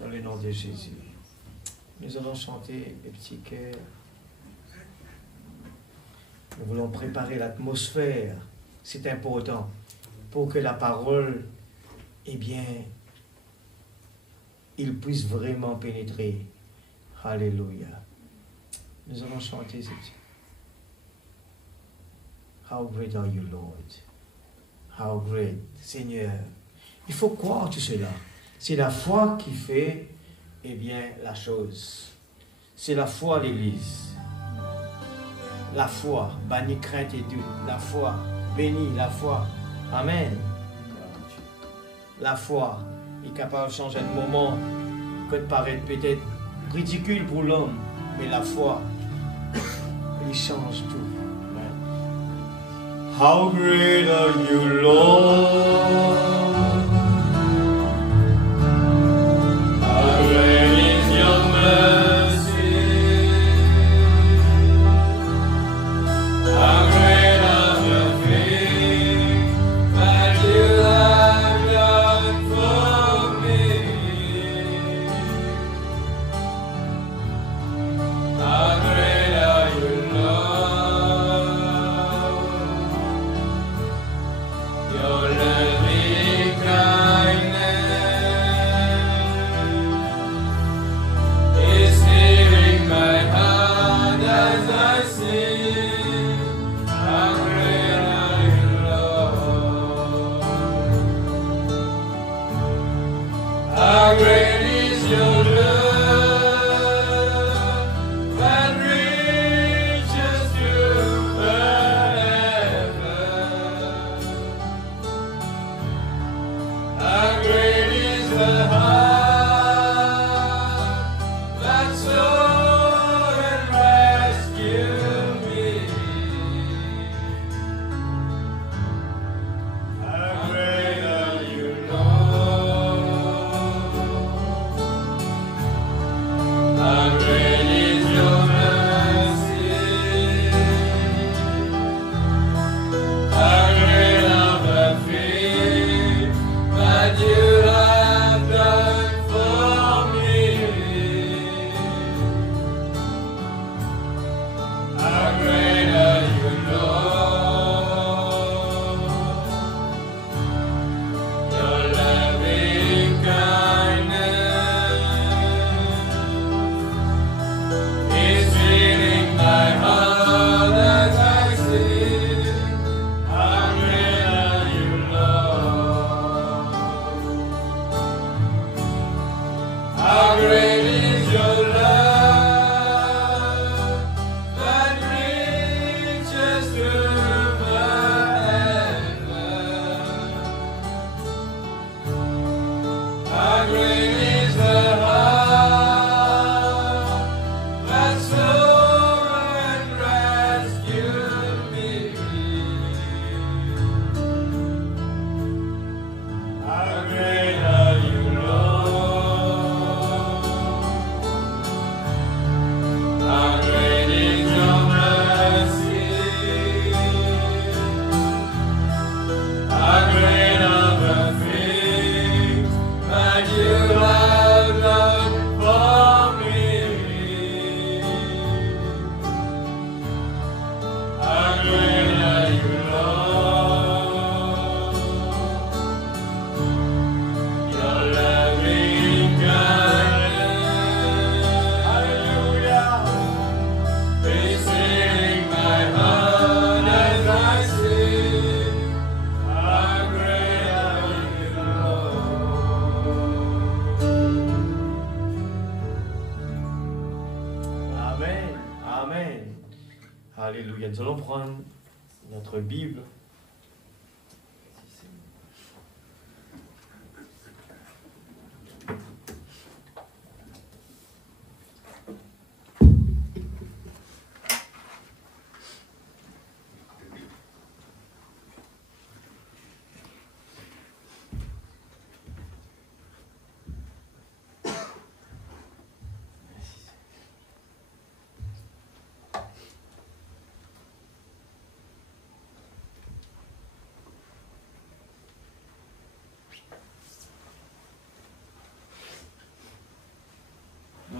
dans le nom de Jésus. Nous allons chanter les petits cœurs. Nous voulons préparer l'atmosphère. C'est important pour que la parole, eh bien, il puisse vraiment pénétrer. Alléluia. Nous allons chanter ces petits. How great are you, Lord? How great, Seigneur. Il faut croire tout cela. C'est la foi qui fait, eh bien, la chose. C'est la foi, l'Église. La foi, banni crainte et doute. La foi, béni, la foi. Amen. La foi est capable de changer un moment qui peut paraître peut-être ridicule pour l'homme, mais la foi, il change tout. How great are you, Lord? How great is your mercy? How great are the things that you have done for me? How great are you, Lord? Your loving kindness is healing my heart as I sing. How great are you, Lord? How great is your love that reaches to forever. How great is the heart that sought and rescued me. How great are you, Lord? How great is your mercy? How great are the things that you have done for me? How great are you, Lord? Your loving kindness is filling my heart as I sing. How great are you, Lord? How great is your love that reaches to forever? How great is the heart that sought and rescued me? How great are you, Lord? How great is your mercy? How great are the things that you have done for me? How great are you, Lord? Your loving kindness, hallelujah, is filling my heart as I sing. How great are you, Lord? Amen, amen. Alléluia. Nous allons prendre notre Bible.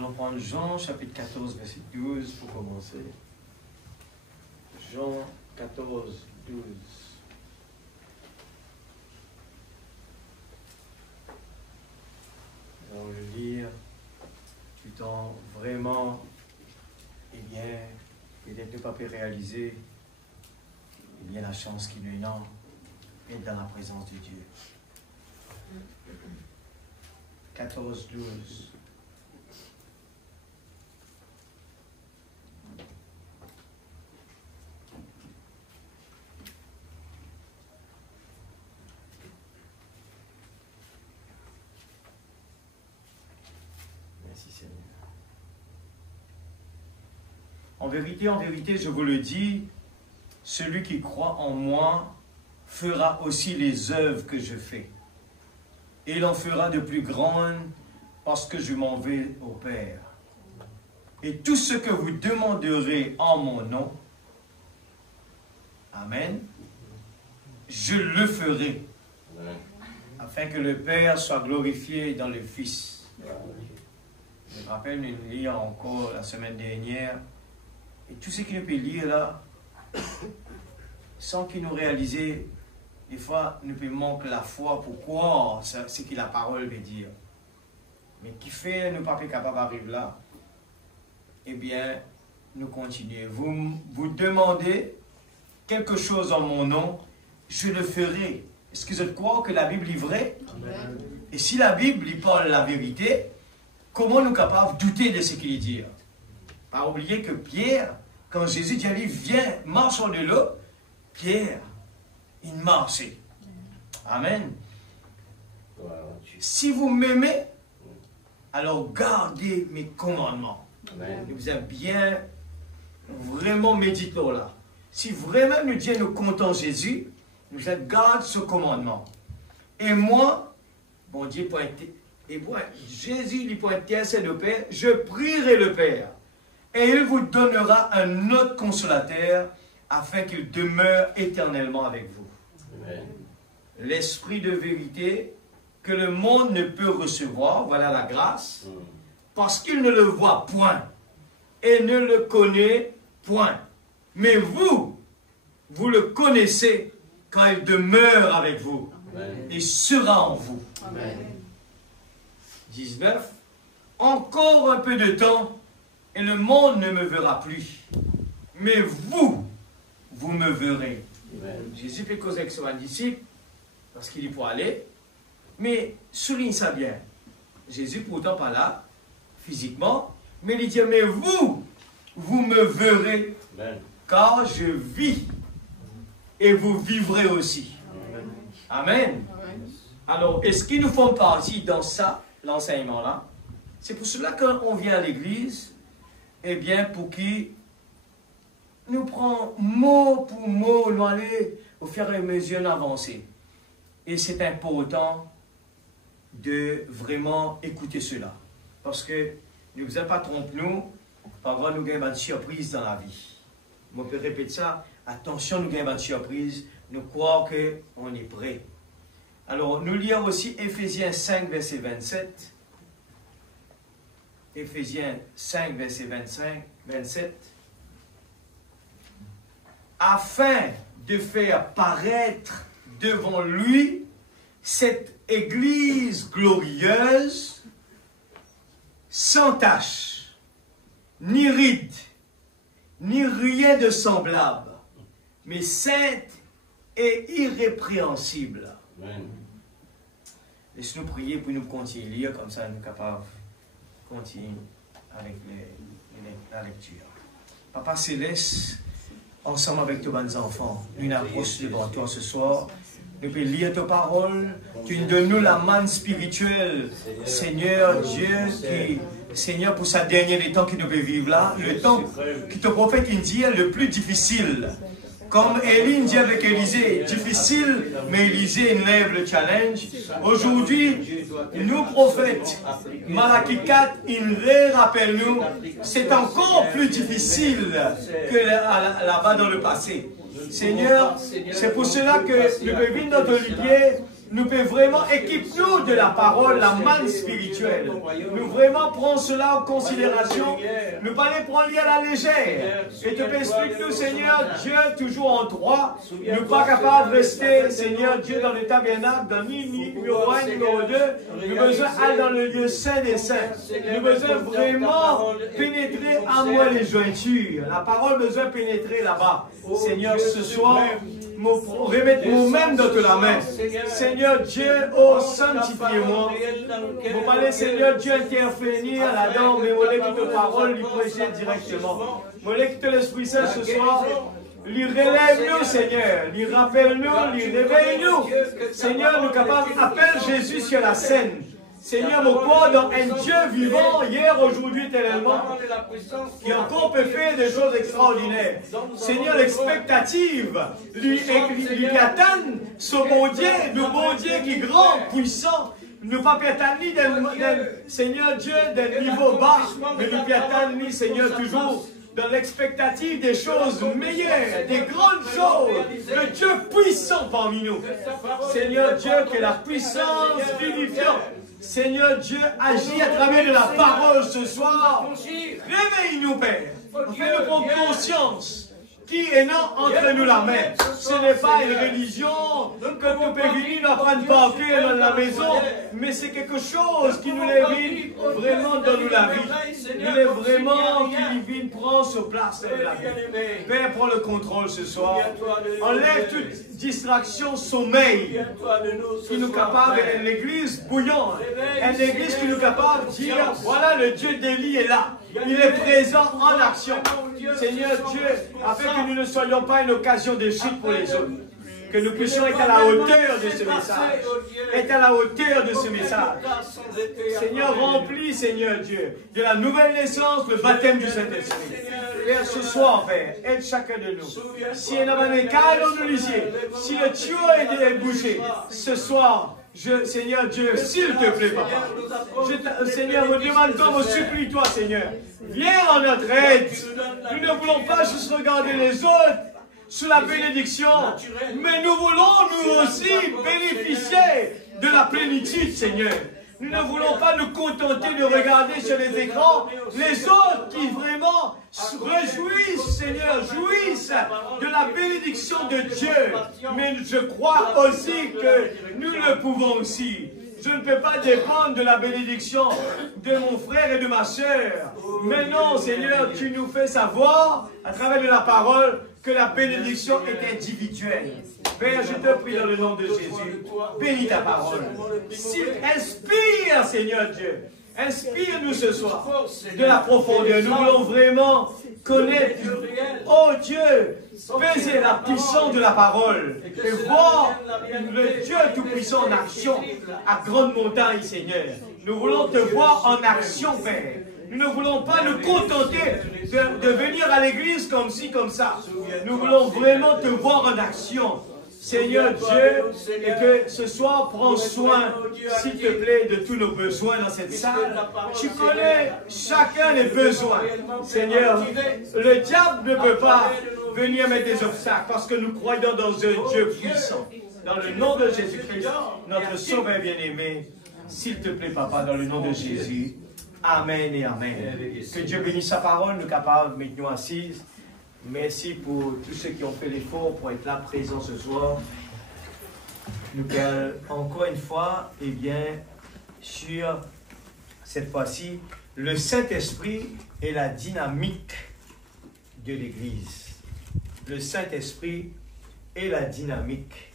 allons prendre Jean chapitre 14, verset 12 pour commencer. Jean 14, 12. Nous allons le lire tout en vraiment, eh bien, peut-être ne pas réaliser, eh bien, la chance qui nous est est dans la présence de Dieu. 14, 12. Merci Seigneur. En vérité, je vous le dis, celui qui croit en moi fera aussi les œuvres que je fais. Et il en fera de plus grandes parce que je m'en vais au Père. Et tout ce que vous demanderez en mon nom, Amen, je le ferai, afin que le Père soit glorifié dans le Fils. Je me rappelle de lire encore la semaine dernière, et tout ce qu'il nous peut lire là, sans qu'il nous réalise, des fois, nous peut manquer la foi pour croire ce que la parole veut dire. Mais qui fait nous pas capables d'arriver là, eh bien, nous continuons. Vous demandez quelque chose en mon nom, je le ferai. Est-ce que vous croyez que la Bible est vraie? Amen. Et si la Bible il parle la vérité, comment nous sommes capables de douter de ce qu'il dit? Pas oublier que Pierre, quand Jésus dit, viens, marchons de l'eau, Pierre, il marchait. Amen. Si vous m'aimez, alors gardez mes commandements. Amen. Vous avez bien, vraiment médité là. Si vraiment nous Dieu nous comptons Jésus, nous gardons ce commandement. Et moi, bon Dieu, et moi, Jésus lui pour intercéder le Père, je prierai le Père. Et il vous donnera un autre consolateur afin qu'il demeure éternellement avec vous. L'esprit de vérité que le monde ne peut recevoir, voilà la grâce, parce qu'il ne le voit point et ne le connaît point. Mais vous, vous le connaissez quand il demeure avec vous. Amen. Et sera en vous. Amen. 19. Encore un peu de temps et le monde ne me verra plus. Mais vous, vous me verrez. Amen. Jésus fait causer avec son disciple parce qu'il est pour aller. Mais souligne ça bien. Jésus pourtant pas là, physiquement, mais il dit, mais vous, vous me verrez. Amen. Car je vis et vous vivrez aussi. Amen. Amen. Alors, est-ce qu'ils nous font partie dans ça, l'enseignement-là? C'est pour cela qu'on vient à l'église, eh bien, pour qu'il nous prend mot pour mot, nous aller au fur et à mesure d'avancer. Et c'est important de vraiment écouter cela. Parce que ne vous pas tromper nous, parfois nous avons une surprise dans la vie. Je peux répéter ça, attention, nous avons une surprise, nous croyons qu'on est prêt. Alors, nous lisons aussi Éphésiens 5, verset 27. Éphésiens 5, verset 27. Afin de faire paraître devant lui cette Église glorieuse, sans tache, ni ride, ni rien de semblable, mais sainte et irrépréhensible. Amen. Laisse-nous prier pour nous continuer à lire, comme ça nous sommes capables de continuer avec la lecture. Papa Céleste, ensemble avec tous les enfants, nous approchons devant toi ce soir. Nous pouvons lire ta parole. Tu nous donnes la manne spirituelle, Seigneur Dieu, qui, Seigneur, pour sa dernière temps qui nous peut vivre là, le temps que ton prophète dit est le plus difficile. Comme Élie dit avec Élisée, difficile, mais Élisée lève le challenge. Aujourd'hui, nous prophètes, Malachie 4, il rappelle nous, c'est encore plus difficile que là-bas dans le passé. Seigneur, c'est pour cela que nous vivons notre lieu nous pouvons vraiment équiper-nous de la parole, la manne spirituelle. Nous vraiment prenons cela en considération. Nous pas les prendre à la légère. Et tu peux expliquer nous, Seigneur Dieu, toujours en droit. Nous pas capables de rester, Seigneur Dieu, dans le tabernacle, dans numéro 1, numéro 2. Nous avons besoin d'aller dans le lieu saint des saints. Nous avons besoin vraiment pénétrer en moi les jointures. La parole besoin de pénétrer là-bas. Seigneur, ce soir, remettre moi-même dans la main. Seigneur Dieu, oh, sanctifie-moi. Vous parlez, Seigneur Dieu, intervenir là-dedans, mais vous voulez que ta parole lui prêcher directement. Vous voulez que l'Esprit Saint ce soir lui relève-nous, Seigneur, lui rappelle-nous, lui réveille-nous. Seigneur, nous capables, appelle Jésus sur la scène. Seigneur, mon corps dans un Dieu vivant, hier, aujourd'hui, éternellement, qui encore peut faire des choses extraordinaires. Seigneur, l'expectative, lui attend ce bon Dieu, le bon Dieu qui est grand, puissant. Nous pas attendre Seigneur Dieu, d'un niveau bas, mais nous attendre, Seigneur, toujours dans l'expectative des choses meilleures, des grandes choses, le Dieu puissant parmi nous. Seigneur Dieu, que la puissance vivifiante, Seigneur Dieu, agit à travers de la parole ce soir. Réveille-nous, Père. Fais-nous prendre conscience qui est non entre nous la main. Ce n'est pas une religion que nous pouvons venir apprendre par cœur dans la maison, mais c'est quelque chose qui nous l'évite vraiment dans nous la vie. Il est vraiment qui vient prendre sa place dans la vie. Père, prends le contrôle ce soir. Enlève toute distraction, sommeil, qui nous capable d'une église bouillante, une église qui nous capable de dire, voilà le Dieu d'Élie est là. Il est présent en action. Seigneur Dieu, afin que nous ne soyons pas une occasion de chute pour les autres. Que nous puissions être à la hauteur de ce message. Être à la hauteur de ce message. Seigneur, remplis, Seigneur Dieu, de la nouvelle naissance, le baptême du Saint-Esprit. Père, ce soir, Père, aide chacun de nous. Si il y a un écaille dans le lycée, si le tuyau est bouché, ce soir, Seigneur Dieu, s'il te plaît, Papa. Seigneur, me demande comme me supplie toi, Seigneur. Viens en notre aide. Nous ne voulons pas juste regarder les autres sous la bénédiction, mais nous voulons nous aussi bénéficier de la plénitude, Seigneur. Nous ne voulons pas nous contenter de regarder sur les écrans les autres qui vraiment se réjouissent, Seigneur, jouissent de la bénédiction de Dieu. Mais je crois aussi que nous le pouvons aussi. Je ne peux pas dépendre de la bénédiction de mon frère et de ma soeur. Mais non, Seigneur, tu nous fais savoir, à travers de la parole, que la bénédiction est individuelle. Père, je te prie dans le nom de Jésus, bénis ta parole. Inspire, Seigneur Dieu. Inspire-nous ce soir de la profondeur. Nous voulons vraiment connaître, oh Dieu, peser la puissance de la parole et voir le Dieu Tout-Puissant en action à grande montagne, Seigneur. Nous voulons te voir en action, Père. Nous ne voulons pas nous contenter de venir à l'église comme ci, comme ça. Nous voulons vraiment te voir en action. Seigneur Dieu, et que ce soir, prends soin, s'il te plaît, de tous nos besoins dans cette salle. Tu connais chacun les besoins. Seigneur, le diable ne peut pas venir mettre des obstacles parce que nous croyons dans un Dieu puissant. Dans le nom de Jésus-Christ, notre Sauveur bien-aimé, s'il te plaît, Papa, dans le nom de Jésus. Amen et Amen. Que Dieu bénisse sa parole, nous capables de nous assises. Merci pour tous ceux qui ont fait l'effort pour être là présents ce soir. Nous encore une fois, eh bien, sur cette fois-ci, le Saint-Esprit et la dynamique de l'Église. Le Saint-Esprit et la dynamique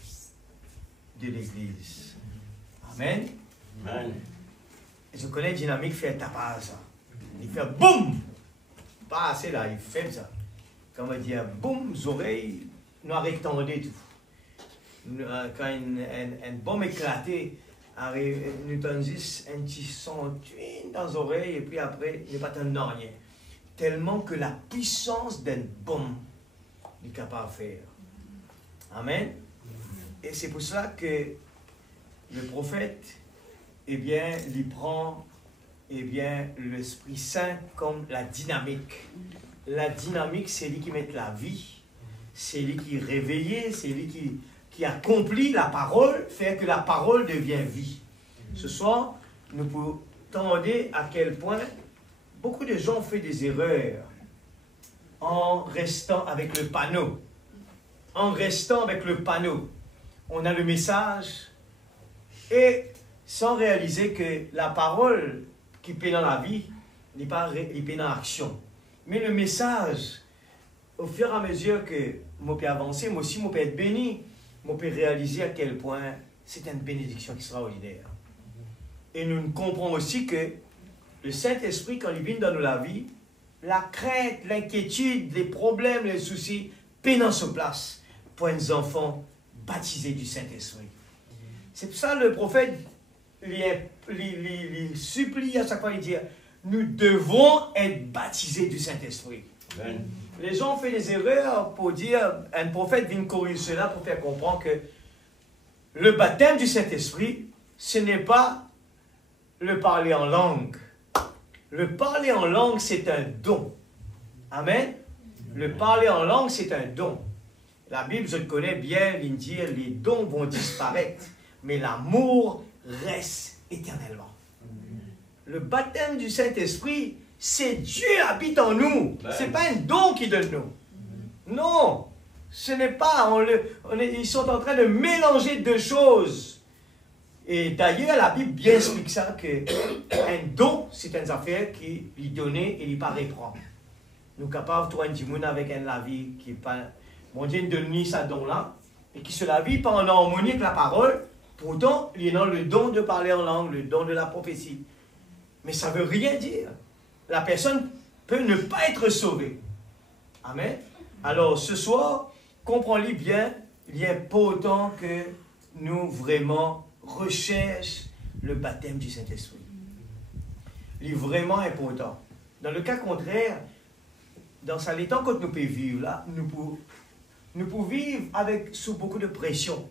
de l'Église. Amen. Amen. Je connais dynamique, fait tapage ça. Il fait boum. Pas assez là, il fait ça. Comment dire, boum, les oreilles, nous arrêtons tout. Quand une bombe éclatée arrive, nous tendissons un petit son dans les oreilles et puis après, il n'y a pas de rien. Tellement que la puissance d'une bombe est capable de faire. Amen. Et c'est pour cela que le prophète, eh bien, il prend, eh bien, l'Esprit Saint comme la dynamique. La dynamique, c'est lui qui met la vie, c'est lui qui réveille, c'est lui qui accomplit la parole, fait que la parole devient vie. Ce soir, nous pouvons tendre à quel point beaucoup de gens font des erreurs en restant avec le panneau. En restant avec le panneau. On a le message et sans réaliser que la parole qui paie dans la vie n'est pas dans l'action. Mais le message, au fur et à mesure que je peux avancer, moi aussi je peux être béni, je peux réaliser à quel point c'est une bénédiction extraordinaire. Et nous comprenons aussi que le Saint-Esprit, quand il vient dans la vie, la crainte, l'inquiétude, les problèmes, les soucis, paient dans sa place pour les enfants baptisés du Saint-Esprit. C'est pour ça que le prophète lui supplie à chaque fois, il dit, nous devons être baptisés du Saint-Esprit. Les gens ont fait des erreurs pour dire, un prophète vient corriger cela pour faire comprendre que le baptême du Saint-Esprit, ce n'est pas le parler en langue. Le parler en langue, c'est un don. Amen. Le parler en langue, c'est un don. La Bible, je le connais bien, il dit, les dons vont disparaître, mais l'amour reste éternellement. Le baptême du Saint-Esprit, c'est Dieu habite en nous. Ce n'est pas un don qui donne nous. Non, ce n'est pas. Ils sont en train de mélanger deux choses. Et d'ailleurs, la Bible bien explique ça, qu'un don, c'est une affaire qui lui donne et lui pas reprendre. Nous sommes capables de trouver un monde avec un vie qui n'est pas. Mon Dieu nous donne sa don-là, et qui se la vit pas en harmonie avec la parole. Pourtant, il y a le don de parler en langue, le don de la prophétie. Mais ça ne veut rien dire. La personne peut ne pas être sauvée. Amen. Alors, ce soir, comprenez bien, il est important que nous vraiment recherchions le baptême du Saint-Esprit. Il est vraiment important. Dans le cas contraire, dans les temps que nous pouvons vivre, là, nous pouvons vivre sous beaucoup de pression.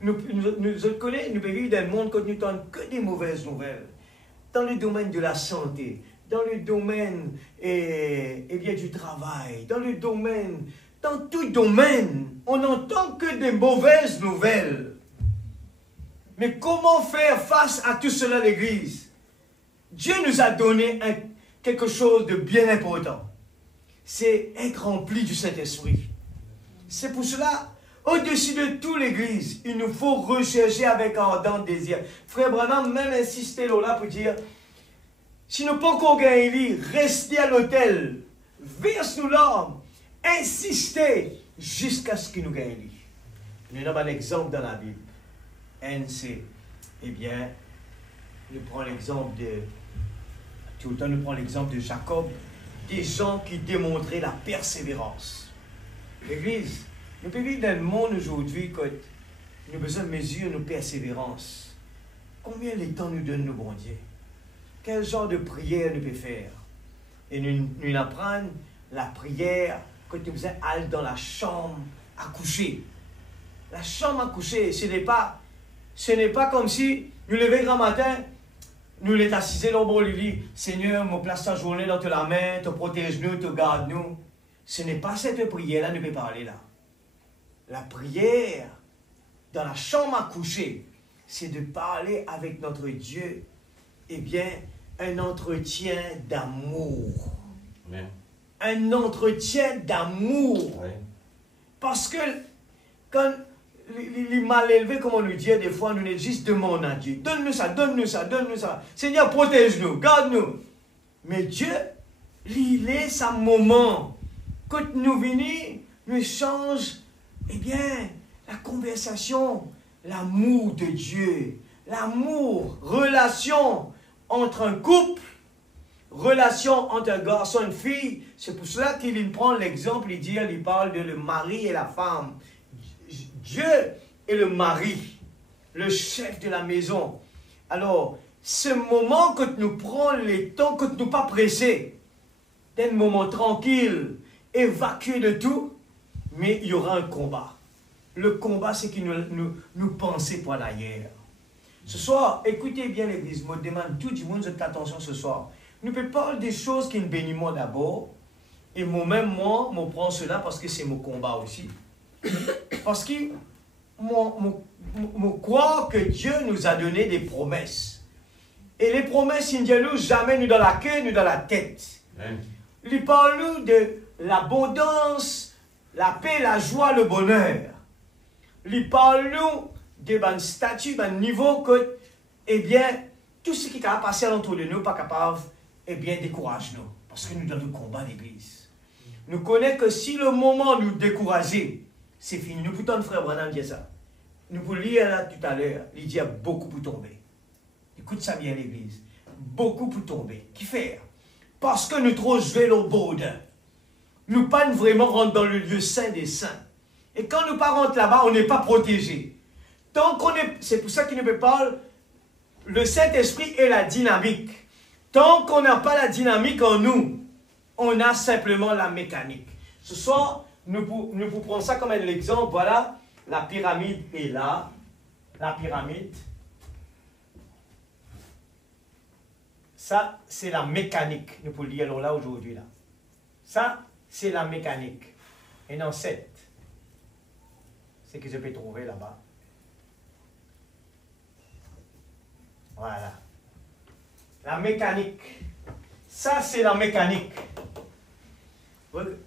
Nous pouvons vivre dans un monde où nous n'entendons que des mauvaises nouvelles. Dans le domaine de la santé, dans le domaine du travail, dans tout domaine, on n'entend que des mauvaises nouvelles. Mais comment faire face à tout cela, l'Église? Dieu nous a donné quelque chose de bien important. C'est être rempli du Saint-Esprit. C'est pour cela, au-dessus de tout l'Église, il nous faut rechercher avec ardent désir. Frère Branham même insisté là pour dire, si nous ne pouvons pas gagner, restez à l'hôtel, verse-nous l'âme, insistez jusqu'à ce qu'il nous gagne. Nous avons un exemple dans la Bible. NC, eh bien, nous prenons l'exemple tout le temps nous prenons l'exemple de Jacob, des gens qui démontraient la persévérance. L'Église, nous pouvons vivre dans le monde aujourd'hui que nous avons besoin de mesurer nos persévérances. Combien de temps nous donne nos bon Dieu? Quel genre de prière nous pouvons faire? Et nous apprenons la prière que nous faisons aller dans la chambre à coucher. La chambre à coucher, ce n'est pas comme si nous levions grand matin, nous les assisés dans le lit, Seigneur, me place ta journée dans ta main, te protège-nous, te garde-nous. Ce n'est pas cette prière-là que nous pouvons parler là. La prière dans la chambre à coucher, c'est de parler avec notre Dieu, eh bien, un entretien d'amour. Amen. Un entretien d'amour. Oui. Parce que quand les mal élevés, comme on nous dit des fois, nous juste demandons à Dieu, donne-nous ça, donne-nous ça, donne-nous ça. Seigneur, protège-nous, garde-nous. Mais Dieu, il est un moment. Quand nous venons, nous change, eh bien, la conversation, l'amour de Dieu, l'amour, relation entre un couple, relation entre un garçon et une fille. C'est pour cela qu'il prend l'exemple, il parle de le mari et la femme. Dieu est le mari, le chef de la maison. Alors, ce moment que nous prenons le temps, que nous pas pressés, c'est un moment tranquille, évacué de tout, mais il y aura un combat. Le combat, c'est que nous pensons pour l'ailleurs. Ce soir, écoutez bien l'Église, je demande tout le monde cette attention ce soir. Nous pouvons parler des choses qui nous bénissent d'abord, et moi, je prends cela parce que c'est mon combat aussi. Parce que croire que Dieu nous a donné des promesses. Et les promesses, il ne nous jamais nous dans la queue, nous dans la tête. Il parle nous de l'abondance, la paix, la joie, le bonheur. Il parle nous de un statut, un niveau que, eh bien, tout ce qui est passé autour de nous, pas capable, eh bien, décourage nous. Parce que nous devons combattre l'Église. Nous connaissons que si le moment nous décourager, c'est fini. Nous pouvons, frère Branham, dire ça. Nous pouvons lire là tout à l'heure, il dit beaucoup pour tomber. Écoute ça bien, l'Église. Beaucoup pour tomber. Qui fait? Parce que nous trop jouer le baudin. Nous pas vraiment rentrer dans le lieu saint des saints. Et quand nous pas rentrons là-bas, on n'est pas protégé. Tant qu'on est, c'est pour ça qu'il ne peut pas. Le Saint-Esprit est la dynamique. Tant qu'on n'a pas la dynamique en nous, on a simplement la mécanique. Ce soir, nous prenons ça comme un exemple. Voilà, la pyramide est là. La pyramide. Ça, c'est la mécanique. Nous pouvons le dire là aujourd'hui. Là. Ça, c'est la mécanique. Et non, 7. C'est que je peux trouver là-bas. Voilà. La mécanique. Ça, c'est la mécanique.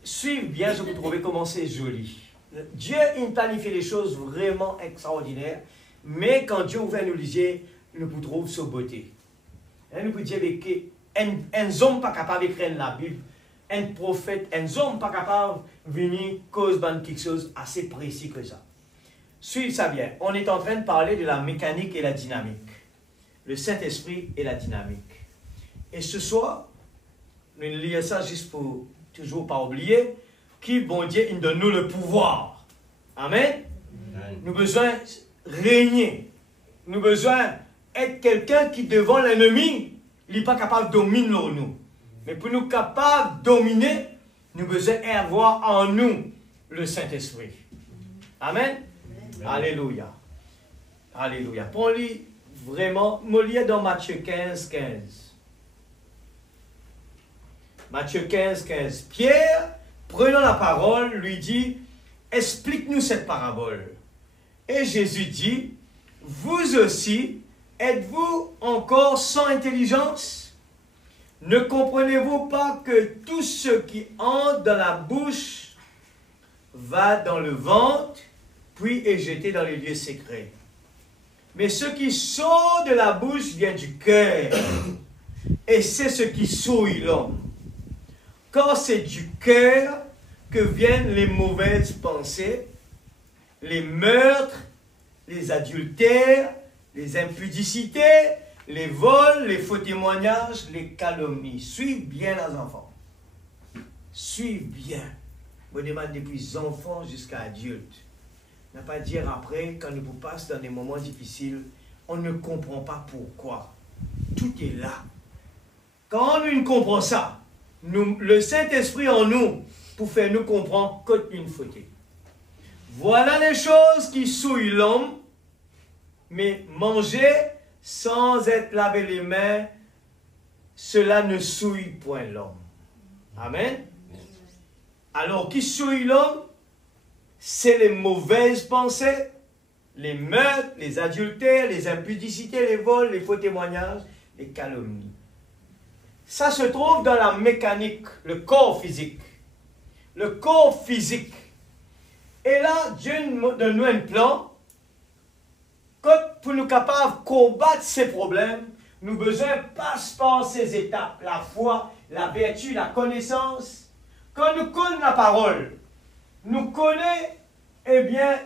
Suivez bien, je vous trouver comment c'est joli. Dieu, il planifie les choses vraiment extraordinaires. Mais quand Dieu ouvre nous lisons, nous pouvons trouver sa beauté. Et nous pouvons dire qu'un homme pas capable d'écrire la Bible, un prophète, un homme pas capable de venir cause de quelque chose assez précis que ça. Suivez ça bien. On est en train de parler de la mécanique et la dynamique. Le Saint-Esprit et la dynamique. Et ce soir, nous lisons ça juste pour toujours pas oublier, qui, bon Dieu, il donne nous le pouvoir. Amen. Nous avons besoin de régner. Nous avons besoin d'être quelqu'un qui, devant l'ennemi, il n'est pas capable de dominer nous. Mais pour nous capables de dominer, nous avons besoin d'avoir en nous le Saint-Esprit. Amen. Alléluia. Alléluia. Pour lui, vraiment, me lire dans Matthieu 15, 15. Matthieu 15, 15. Pierre, prenant la parole, lui dit, explique-nous cette parabole. Et Jésus dit, vous aussi, êtes-vous encore sans intelligence? Ne comprenez-vous pas que tout ce qui entre dans la bouche va dans le ventre, puis est jeté dans les lieux secrets? Mais ce qui sort de la bouche vient du cœur, et c'est ce qui souille l'homme. Car c'est du cœur que viennent les mauvaises pensées, les meurtres, les adultères, les impudicités, les vols, les faux témoignages, les calomnies. Suivez bien les enfants. Suivez bien. Je demande depuis enfants jusqu'à adultes. Ne pas dire après, quand nous passons dans des moments difficiles, on ne comprend pas pourquoi. Tout est là. Quand nous comprenons ça, le Saint-Esprit en nous, pour faire nous comprendre qu'une faute. Voilà les choses qui souillent l'homme, mais manger sans être lavé les mains, cela ne souille point l'homme. Amen. Alors, qui souille l'homme? C'est les mauvaises pensées, les meurtres, les adultères, les impudicités, les vols, les faux témoignages, les calomnies. Ça se trouve dans la mécanique, le corps physique. Le corps physique. Et là, Dieu nous donne un plan pour nous capables de combattre ces problèmes. Nous avons besoin de passer par ces étapes. La foi, la vertu, la connaissance. Quand nous connaissons la parole, nous connaissons, eh bien,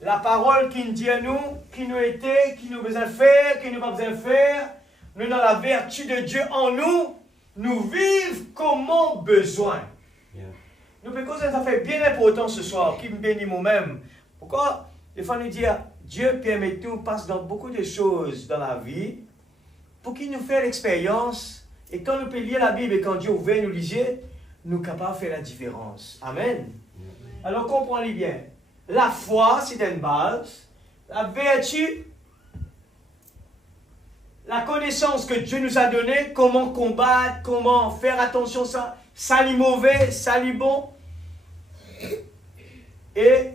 la parole qui nous dit à nous, qui nous était, qui nous besoin faire, qui nous pas besoin faire. Nous, dans la vertu de Dieu en nous, nous vivons comme on besoin. Yeah. Nous faisons ça fait bien important ce soir, qui me bénit moi-même. Pourquoi? Il faut nous dire, Dieu permet tout, passe dans beaucoup de choses dans la vie, pour qu'il nous fasse l'expérience. Et quand nous pouvons lire la Bible et quand Dieu ouvre nous liser, nous sommes capables de faire la différence. Amen. Alors comprenez bien. La foi, c'est une base. La vertu, la connaissance que Dieu nous a donnée, comment combattre, comment faire attention à ça, ça lit mauvais, ça lit bon. Et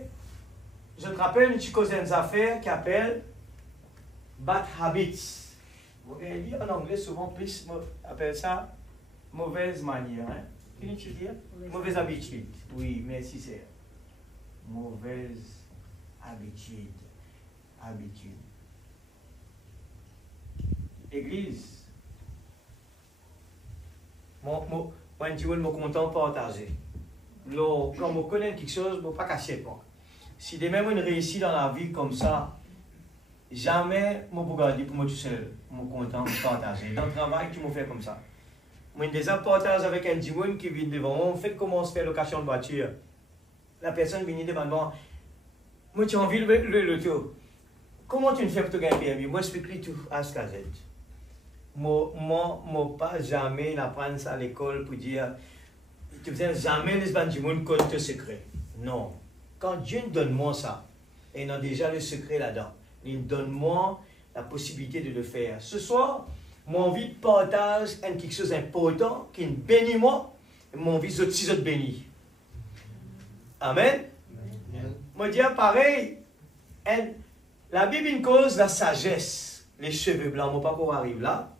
Je te rappelle, tu causes une affaire qui appelle bad habits. En anglais, souvent, plus appelle ça mauvaise manière. Hein? Qu'est-ce que tu dis? Mauvaise habitude. Oui, merci, c'est mauvaise habitude. Habitude. Église. Moi, je suis content de partager. Quand je connais quelque chose, je ne vais pas cacher. Si demain je réussis dans la vie comme ça, jamais je ne peux garder pour moi tout seul. Je suis content de partager. Dans le travail, tu me fais comme ça. Je déjà partage avec un Jimoun qui vient devant moi. On fait comment on se fait location de voiture. La personne vient devant moi. Moi, tu as envie de le tour. Comment tu fais pour te gagner permis? Moi, je explique tout à ce cas-là. Moi, pas jamais n'apprendre ça à l'école pour dire, tu ne jamais les bandes du monde compte tes secrets. Non. Quand Dieu donne moi ça, et il a déjà le secret là-dedans, il donne moi la possibilité de le faire. Ce soir, mon envie de partage est quelque chose d'important qui bénit moi, et mon envie de aussi bénir. Amen. Moi, dire pareil, la Bible une cause la sagesse, les cheveux blancs, moi pas qu'on arrive là.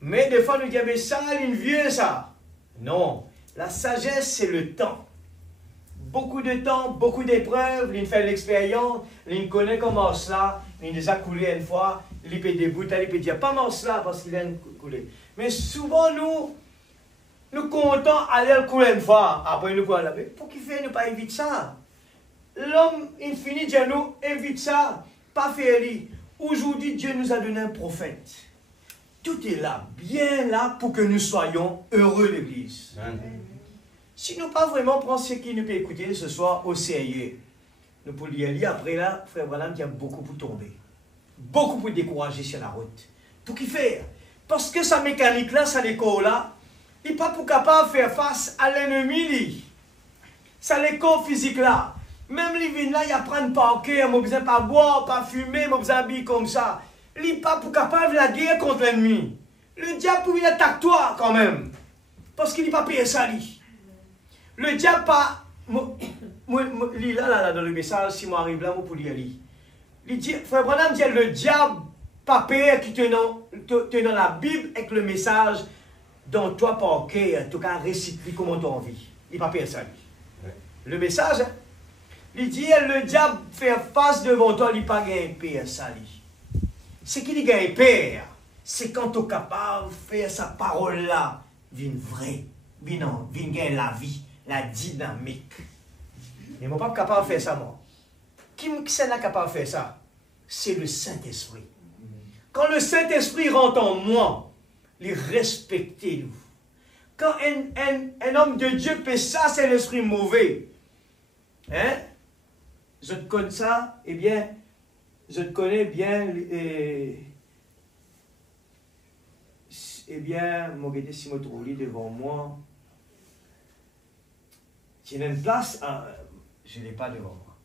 Mais des fois, nous disons, mais ça, une vieux ça. Non, la sagesse, c'est le temps. Beaucoup de temps, beaucoup d'épreuves, il fait l'expérience, il connaît comment cela, il les a coulés une fois, il peut débouter, il peut dire, pas mal cela parce qu'il a coulé. Mais souvent, nous comptons aller le couler une fois, après nous voir là. Mais pour qu'il fait, ne pas éviter ça. L'homme, il finit de dire, nous, évite ça, pas faire lui. Aujourd'hui, Dieu nous a donné un prophète. Tout est là, bien là, pour que nous soyons heureux, l'Église. Si nous pas vraiment prendre ce qui nous peut écouter ce soir au sérieux, nous pouvons lire après là, frère Branham, il y a beaucoup pour tomber. Beaucoup pour décourager sur la route. Pour qui faire? Parce que sa mécanique là, sa l'école là, il n'est pas pour capable de faire face à l'ennemi. Ça l'école physique là. Même les vignes là, il apprend pas ok, il besoin pas boire, pas fumer, il besoin d'habiller comme ça. Il n'est pas pour capable de la guerre contre l'ennemi. Le diable, il attaque toi quand même. Parce qu'il n'est pas payé ça, lui. Le diable, pas. Là, dans le message, si moi arrive là, moi, pour lire. Il dit, frère Branham dit, le diable, pas payé qui te dans la Bible avec le message dont toi, pas ok, en tout cas, récite comment tu as envie. Il n'est pas payé ça, lui. Le message, hein, il dit, le diable fait face devant toi, il n'est pas payé ça, lui. Ce qu'il gagne père, c'est quand tu es capable de faire sa parole-là, vine vraie, vine gagner la vie, la dynamique. Mais moi, pas capable de faire ça, moi. Qui est là capable de faire ça? C'est le Saint-Esprit. Quand le Saint-Esprit rentre en moi, il respecte nous. Quand un homme de Dieu fait ça, c'est l'esprit mauvais. Hein? Je te connais ça, eh bien, je te connais bien, mon gars, si je trouve devant moi, tu as une place, je ne l'ai pas devant moi.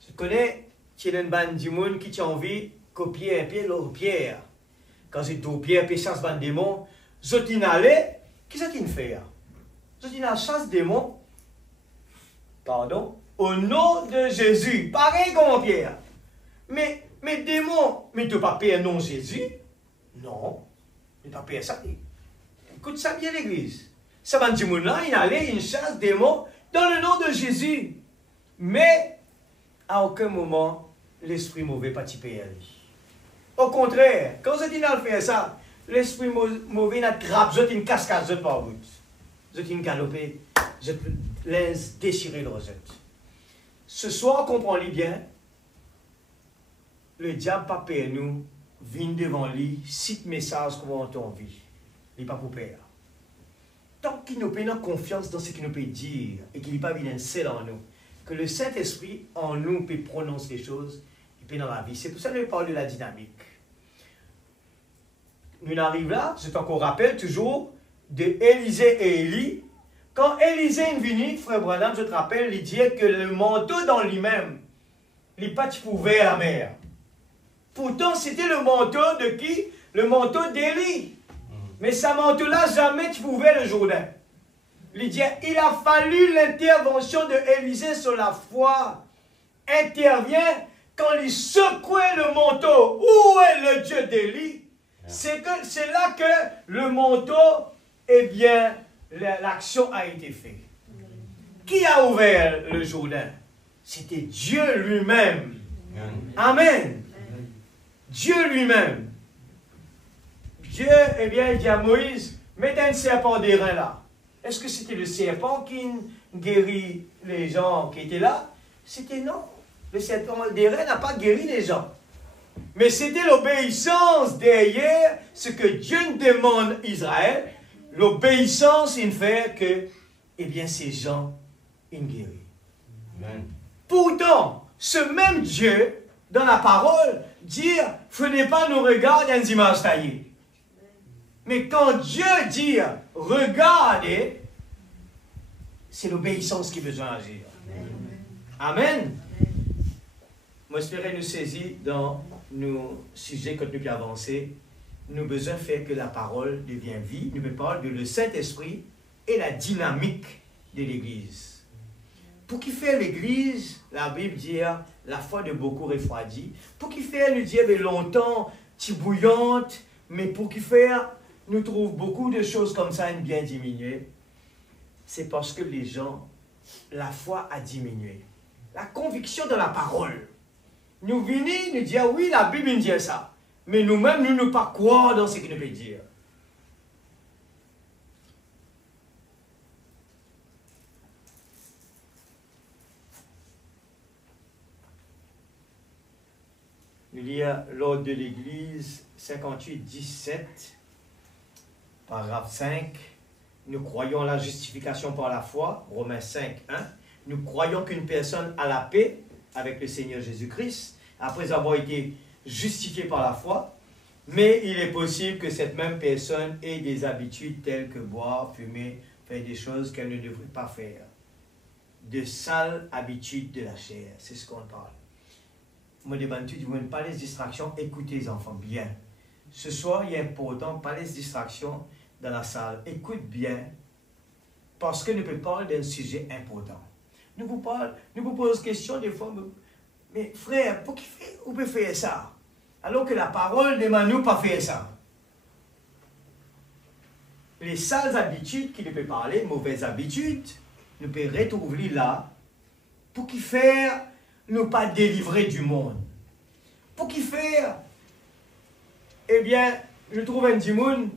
Je te connais, tu as une bande du monde qui t'a envie de copier un pied, l'autre pierre. Quand j'ai deux pierres, puis chasse bande démon, je t'y allais, qu'est-ce que tu fais? Je t'y chasse démon, pardon, au nom de Jésus, pareil comme Pierre. Mais démon, mais tu ne pas payer un nom Jésus? Non, tu ne pas payer ça. Écoute ça bien l'église. Ça va dire, là, il allait, il chasse démon dans le nom de Jésus. Mais, à aucun moment, l'esprit mauvais pas payer à lui. Au contraire, quand je dis de faire ça, l'esprit mauvais n'a grappe, je une cascade, je par route. Je une galopée, je laisse déchirer le rosette. Ce soir, comprenez bien, le diable pas payer nous, vient devant lui, cite message comment on vit. Il n'est pas pour père. Tant qu'il nous paye confiance dans ce qu'il nous peut dire et qu'il n'est pas bien seul en nous, que le Saint-Esprit en nous peut prononcer les choses, il peut dans la vie. C'est pour ça que je parle de la dynamique. Nous arrivons là, je t'en rappelle toujours, de Élisée et Élie. Quand Élisée est venu, frère Branham, je te rappelle, il disait que le manteau dans lui-même, il n'est pas ouvert à la mer. Pourtant, c'était le manteau de qui? Le manteau d'Élie. Mais ce manteau-là, jamais tu pouvais le Jourdain. Il dit, il a fallu l'intervention de Élisée sur la foi intervient quand il secouait le manteau. Où est le Dieu d'Élie? C'est là que le manteau, eh bien, l'action a été faite. Qui a ouvert le Jourdain? C'était Dieu lui-même. Amen. Dieu lui-même. Dieu, eh bien, il dit à Moïse, mets un serpent d'airain là. Est-ce que c'était le serpent qui guérit les gens qui étaient là? C'était non. Le serpent d'airain n'a pas guéri les gens. Mais c'était l'obéissance derrière ce que Dieu demande à Israël. L'obéissance, il fait que, eh bien, ces gens, ils guérissent. Amen. Pourtant, ce même Dieu, dans la parole, dit, ne pas nous regarder dans les images taillées. Mais quand Dieu dit, regardez, c'est l'obéissance qui a besoin d'agir. Amen. Amen. Moi, j'espère nous saisir dans nos sujets quand nous avons avancé. Nous avons besoin de faire que la parole devienne vie. Nous parlons de le Saint-Esprit et la dynamique de l'Église. Pour qu'il fait l'Église, la Bible dit, la foi de beaucoup refroidit. Pour qu'il fait, nous dit, longtemps, bouillante, mais pour qu'il fait, nous trouvons beaucoup de choses comme ça bien diminuées. C'est parce que les gens, la foi a diminué. La conviction de la parole. Nous venons nous dire, oui, la Bible nous dit ça. Mais nous-mêmes, nous ne pas croire dans ce qu'il nous veut dire. Nous lisons l'ordre de l'Église 58-17, paragraphe 5. Nous croyons à la justification par la foi, Romains 5, 1. Nous croyons qu'une personne a la paix avec le Seigneur Jésus-Christ, après avoir été justifiée par la foi, mais il est possible que cette même personne ait des habitudes telles que boire, fumer, faire des choses qu'elle ne devrait pas faire. De sales habitudes de la chair, c'est ce qu'on parle. Moi, d'habitude, je ne pas les distractions, écoutez les enfants bien. Ce soir, il est important, pas les distractions dans la salle. Écoute bien, parce que nous peut parler d'un sujet important. Nous vous posons question des fois, mais frère, pour qui vous pouvez faire ça? Alors que la parole demande nous pas faire ça. Les sales habitudes qui nous peut parler, mauvaises habitudes, nous peut retrouver là, pour qui faire nous pas délivrer du monde. Pour qui faire, eh bien, nous trouvons un petit monde,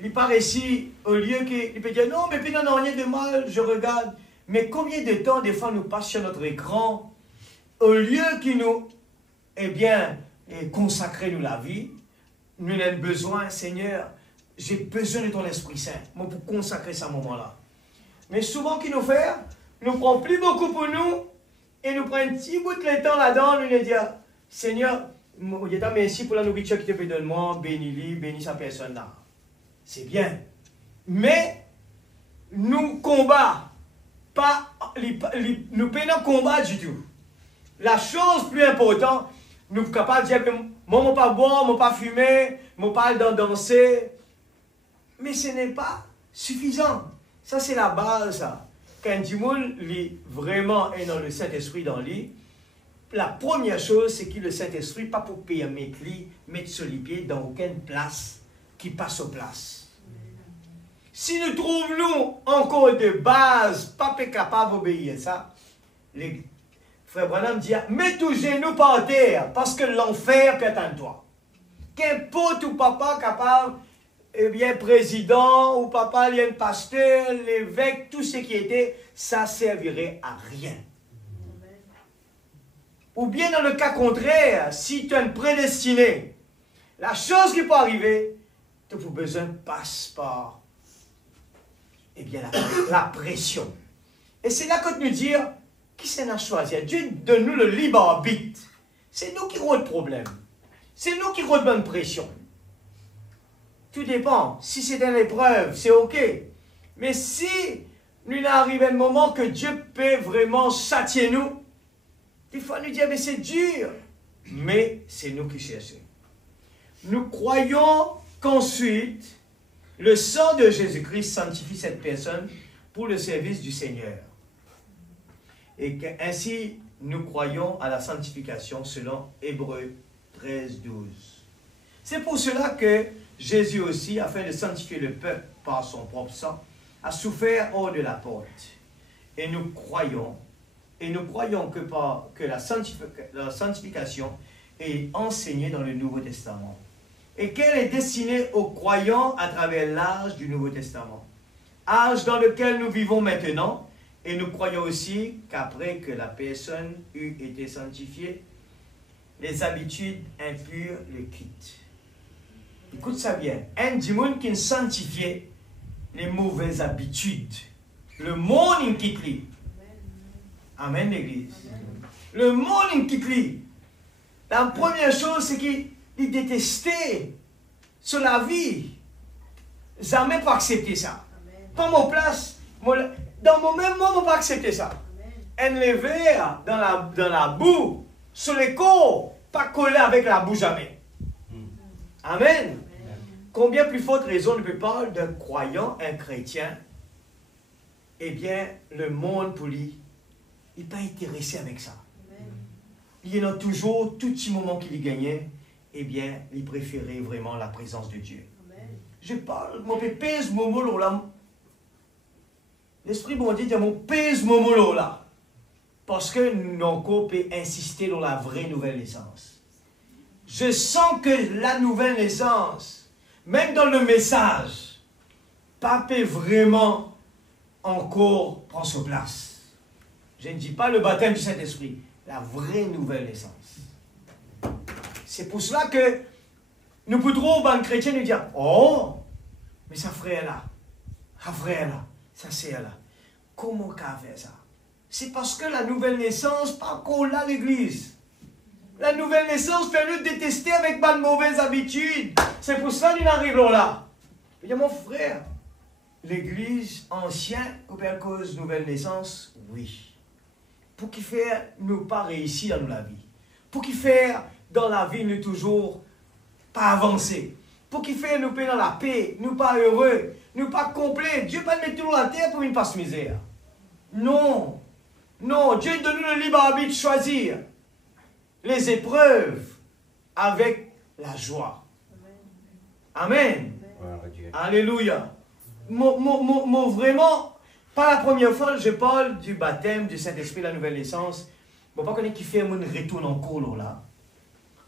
il paraît ici, au lieu qu'il peut dire, non, mais puis non, rien de mal, je regarde. Mais combien de temps, des fois, nous passons sur notre écran, au lieu qu'il nous, eh bien, consacrer nous la vie, nous avons besoin, Seigneur, j'ai besoin de ton Esprit Saint, moi, pour consacrer ce moment-là. Mais souvent, qu'il nous fait, nous prend plus beaucoup pour nous, et nous prend un petit bout de temps là-dedans, nous nous dire, Seigneur, je te remercie pour la nourriture que tu peux donner moi, bénis sa personne là. C'est bien. Mais, nous combat, nous peinons combat du tout. La chose plus importante, nous sommes capables de dire, moi, je ne pas boire, je ne pas fumer, je ne pas danser. Mais ce n'est pas suffisant. Ça, c'est la base, ça. Quand du monde vraiment est dans le Saint-Esprit dans lui, la première chose, c'est que le Saint-Esprit, pas pour permettre lui, mettre sur les pieds dans aucune place qui passe aux places. Si nous trouvons encore de base, pas capable d'obéir ça, les frères Branham dit, mets tous genoux par terre, parce que l'enfer peut attendre toi. Qu'importe ou papa capable, eh bien, président, ou papa, il y a un pasteur, l'évêque, tout ce qui était, ça servirait à rien. Ou bien dans le cas contraire, si tu es un prédestiné, la chose qui peut arriver, tu as besoin passe par eh bien, la pression. Et c'est là que nous dire, qui s'en a choisi? Dieu donne-nous le libre arbitre. C'est nous qui avons le problème. C'est nous qui avons bonne pression. Tout dépend. Si c'est une épreuve, c'est ok. Mais si nous arrivons à un moment que Dieu peut vraiment châtier nous, des fois nous dire, mais c'est dur. Mais c'est nous qui cherchons. Nous croyons qu'ensuite, le sang de Jésus-Christ sanctifie cette personne pour le service du Seigneur. Et ainsi, nous croyons à la sanctification selon Hébreux 13, 12. C'est pour cela que Jésus aussi, afin de sanctifier le peuple par son propre sang, a souffert hors de la porte. Et nous croyons que la sanctification est enseignée dans le Nouveau Testament. Et qu'elle est destinée aux croyants à travers l'âge du Nouveau Testament. Âge dans lequel nous vivons maintenant. Et nous croyons aussi qu'après que la personne eut été sanctifiée, les habitudes impures le quittent. Écoute ça bien. Un démon qui est sanctifié, les mauvaises habitudes. Le monde il quitte lui. Amen, l'Église. Le monde il quitte lui. La première chose, c'est qu'il détestait sur la vie. Jamais pas accepter ça. Pas mon place. Dans mon même moment, on ne pas accepter ça. Un lever dans la boue, sur les corps, pas collé avec la boue jamais. Amen. Combien plus forte raison ne peut parler d'un croyant, un chrétien, eh bien, le monde pour lui, il n'est pas intéressé avec ça. Il y en a toujours, tout petit moment qu'il y gagnait, eh bien, il préférait vraiment la présence de Dieu. Je parle, mon pèse mon mot là. L'Esprit bon Dieu dit, mon pèse mon mot là. Parce que nos corps peut insister dans la vraie nouvelle naissance. Je sens que la nouvelle naissance, même dans le message, pas peut vraiment encore prendre sa place. Je ne dis pas le baptême du Saint-Esprit, la vraie nouvelle naissance. C'est pour cela que nous pouvons, en chrétien, nous dire, oh, mais ça frère là, ça c'est là. Comment qu'a fait ça? C'est parce que la nouvelle naissance, pas encore là l'église. La nouvelle naissance fait nous détester avec pas de mauvaises habitudes. C'est pour ça que nous arrivons là. Je dis, mon frère, l'église ancienne, ou bien cause nouvelle naissance, oui. Pour qu'il fait nous pas réussir dans la vie. Pour qu'il fait dans la vie nous toujours pas avancer. Pour qu'il fait nous paix dans la paix, nous pas heureux, nous pas complets. Dieu pas mettre tout la terre pour une passe misère. Non. Non, Dieu donne nous le libre arbitre de choisir les épreuves avec la joie. Amen. Alléluia. Vraiment, pas la première fois je parle du baptême du Saint-Esprit, la nouvelle naissance. Bon, pas connaître qui fait un retour en cours là.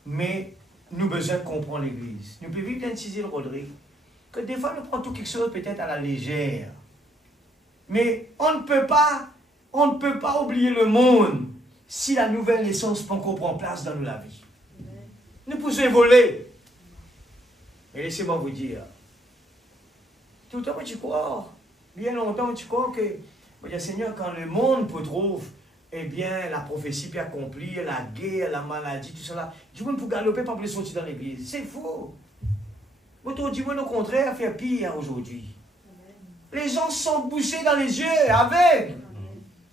Mais nous avons besoin de comprendre l'Église. Nous pouvons vivre d'inciser le Rodrigue. Que des fois, nous prenons tout quelque chose peut-être à la légère. Mais on ne peut pas oublier le monde si la nouvelle naissance ne prend pas place dans la vie. Nous pouvons évoluer. Et laissez-moi vous dire, tout le temps tu crois, bien longtemps tu crois que, Seigneur, quand le monde peut trouver, eh bien, la prophétie peut accomplir, la guerre, la maladie, tout cela, du monde pour galoper, pas pour sortir dans l'église. C'est faux. Votre du monde, au contraire, fait pire aujourd'hui. Les gens sont bouchés dans les yeux, aveugles.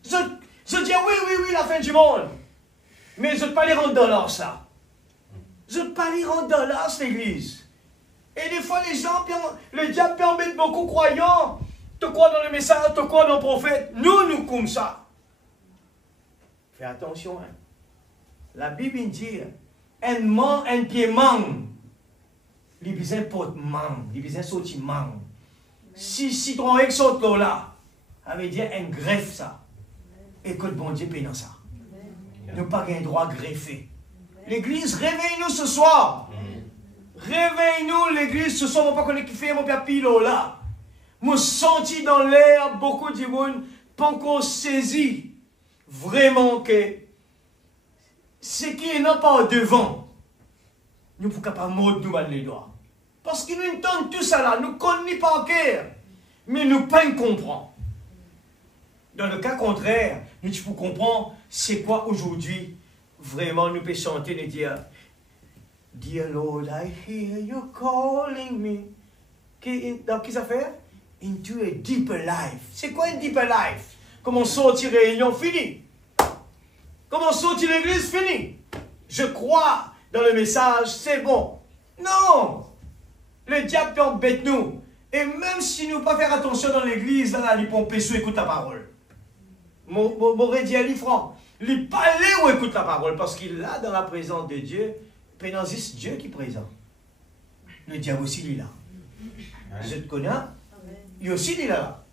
Je dis oui, la fin du monde. Mais je ne peux pas les rendre dans l'or, ça. Je ne peux pas les rendre dans l'or, l'église. Et des fois, les gens, le diable peut en mettre beaucoup croyants. Te crois dans le message, te crois dans le prophète. Nous comme ça. Fais attention. Hein. La Bible dit, un pied manque. Les besoins portent manque. Les besoins sortent manque. Si citron saute là, ça veut dire un greffe ça. Et que le bon Dieu paye dans ça. Nous pas un droit greffé. L'église, réveille-nous ce soir. Réveille-nous l'église ce soir. On ne pas connaître qui fait mon père Pilo là. Moi senti dans l'air beaucoup de monde pas encore saisi vraiment que ce qui est non pas devant, nous ne pouvons pas mordre nous les doigts. Parce que nous entendons tout ça là, nous ne connaissons pas encore, mais nous ne pouvons pas comprendre. Dans le cas contraire, nous pouvons comprendre c'est quoi aujourd'hui. Vraiment, nous pouvons chanter et dire, Dear Lord, I hear you calling me. Dans qui ça fait? Into a deeper life. C'est quoi un deeper life? Comment sortir réunion? Fini. Comment sortir l'église? Fini. Je crois dans le message, c'est bon. Non. Le diable peut embêter nous. Et même si nous ne pas faire attention dans l'église, là, il peut empêcher écoute la parole. Mon dit Ali franc. Il parle ou écoute la parole parce qu'il est là dans la présence de Dieu. Pendant c'est Dieu qui est présent. Le diable aussi il est là. Je te connais. Il aussi il est là.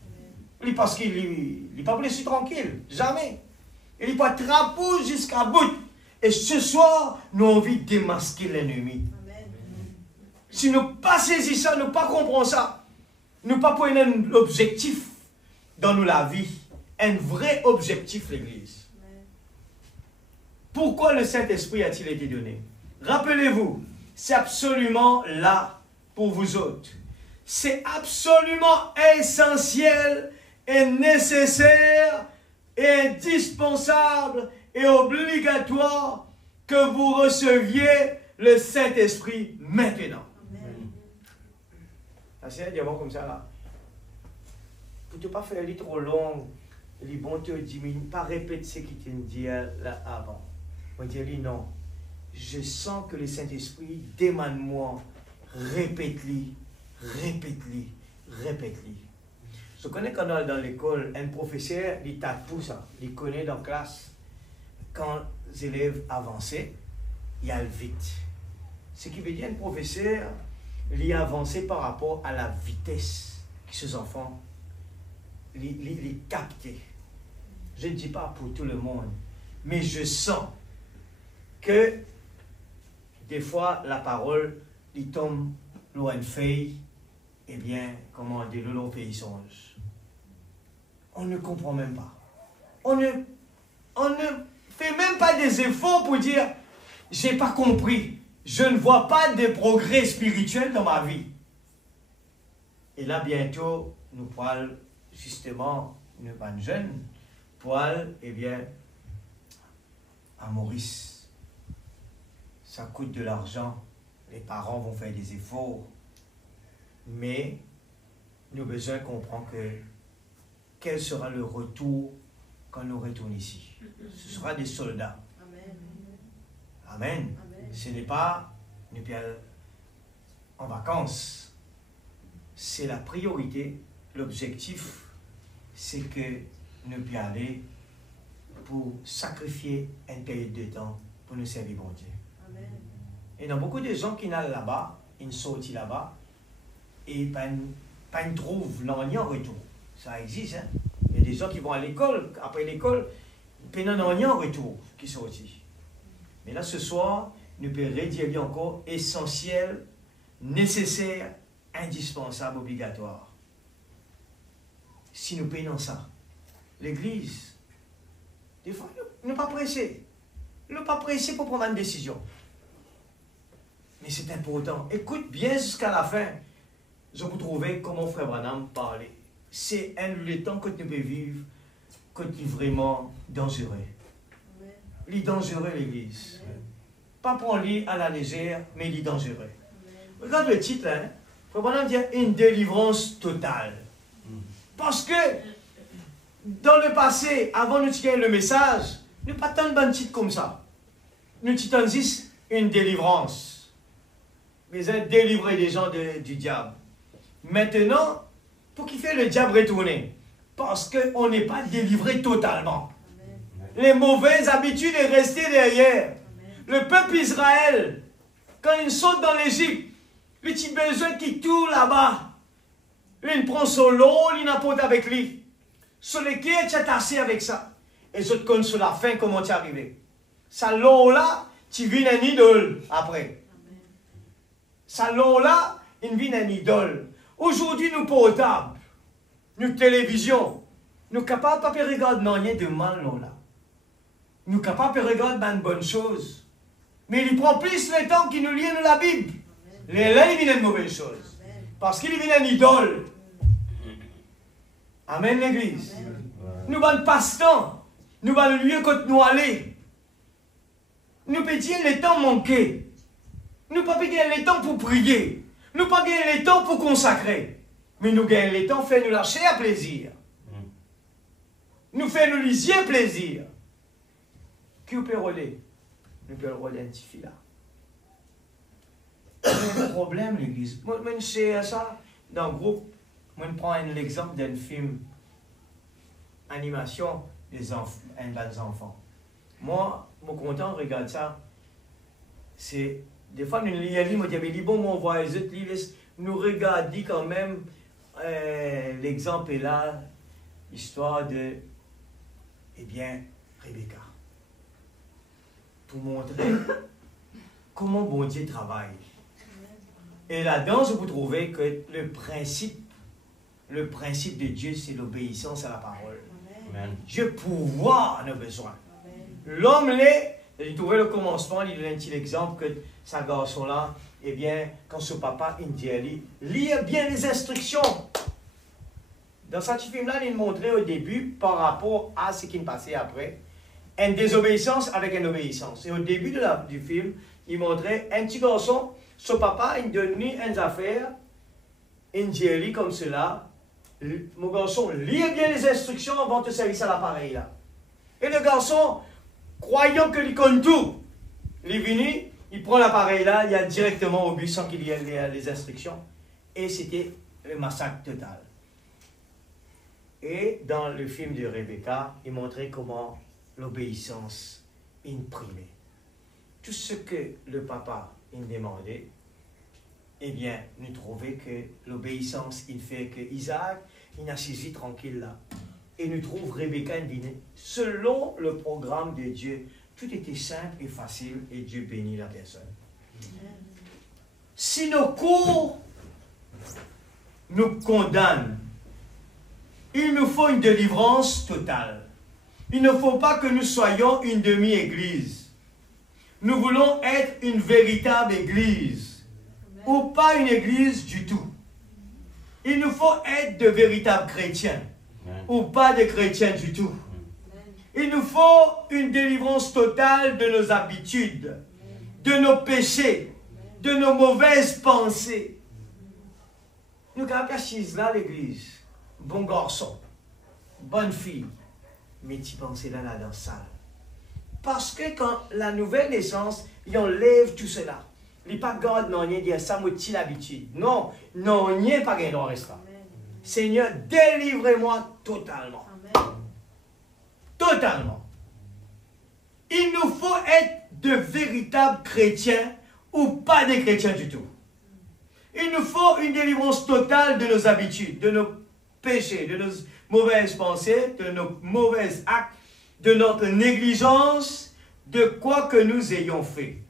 Il parce qu'il n'est pas blessé tranquille. Jamais. Il n'est pas trapeau jusqu'à bout. Et ce soir, nous avons envie de démasquer l'ennemi. Si nous ne pas saisissons ça, nous ne pas comprenons ça, nous ne pas prenons un objectif dans nous la vie, un vrai objectif l'Église. Pourquoi le Saint-Esprit a-t-il été donné? Rappelez-vous, c'est absolument là pour vous autres. C'est absolument essentiel et nécessaire et indispensable et obligatoire que vous receviez le Saint-Esprit maintenant. C'est un comme ça là. Pour ne pas faire les trop long, les bons te disent, pas répéter ce qu'il t'a dit là avant. On dit non. Je sens que le Saint-Esprit demande-moi, répète-lui, répète-lui, répète-lui. Je connais quand on est dans l'école, un professeur, il tape tout ça, il connaît dans la classe. Quand les élèves avancent, il y a le vite. Ce qui veut dire un professeur, il a avancé par rapport à la vitesse que ces enfants les captent. Je ne dis pas pour tout le monde, mais je sens que des fois la parole, il tombe loin de feuille, eh bien, comment dire, le long pays songe. On ne comprend même pas. On ne fait même pas des efforts pour dire, j'ai pas compris. Je ne vois pas de progrès spirituel dans ma vie. Et là, bientôt, nous pourrons justement, nous pas jeunes, pourrons, eh bien, à Maurice, ça coûte de l'argent. Les parents vont faire des efforts. Mais, nous avons besoin de comprendre que quel sera le retour quand nous retournons ici. Ce sera des soldats. Amen. Amen. Ce n'est pas nous en vacances. C'est la priorité, l'objectif, c'est que nous puissions aller pour sacrifier une période de temps pour nous servir bon Dieu. Amen. Et il y a beaucoup de gens qui n'allent là-bas, ils sortent là-bas, et pas ne trouvent rien en retour. Ça existe, hein? Il y a des gens qui vont à l'école, après l'école, ils n'ont rien en retour qui sortent. Mais là, ce soir, nous pouvons redire encore essentiel, nécessaire, indispensable, obligatoire. Si nous payons ça, l'Église, des fois, nous ne pas pressés. Nous ne pas pressés pour prendre une décision. Mais c'est important. Écoute bien jusqu'à la fin. Je vous trouver comment Frère Branham parlait. C'est le temps que nous pouvons vivre, que c'est vraiment dangereux. Il est dangereux, l'Église. Pas prendre à la légère, mais il est dangereux. Regarde le titre, hein. Frère Branham dit une délivrance totale. Parce que dans le passé, avant de tirer le message, nous pas tant de titres comme ça. Nous titons juste une délivrance. Mais délivrer les gens du diable. Maintenant, pour qu'il fait le diable retourner. Parce qu'on n'est pas délivré totalement. Amen. Les mauvaises habitudes sont restées derrière. Amen. Le peuple Israël, quand il saute dans l'Égypte, le petit besoin qui tourne là-bas, il prend son lot, il n'apporte avec lui. Sur lequel tu as tassé avec ça. Et je te connais sur la fin comment tu es arrivé. Ça lot là, tu vis un idole après. Ça lot là, il vit un idole. Aujourd'hui, nous portables, nous télévision, nous capables de regarder rien de mal là. Nous capables de regarder une bonne chose. Mais il prend plus le temps qu'il nous lit dans la Bible. Là, il vient une mauvaise chose. Parce qu'il vient un idole. Amen, l'Église. Nous avons passe-temps. Nous avons le lieu que nous aller. Nous pétions le temps manqué. Nous pas gagner le temps pour prier. Nous pas gagner le temps pour consacrer. Mais nous gagnons le temps pour faire nous lâcher à plaisir. Nous faire nous lisier plaisir. Qui peut rouler? Nous pouvons rouler un petit fil là. Un problème, l'Église. Moi, je sais ça dans le groupe. Moi, je prends l'exemple d'un film animation des enfants. Moi, je suis content, regarde ça. C'est, des fois, nous lisons, j'avais dit, bon, on voit les autres, nous regardons quand même, l'exemple est là, l'histoire de, eh bien, Rebecca. Pour montrer comment bon Dieu travaille. Et là-dedans, je vous trouvez que le principe de Dieu, c'est l'obéissance à la parole. Amen. Dieu pourvoit nos besoins. L'homme l'est, j'ai trouvé le commencement, il a un petit exemple que ce garçon-là, eh bien, quand son papa, il dit, lis bien les instructions. Dans ce film-là, il montrait au début, par rapport à ce qui me passait après, une désobéissance avec une obéissance. Et au début du film, il montrait un petit garçon, son papa, il donnait une affaire, il dit comme cela, mon garçon, lis bien les instructions avant de te servir à l'appareil là. Et le garçon, croyant que il connaît tout, il est venu, il prend l'appareil là, il y a directement au but sans qu'il y ait les instructions. Et c'était le massacre total. Et dans le film de Rebecca, il montrait comment l'obéissance imprimée. Tout ce que le papa il demandait, eh bien, nous trouvons que l'obéissance, il fait que Isaac, il a saisi tranquille là. Et nous trouvons Rebecca, il dit, selon le programme de Dieu, tout était simple et facile et Dieu bénit la personne. Si nos cours nous condamnent, il nous faut une délivrance totale. Il ne faut pas que nous soyons une demi-église. Nous voulons être une véritable église. Ou pas une église du tout. Il nous faut être de véritables chrétiens. Ou pas de chrétiens du tout. Il nous faut une délivrance totale de nos habitudes, de nos péchés, de nos mauvaises pensées. Nous avons là l'église. Bon garçon, bonne fille, mais tu penses là dans la salle. Parce que quand la nouvelle naissance, il enlève tout cela. Il n'y a pas de garde, non, il y a ça, c'est l'habitude. Non, non, il n'y a pas de droit restera. Seigneur, délivrez-moi totalement. Amen. Totalement. Il nous faut être de véritables chrétiens ou pas des chrétiens du tout. Il nous faut une délivrance totale de nos habitudes, de nos péchés, de nos mauvaises pensées, de nos mauvais actes, de notre négligence, de quoi que nous ayons fait.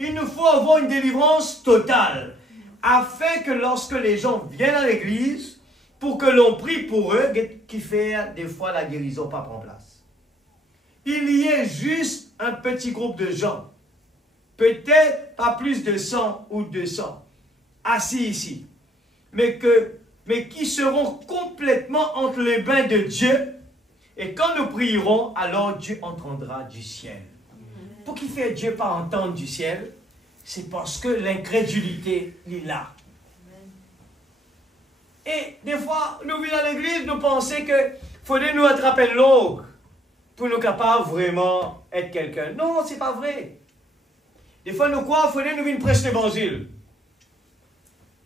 Il nous faut avoir une délivrance totale, afin que lorsque les gens viennent à l'église, pour que l'on prie pour eux, qui fait des fois la guérison pas prend place. Il y ait juste un petit groupe de gens, peut-être pas plus de 100 ou 200, assis ici, mais qui seront complètement entre les mains de Dieu. Et quand nous prierons, alors Dieu entendra du ciel. Pour qui fait Dieu pas entendre du ciel, c'est parce que l'incrédulité est là. Et des fois, nous venons à l'église, nous pensons qu'il faudrait nous attraper l'ogre pour nous capables vraiment être quelqu'un. Non, c'est pas vrai. Des fois, nous croyons qu'il faudrait nous venir prêcher l'évangile.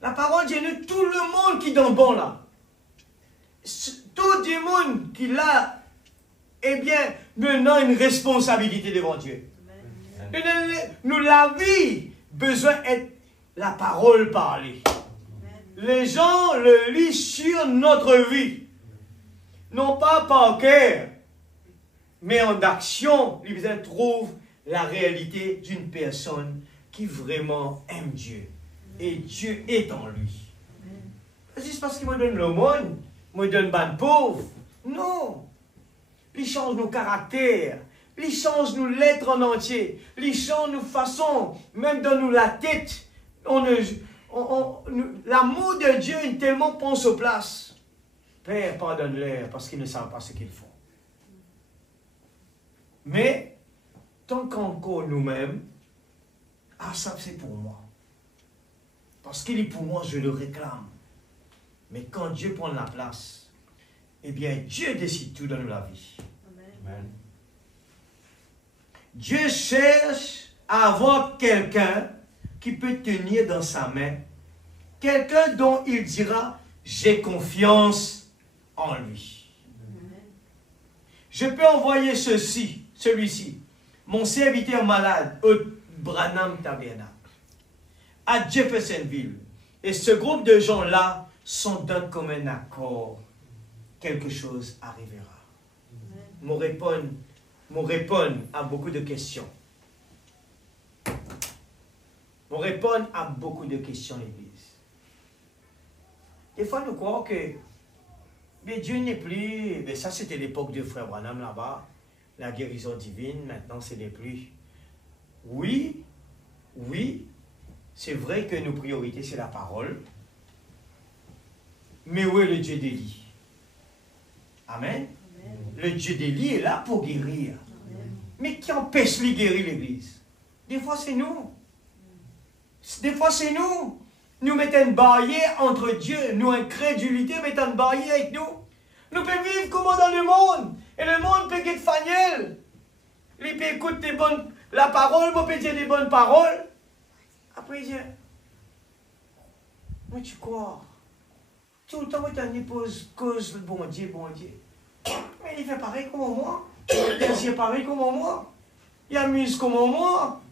La parole de Dieu, tout le monde qui est dans le bon là, tout le monde qui l'a, eh bien, menant une responsabilité devant Dieu. Nous, la vie, besoin d'être la parole parlée. Les gens le lisent sur notre vie. Non pas par cœur, mais en action, ils trouvent la réalité d'une personne qui vraiment aime Dieu. Et Dieu est en lui. C'est parce qu'il me donne l'aumône, me donne ban pauvre. Non. Il change nos caractères. Il change nos lettres en entier. Il change nos façons. Même dans nous la tête. L'amour de Dieu est tellement pense aux places. Père, pardonne-leur parce qu'ils ne savent pas ce qu'ils font. Mais, tant qu'encore nous-mêmes, ah ça c'est pour moi. Parce qu'il est pour moi, je le réclame. Mais quand Dieu prend la place, eh bien Dieu décide tout dans la vie. Amen. Dieu cherche à avoir quelqu'un qui peut tenir dans sa main, quelqu'un dont il dira, j'ai confiance en lui. Amen. Je peux envoyer ceci, celui-ci, mon serviteur malade au Branham Tabernacle, à Jeffersonville. Et ce groupe de gens-là sont d'un commun accord. Quelque chose arrivera. Mon répondre à beaucoup de questions. Mon répondre à beaucoup de questions, l'Église. Des fois, nous croyons que mais Dieu n'est plus... Mais ça, c'était l'époque de Frère Branham là-bas. La guérison divine, maintenant, ce n'est plus. Oui, c'est vrai que nos priorités, c'est la parole. Mais où est le Dieu d'Élie? Amen. Amen. Le Dieu d'Élie est là pour guérir. Amen. Mais qui empêche de guérir l'Église? Des fois, c'est nous. Des fois, c'est nous. Nous mettons une barrière entre Dieu, nous, incrédulité, mettons une barrière avec nous. Nous pouvons vivre comment dans le monde. Et le monde peut être faniel. Il peut écouter la parole, il peut dire des bonnes paroles. Après, il dit, moi, tu crois? Tout le temps, tu poses cause, bon Dieu. Mais il fait pareil comme moi. Il fait pareil comme moi. Il amuse comme moi.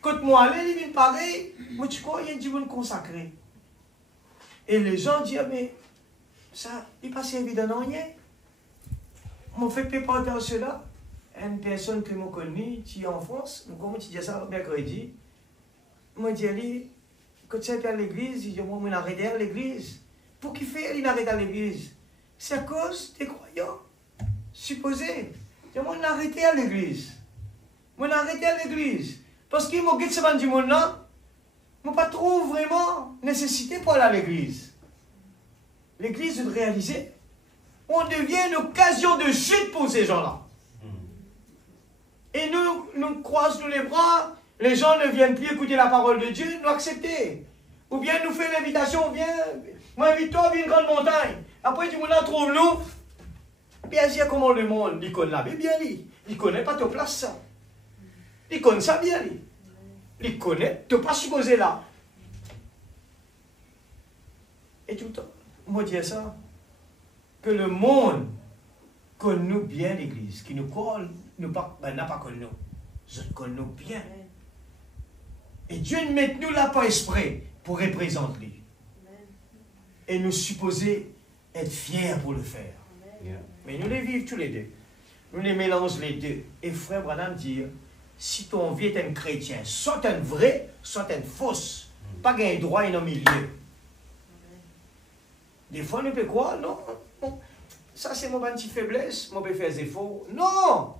Quand moi aller, il vient pareil. Moi, tu crois, il y a du monde consacré. Et les gens disent, mais ça, il passe évidemment rien. On fait pas à cela. Une personne que je connais, qui est en France, comment tu dis ça mercredi? Moi, je dis, quand tu es à l'église, il dit, moi, je arrête à l'église. Pour qui fait, il arrête à l'église? C'est à cause des croyants. Supposé. Moi, je arrête à l'église. Moi, je arrête à l'église. Parce que moi, je suis du monde là, je ne pas trop vraiment nécessité pour aller à l'église. L'église de réaliser, on devient une occasion de chute pour ces gens-là. Et nous croisons les bras, les gens ne viennent plus écouter la parole de Dieu, nous accepter. Ou bien nous fait l'invitation, viens, moi invite-toi, viens une grande montagne. Après, du monde là, trouve-nous. Bien sûr, comment le monde, il connaît la Bible, bien, il ne connaît pas ta place, ça. Il connaît ça bien, lui. Il connaît, tu n'es pas supposé là. Et tout le temps, moi je dis ça, que le monde connaît bien l'Église, qui nous connaît, n'a pas connu nous. Je connais bien. Et Dieu ne met nous là pas exprès pour représenter lui. Et nous supposer être fiers pour le faire. Mais nous les vivons tous les deux. Nous les mélangeons les deux. Et frère Branham dit, si ton vie est un chrétien, soit un vrai, soit un fausse, pas un droit et un milieu. Des fois, nous pouvons croire, non, ça c'est mon petite faiblesse, mon peux faire des efforts. Non!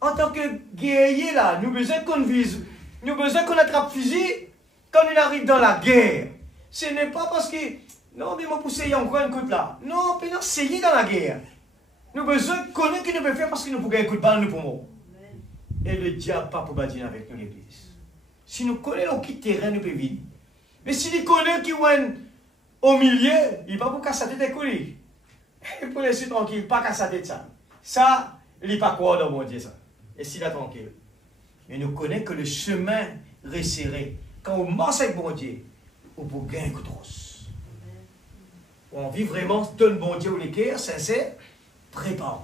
En tant que guerrier, là, nous besoin qu'on vise, nous besoin qu'on attrape fusil quand il arrive dans la guerre. Ce n'est pas parce que, non, mais moi poussé encore un coup de là. Non, mais non, c'est dans la guerre. Nous besoin de connaître ce que nous pouvons faire parce que nous pouvons un coup de balle, nous poumons. Et le diable pas pour badiner avec nous l'église. Si nous connaissons qui terrain, nous pouvons vivre. Mais si nous connaissons qui est au milieu, il ne va pas casser la tête et courir. Et pour laisser tranquille, pas casser la tête ça. Ça, il n'est pas quoi dans mon Dieu ça. Et s'il est tranquille. Mais nous connaissons que le chemin resserré, quand on marche avec mon Dieu, on peut gagner un coup de rosse. On vit vraiment, donne bon Dieu ou les cœurs, sincère, prépare.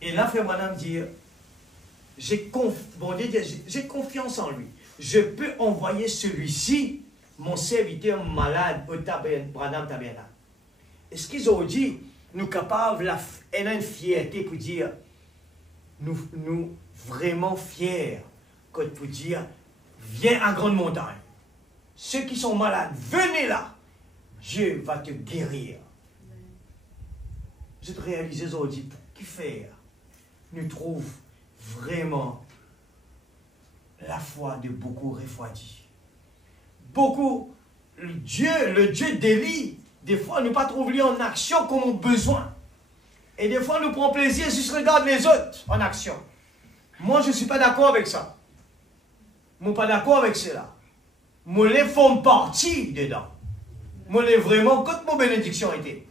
Et là, frère Branham dit, j'ai confiance en lui. Je peux envoyer celui-ci, mon serviteur malade, au Branham Tabernacle. Est-ce qu'ils ont dit, nous capables, elle a une fierté pour dire, nous vraiment fiers, pour dire, viens à grande montagne. Ceux qui sont malades, venez là. Dieu va te guérir. Je te réalise aujourd'hui, pour qui faire? Nous trouve vraiment la foi de beaucoup refroidis. Beaucoup, le Dieu d'Élie, des fois nous pas trouver en action comme on a besoin. Et des fois nous prenons plaisir si je regarde les autres en action. Moi je ne suis pas d'accord avec ça. Moi pas d'accord avec cela. Moi les font partie dedans. Moi les vraiment, quand mon bénédiction était.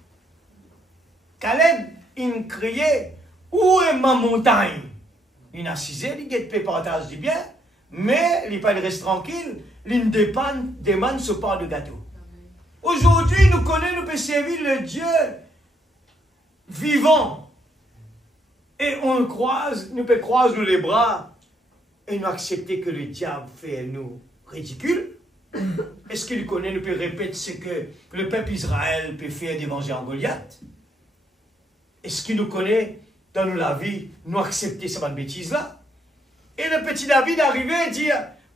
Caleb, il criait, où est ma montagne? Il a assisé, il guette le partage du bien, mais il pas reste tranquille, il demande ce part de gâteau. Aujourd'hui, nous connaissons, nous pouvons servir le Dieu vivant. Et on croise, nous peut croiser les bras et nous accepter que le diable fait nous ridicule. Est-ce qu'il connaît, nous peut répéter ce que le peuple Israël peut faire d'évangile en Goliath? Est-ce qu'il nous connaît dans la vie, nous accepter cette bêtise-là? Et le petit David arrivait et dit,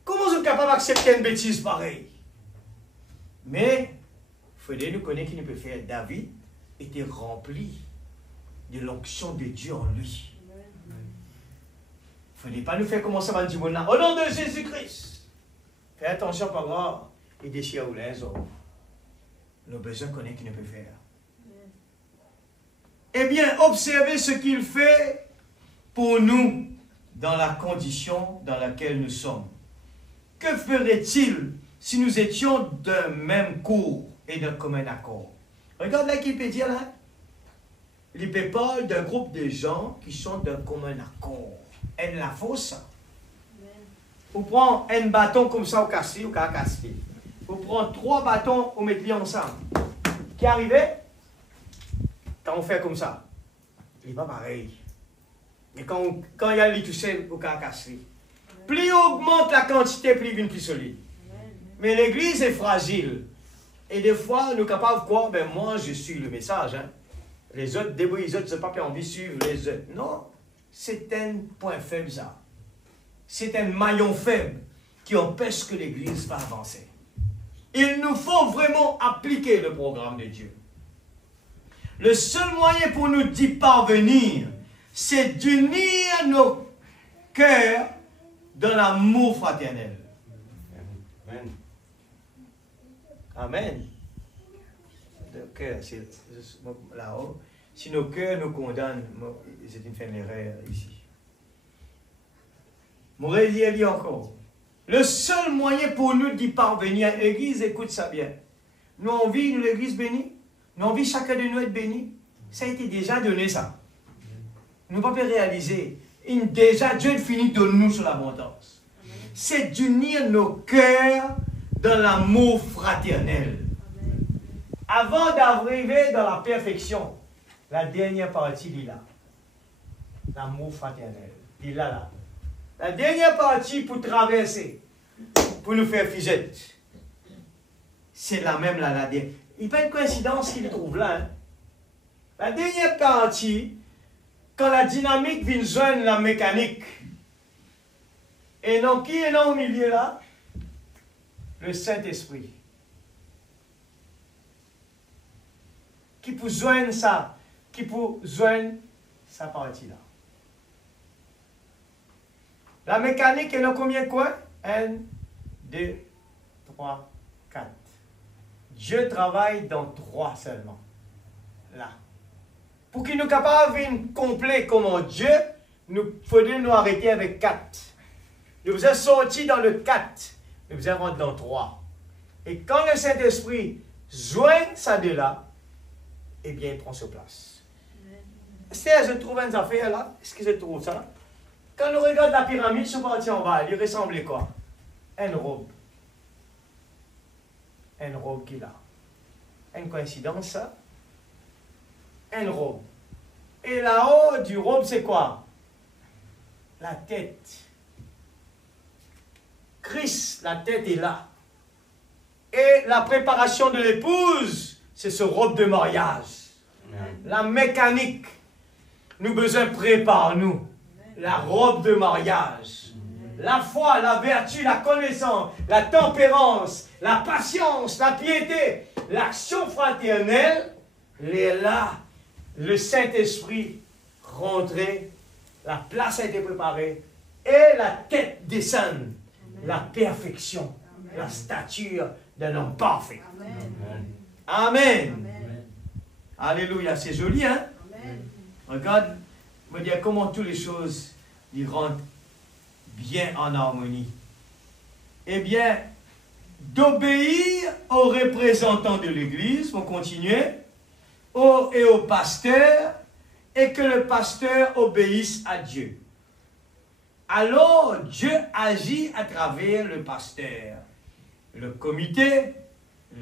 comment vous êtes capable d'accepter une bêtise pareille? Mais, il faudrait nous connaître qu'il ne peut faire. David était rempli de l'onction de Dieu en lui. Il ne fallait pas nous faire commencer à dire, au nom de Jésus-Christ. Fais attention par là, et déchire ou les autres. Nos besoins connaissent qu'il ne peut faire. Eh bien, observez ce qu'il fait pour nous dans la condition dans laquelle nous sommes. Que ferait-il si nous étions d'un même cours et d'un commun accord? Regarde là qu'il peut dire là. Il peut parler d'un groupe de gens qui sont d'un commun accord. Et la fausse. Vous prenez un bâton comme ça au cassé, au cassé. Vous prenez 3 bâtons, vous mettez ensemble. Qui arrivait? Quand on fait comme ça, il n'est pas pareil. Mais quand il y a les toucher au cassé, plus on augmente la quantité, plus il devient plus solide. Mais l'église est fragile. Et des fois, nous sommes capables de croire, ben moi je suis le message. Hein. Les autres, les autres, n'ont pas envie de suivre les autres. Non, c'est un point faible ça. C'est un maillon faible qui empêche que l'église va avancer. Il nous faut vraiment appliquer le programme de Dieu. Le seul moyen pour nous d'y parvenir, c'est d'unir nos cœurs dans l'amour fraternel. Amen. Amen. Le cœur, c'est là-haut. Si nos cœurs nous condamnent, c'est une fin d'erreur ici. M'aurait dit encore. Le seul moyen pour nous d'y parvenir, l'église, écoute ça bien. Nous avons envie de l'église bénie. Nous avons envie chacun de nous être béni. Ça a été déjà donné ça. Nous ne pouvons pas réaliser. Déjà, Dieu finit de nous sur l'abondance. C'est d'unir nos cœurs dans l'amour fraternel. Avant d'arriver dans la perfection, la dernière partie, il est là. L'amour fraternel. Il est là. La dernière partie pour traverser, pour nous faire figette, c'est la même là, la dernière. Il n'y a pas une coïncidence qu'il trouve là. Hein? La dernière partie, quand la dynamique vient joindre la mécanique, et non, qui est là au milieu là? Le Saint-Esprit. Qui peut joindre ça? Qui peut joindre sa partie là? La mécanique est dans combien de coins? 1, 2, 3, 4. Dieu travaille dans 3 seulement. Là. Pour qu'il nous capable de complet comme Dieu, il faudrait nous arrêter avec 4. Nous vous sorti dans le 4. Nous vous rentrer dans 3. Et quand le Saint-Esprit joint ça de là, eh bien, il prend sa place. Est-ce que je trouve une affaire là? Est-ce que je trouve ça? Quand nous regardons la pyramide, ce parti en bas, il ressemble à quoi? Une robe. Une robe qu'il a. Une coïncidence, ça? Une robe. Et là-haut du robe, c'est quoi? La tête. Christ, la tête est là. Et la préparation de l'épouse, c'est ce robe de mariage. La mécanique. Nous besoin prépare nous. La robe de mariage. La foi, la vertu, la connaissance, la tempérance, la patience, la piété, l'action fraternelle, là, le Saint-Esprit rentré, la place a été préparée et la tête descend, la perfection, la stature d'un homme parfait. Amen. Amen. Amen. Alléluia, c'est joli, hein? Amen. Regarde, me dire comment toutes les choses y rentrent bien en harmonie. Eh bien, d'obéir aux représentants de l'Église, pour continuer, et au pasteur, et que le pasteur obéisse à Dieu. Alors, Dieu agit à travers le pasteur. Le comité,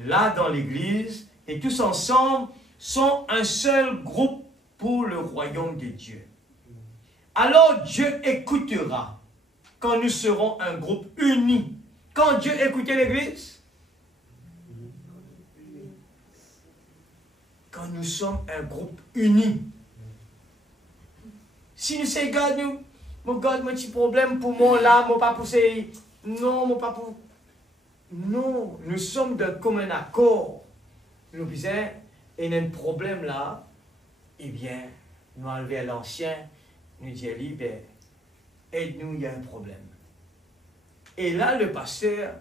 là dans l'Église, et tous ensemble, sont un seul groupe pour le royaume de Dieu. Alors Dieu écoutera quand nous serons un groupe uni. Quand Dieu écoutait l'Église, quand nous sommes un groupe uni. Si nous sommes, regarde, mon petit problème pour moi là, mon pas pousser. Non, mon pas pour. Non, nous sommes d'un commun accord. Nous disons, il y a un problème là, eh bien, nous enlever l'ancien, nous disons, ben, aide-nous, il y a un problème. Et là, le pasteur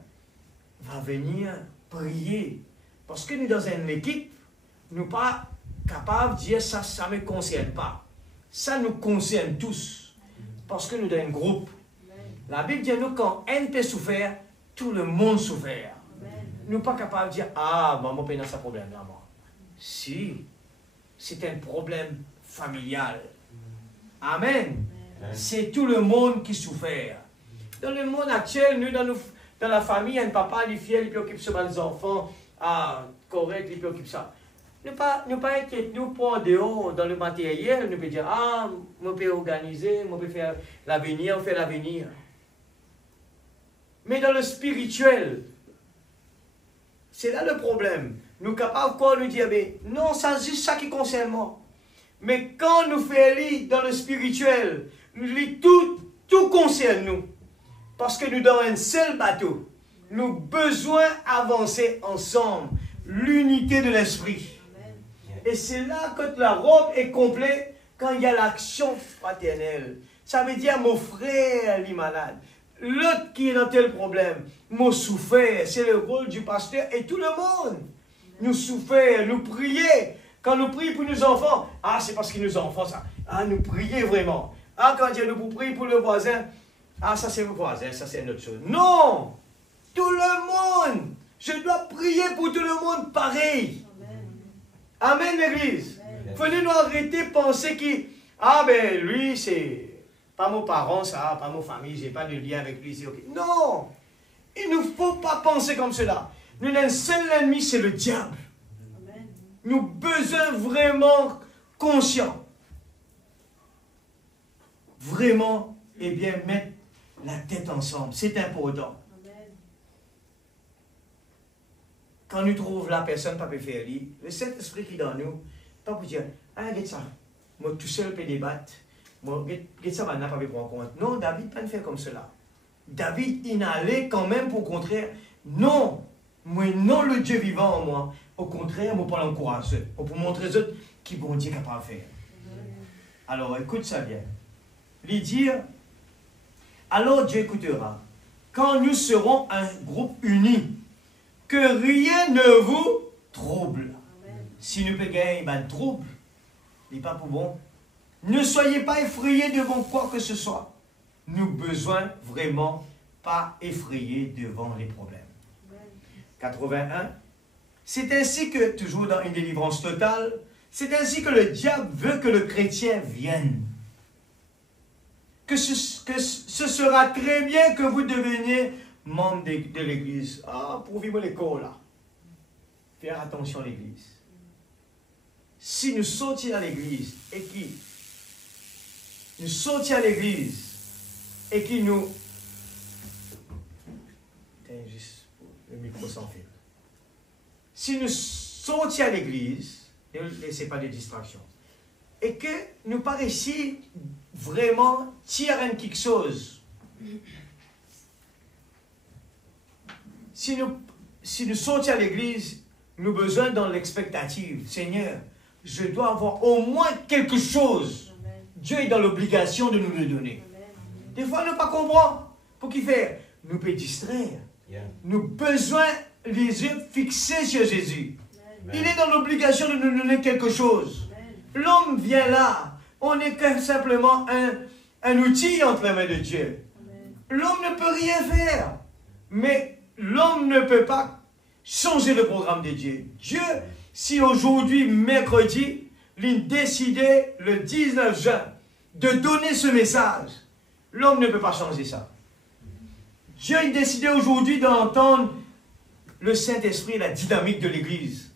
va venir prier. Parce que nous, dans une équipe, nous ne sommes pas capables de dire ça, ça ne me concerne pas. Ça nous concerne tous. Parce que nous sommes un groupe. La Bible dit nous, quand un peut souffrir, tout le monde souffert. Nous ne sommes pas capables de dire, ah, bon, moi, je n'ai pas de problème là, moi. Si, c'est un problème familial. Amen. C'est tout le monde qui souffert. Dans le monde actuel, nous, dans la famille, il y a un papa, il est fier, il préoccupe sur les enfants, ah, correct, il préoccupe ça. Ne pas inquiéter, nous pour en dehors, dans le matériel, nous pouvons dire, ah, je peux organiser, je peux faire l'avenir, faire l'avenir. Mais dans le spirituel, c'est là le problème. Nous sommes capables de nous dire, non, c'est juste ça qui concerne moi. Mais quand nous faisons dans le spirituel, tout concerne nous. Parce que nous dans un seul bateau. Nous avons besoin d'avancer ensemble. L'unité de l'esprit. Et c'est là que la robe est complète quand il y a l'action fraternelle. Ça veut dire mon frère est malade. L'autre qui est dans tel problème. Mon souffert. C'est le rôle du pasteur et tout le monde. Nous souffrir, nous prier. Quand nous prions pour nos enfants, ah, c'est parce que nos enfants, ça. Ah, nous prier vraiment. Ah, quand Dieu nous prie pour le voisin, ah, ça c'est le voisin, ça c'est une autre chose. Non! Tout le monde! Je dois prier pour tout le monde pareil. Amen, Amen l'Église. Venez nous arrêter de penser que, ah, ben lui, c'est pas mon parent, ça, pas mon famille, j'ai pas de lien avec lui, c'est ok. Non! Il ne faut pas penser comme cela. Nous avons un seul ennemi, c'est le diable. Amen. Nous avons besoin vraiment conscients. Vraiment, eh bien, mettre la tête ensemble. C'est important. Amen. Quand nous trouvons la personne pas peut faire lire, le Saint-Esprit qui est dans nous, pas pour dire, ah, regarde ça, moi tout seul peut débattre, moi, regarde ça, maintenant, pas prendre en compte. Non, David pas faire comme cela. David, il n'allait quand même pour le contraire. Non, moi, non le Dieu vivant en moi. Au contraire, moi, pas l'encourager. Pour montrer aux autres qui bon Dieu capable de faire. Alors, écoute ça bien. Lui dire, alors Dieu écoutera. Quand nous serons un groupe uni, que rien ne vous trouble. Amen. Si nous pouvons gagner un trouble, il n'est pas pour bon. Ne soyez pas effrayés devant quoi que ce soit. Nous besoin vraiment pas effrayés devant les problèmes. Amen. 81. C'est ainsi que, toujours dans une délivrance totale, c'est ainsi que le diable veut que le chrétien vienne. Que ce sera très bien que vous deveniez membre de l'Église. Ah, pour vivre l'école là. Faire attention à l'Église. Si nous sortions à l'Église et qui nous sortions à l'Église et qui nous... Juste le micro sans fil. Si nous sortions à l'Église, ne laissez pas de distraction, et que nous paraissions vraiment tirer quelque chose. Si nous sortions à l'église, nous avons besoin dans l'expectative. Seigneur, je dois avoir au moins quelque chose. Amen. Dieu est dans l'obligation de nous le donner. Amen. Des fois, nous ne pas comprendre. Pour qu'il fait, nous peut distraire. Yeah. Nous avons besoin les yeux fixés sur Jésus. Amen. Il est dans l'obligation de nous donner quelque chose. L'homme vient là. On n'est que simplement un outil entre les mains de Dieu. L'homme ne peut rien faire. Mais l'homme ne peut pas changer le programme de Dieu. Dieu, si aujourd'hui, mercredi, il décidait le 19 juin de donner ce message, l'homme ne peut pas changer ça. Dieu a décidé aujourd'hui d'entendre le Saint-Esprit et la dynamique de l'Église.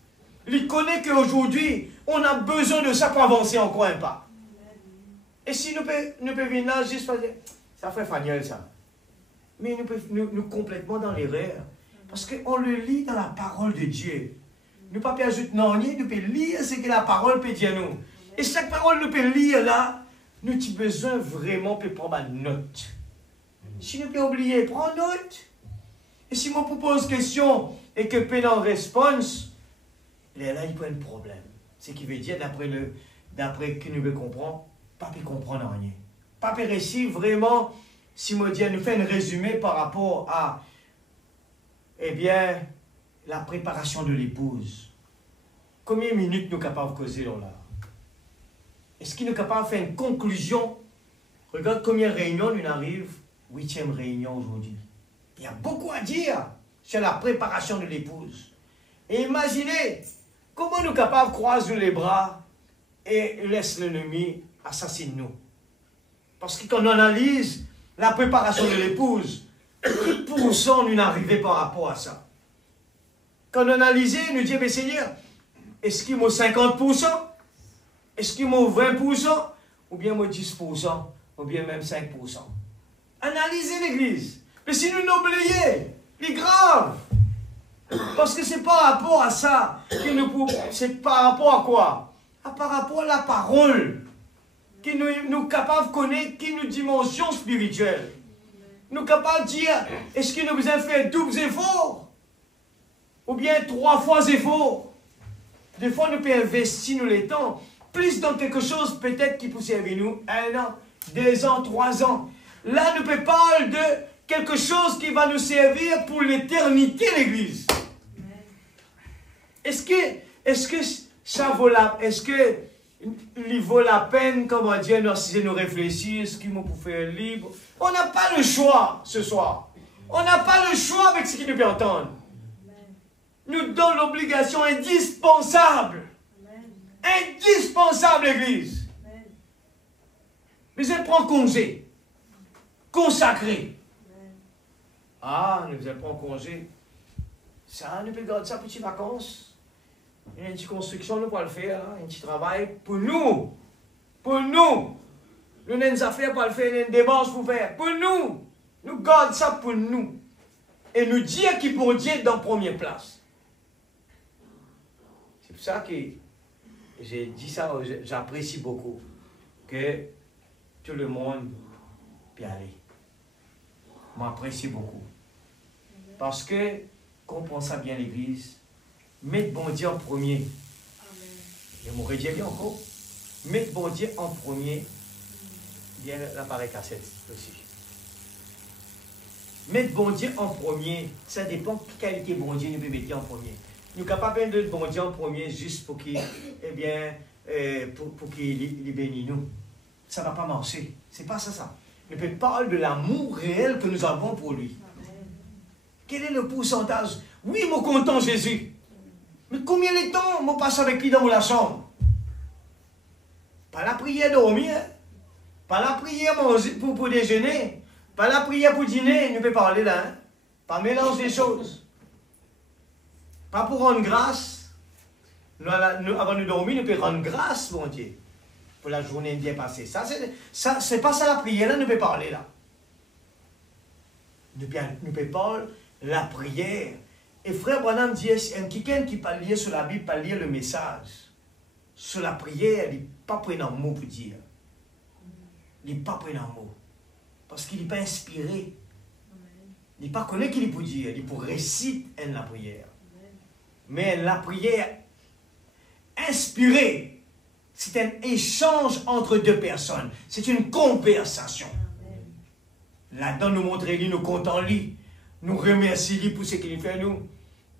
Il connaît qu'aujourd'hui, On a besoin de ça pour avancer encore un pas. Et si nous pouvons venir là, juste faire, ça fait fagnol ça. Mais nous complètement dans l'erreur. Parce qu'on le lit dans la parole de Dieu. Nous ne pouvons pas ajouter non, nous pouvons lire ce que la parole peut dire nous. Et chaque parole nous peut lire là, nous avons besoin vraiment de prendre une note. Si nous pouvons oublier, prends note. Et si je me pose une question et que je n'ai réponse, là, il y a un problème. Ce qui veut dire, d'après que nous comprenons, pas de comprendre rien. Pas de réussir vraiment, si je dis, nous fait un résumé par rapport à, eh bien, la préparation de l'épouse. Combien de minutes nous sommes capables de causer là? Est-ce qu'il est capable de faire une conclusion? Regarde combien de réunions nous arrivent. 8e réunion aujourd'hui. Il y a beaucoup à dire sur la préparation de l'épouse. Et imaginez comment nous sommes capables de croiser les bras et laisser l'ennemi assassiner nous. Parce que quand on analyse la préparation de l'épouse, quel pourcent nous arrivons par rapport à ça? Quand on analyse, nous disons, mais Seigneur, est-ce qu'il y a 50%? Est-ce qu'il y a 20%? Ou bien 10%? Ou bien même 5%? Analysez l'Église. Mais si nous l'oublions, c'est grave. Parce que c'est par rapport à ça que nous pouvons. C'est par rapport à quoi? Par rapport à la parole. Qui nous sommes capables de connaître qui nous dimension spirituelle. Nous sommes capables de dire, est-ce que nous avons fait double effort? Ou bien 3 fois effort? Des fois, nous pouvons investir nous les temps, plus dans quelque chose peut-être qui peut servir nous 1 an, 2 ans, 3 ans. Là, nous pouvons parler de quelque chose qui va nous servir pour l'éternité, l'Église. Est-ce que ça vaut la, est-ce que il vaut la peine, comment dire, si nous réfléchir, ce qu'il nous peut faire libre? On n'a pas le choix ce soir. On n'a pas le choix avec ce qu'il nous peut entendre. Nous donnons l'obligation indispensable. Indispensable, l'Église. Mais elle prend congé. Consacré. Ah, nous allons prendre congé. Ça, nous pouvons garder ça pour les vacances. Il y a une petite construction, nous pouvons le faire. Hein? Un petit travail pour nous. Pour nous. Nous avons des affaires pour le faire, nous avons des démarches pour faire. Pour nous. Nous gardons ça pour nous. Et nous dire qu'il pour Dieu dans la première place. C'est pour ça que j'ai dit ça, j'apprécie beaucoup. Que tout le monde peut aller. M'apprécie beaucoup. Parce que, comprends ça bien l'Église, mettre bon Dieu en premier. Je m'aurais dit bien encore. Mettre bon Dieu en premier. Bien l'appareil cassette aussi. Mettre bon Dieu en premier, ça dépend de quelle qualité bon Dieu nous peut mettre en premier. Nous sommes capables de mettre bon Dieu en premier juste pour qu'il pour qu'il bénisse nous. Ça ne va pas marcher. C'est pas ça. Mais peut parler de l'amour réel que nous avons pour lui. Quel est le pourcentage? Oui, moi content Jésus. Mais combien de temps moi passe avec lui dans la chambre? Pas la prière dormir, pas la prière manger pour déjeuner, pas la prière pour dîner, nous peut parler là. Hein? Pas mélanger les choses. Pas pour rendre grâce. Avant de dormir, nous pouvons rendre grâce, mon Dieu. Pour la journée bien passée. C'est pas ça la prière, là, nous pouvons parler là. Nous pouvons parler la prière. Et frère Branham dit, quelqu'un qui peut lire sur la Bible, peut lire le message. Sur la prière, il n'est pas pris un mot pour dire. Il n'est pas pris un mot. Parce qu'il n'est pas inspiré. Il n'est pas connu qu'il est pour dire. Il est pour réciter la prière. Mais la prière inspirée, c'est un échange entre deux personnes. C'est une conversation. Là-dedans, nous montrons lui, nous comptons lui. Nous remercions lui pour ce qu'il fait nous.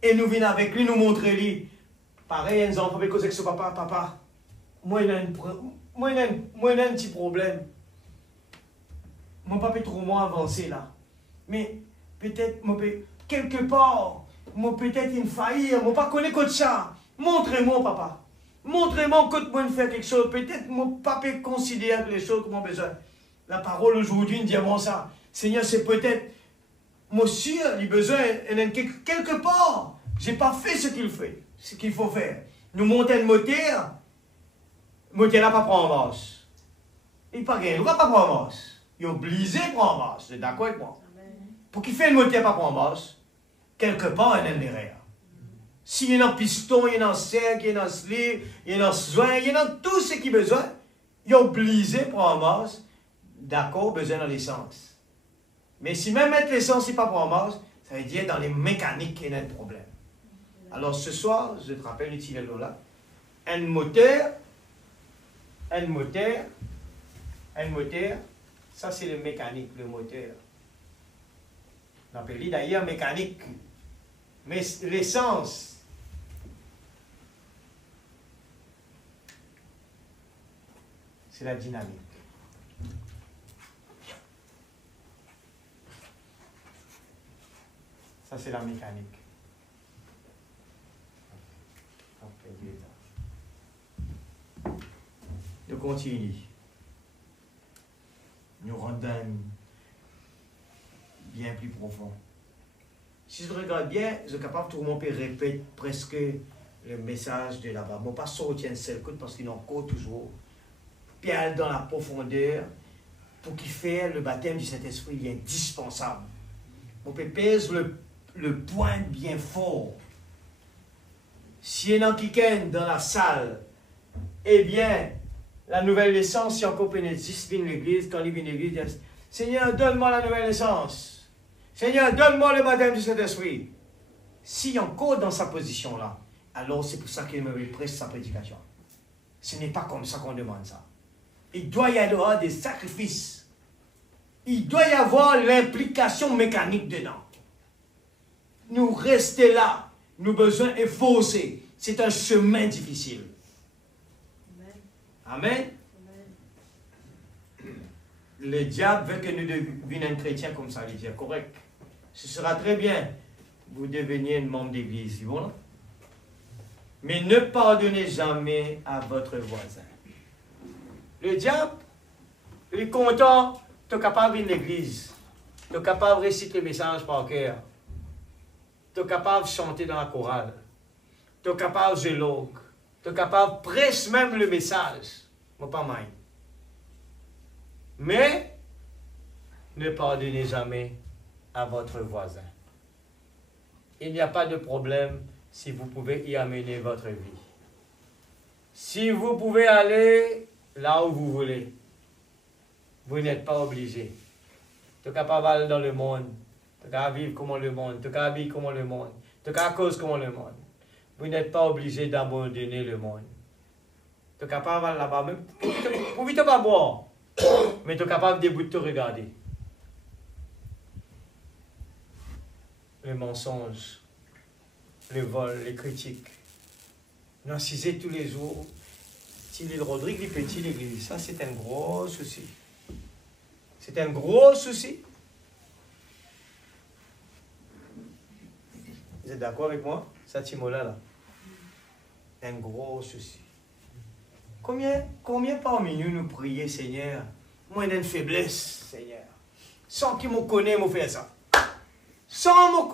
Et nous venons avec lui, nous montrons lui. Pareil, un enfant peut causer avec son papa. Moi, il a un petit problème. Mon papa est trop moins avancé là. Mais peut-être, quelque part, moi peut-être une faillite, moi pas connaître que ça. Montrez-moi, papa. Montrez-moi que moi faire quelque chose. Peut-être mon papa considère les choses comme besoin. La parole aujourd'hui nous dit moi ça. Seigneur, c'est peut-être, moi sûr, il a besoin, quelque part, j'ai pas fait ce qu'il fait, ce qu'il faut faire. Nous montons un moteur, moteur n'a pas pris en masse. Il pas gagné, il va pas prendre en masse. Il est obligé de prendre en masse. C'est d'accord avec moi? Pour qu'il fait le moteur pas prendre en masse, quelque part, il y a un derrière. S'il y a un piston, il y a un cercle, il y a un slip, il y a un joint, il y a tout ce qu'il a besoin, il est obligé de prendre en masse. D'accord, besoin de l'essence. Mais si même mettre l'essence, il n'est pas prendre en masse, ça veut dire dans les mécaniques qu'il y a un problème. Alors ce soir, je te rappelle l'utile là. Un moteur, ça c'est le mécanique, le moteur. On appelle d'ailleurs mécanique. Mais l'essence, c'est la dynamique. Ça c'est la mécanique. Nous continuons. Nous rendons bien plus profond. Si je regarde bien, je suis capable, tout le monde peut répéter presque le message de là-bas. Mon pas sortir un seul coup parce qu'il en court toujours. Puis aller dans la profondeur pour qu'il fasse le baptême du Saint-Esprit, il est indispensable. On peut pèse le point bien fort. Si il y a un quelqu'un dans la salle, eh bien, la nouvelle naissance, si encore peut existe dans l'église, quand il vient à l'église, il dit Seigneur, donne-moi la nouvelle naissance. Seigneur, donne-moi le baptême du Saint-Esprit. S'il est encore dans sa position-là, alors c'est pour ça qu'il me presse sa prédication. Ce n'est pas comme ça qu'on demande ça. Il doit y avoir des sacrifices. Il doit y avoir l'implication mécanique dedans. Nous rester là, nous besoin efforcer. C'est un chemin difficile. Amen. Le diable veut que nous devenions chrétiens comme ça, il dit correct. Ce sera très bien. Vous deveniez un membre d'église, c'est bon? Mais ne pardonnez jamais à votre voisin. Le diable, il est content, tu es capable de l'église. Tu es capable de réciter le message par cœur. Tu es capable de chanter dans la chorale. Tu es capable de dialogue. Tu es capable de prêcher même le message. Moi, pas mal. Mais, ne pardonnez jamais à votre voisin. Il n'y a pas de problème si vous pouvez y amener votre vie. Si vous pouvez aller là où vous voulez, vous n'êtes pas obligé. Tu es capable d'aller dans le monde. Tu es capable de vivre comme le monde. Tu es capable de vivre comme le monde. Tu es capable de cause comme le monde. Vous n'êtes pas obligé d'abandonner le monde. Tu es capable d'aller là-bas. Vous ne pouvez pas boire. Mais tu es capable de te regarder. Le mensonge, le vol, les critiques. Narciser tous les jours. Si l'île Rodrigue est petit, l'église, ça c'est un gros souci. C'est un gros souci. Vous êtes d'accord avec moi? Ça, Timola là. Un gros souci. Combien parmi nous prions, Seigneur? Moi, j'ai une faiblesse, Seigneur. Sans qu'il me connaisse, je fais ça.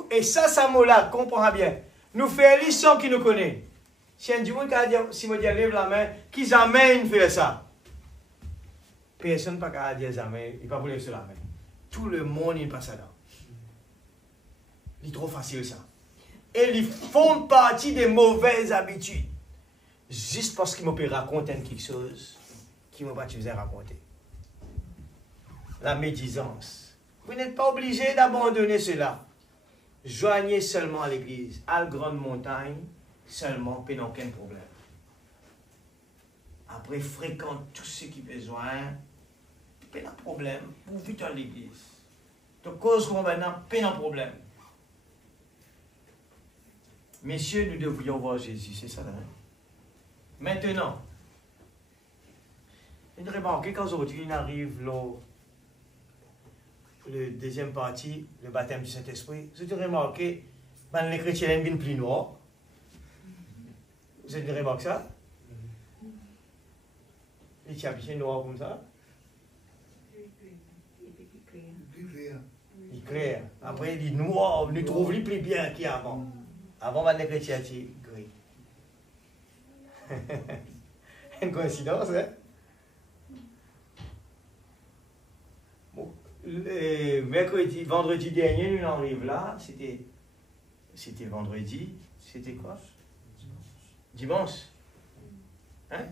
Et ça me l'a, comprends bien. Nous faisons sans qu'il nous connaisse. Si un dimanche, si je lève la main, qui jamais fait ça? Personne ne peut pas dire jamais, il ne peut pas lever sur la main. Tout le monde, il passe là. C'est trop facile ça. Et ils font partie des mauvaises habitudes. Juste parce qu'ils m'ont raconté quelque chose qu'ils ne m'ont pas fait raconter. La médisance. Vous n'êtes pas obligé d'abandonner cela. Joignez seulement à l'église, à la grande montagne, seulement, puis n'aucun problème. Après, fréquente tout ce qui est besoin, pas de problème, pour vite à l'église. De cause qu'on maintenant, pas de problème. Messieurs, nous devrions voir Jésus, c'est ça, hein? Maintenant, une remarque, quand aujourd'hui il arrive le deuxième partie, le baptême du Saint-Esprit, vous avez remarqué, les chrétiens viennent plus noirs. Vous avez remarqué ça? Les chapitres noirs comme ça? Il clair. Après, il dit noir, nous trouvons les plus bien qu'avant. Avant, les chrétiens étaient gris. Une coïncidence, hein? Bon, vendredi dernier, nous arrivons là. C'était vendredi. C'était quoi? Dimanche. Hein?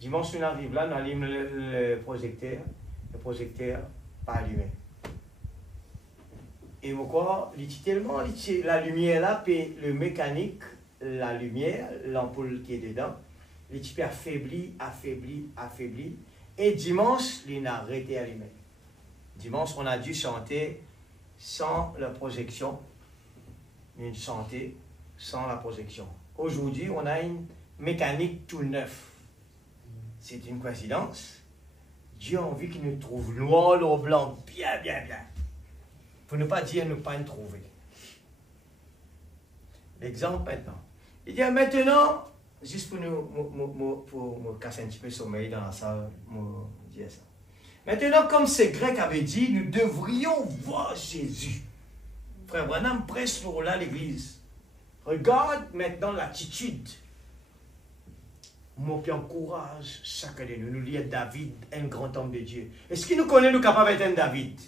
Dimanche, nous arrivons là, nous allumons le projecteur. Le projecteur pas allumé. Et pourquoi? Tellement la lumière là, puis le mécanique, la lumière, l'ampoule qui est dedans, il est affaibli. Et dimanche, il n'a arrêté allumé. Dimanche, on a dû chanter sans la projection. Une chanter sans la projection. Aujourd'hui, on a une mécanique tout neuf. C'est une coïncidence. Dieu a envie qu'il nous trouve noir ou blanc, bien. Pour ne pas dire ne pas nous trouver. L'exemple maintenant. Il dit maintenant, juste pour me casser un petit peu le sommeil dans la salle, me dire ça. Maintenant, comme ces Grecs avaient dit, nous devrions voir Jésus. Frère Branham presse pour là l'église. Regarde maintenant l'attitude. Moi qui encourage chacun de nous. Nous lire David, un grand homme de Dieu. Est-ce qu'il nous connaît, nous capables d'être un David?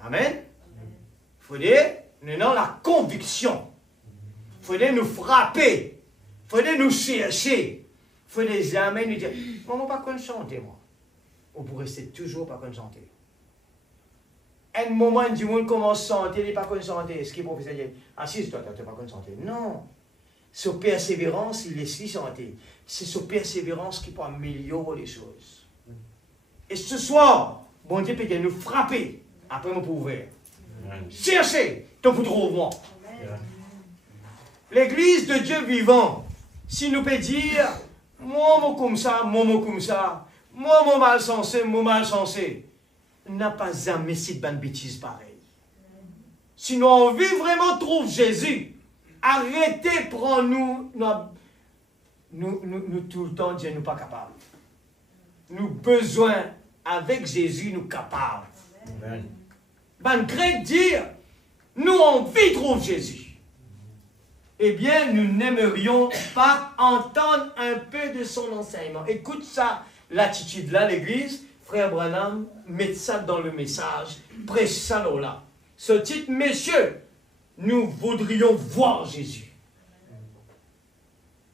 Amen. Il faudrait, nous avons la conviction. Il faudrait nous frapper. Il faudrait nous chercher. Il faudrait jamais nous dire, moi, je ne pas chanter, moi. On pourrait rester toujours pas chanter. Un moment du monde commence à chanter, il n'est pas chanter. Est-ce qu'il est professeur dit, assise-toi, tu n'es pas chanter. Non. Sur persévérance, il laisse chanter. C'est sur persévérance qu'il peut améliorer les choses. Et ce soir, bon Dieu peut nous frapper après mon pouvoir. Cherchez, ton pour trouver. L'église de Dieu vivant, si nous peut dire, moi comme ça, moi mal sensé, n'a pas jamais cette bonne bêtise pareille. Si nous on veut vraiment trouver Jésus, arrêtez, prends-nous, nous tout le temps, Dieu nous pas capables. Nous besoin, avec Jésus, nous capables. Ben Grec dire, nous on veut trouver Jésus. Eh bien, nous n'aimerions pas entendre un peu de son enseignement. Écoute ça, l'attitude là, l'église, frère Branham, met ça dans le message, prêche ça là. Ce titre, messieurs, nous voudrions voir Jésus.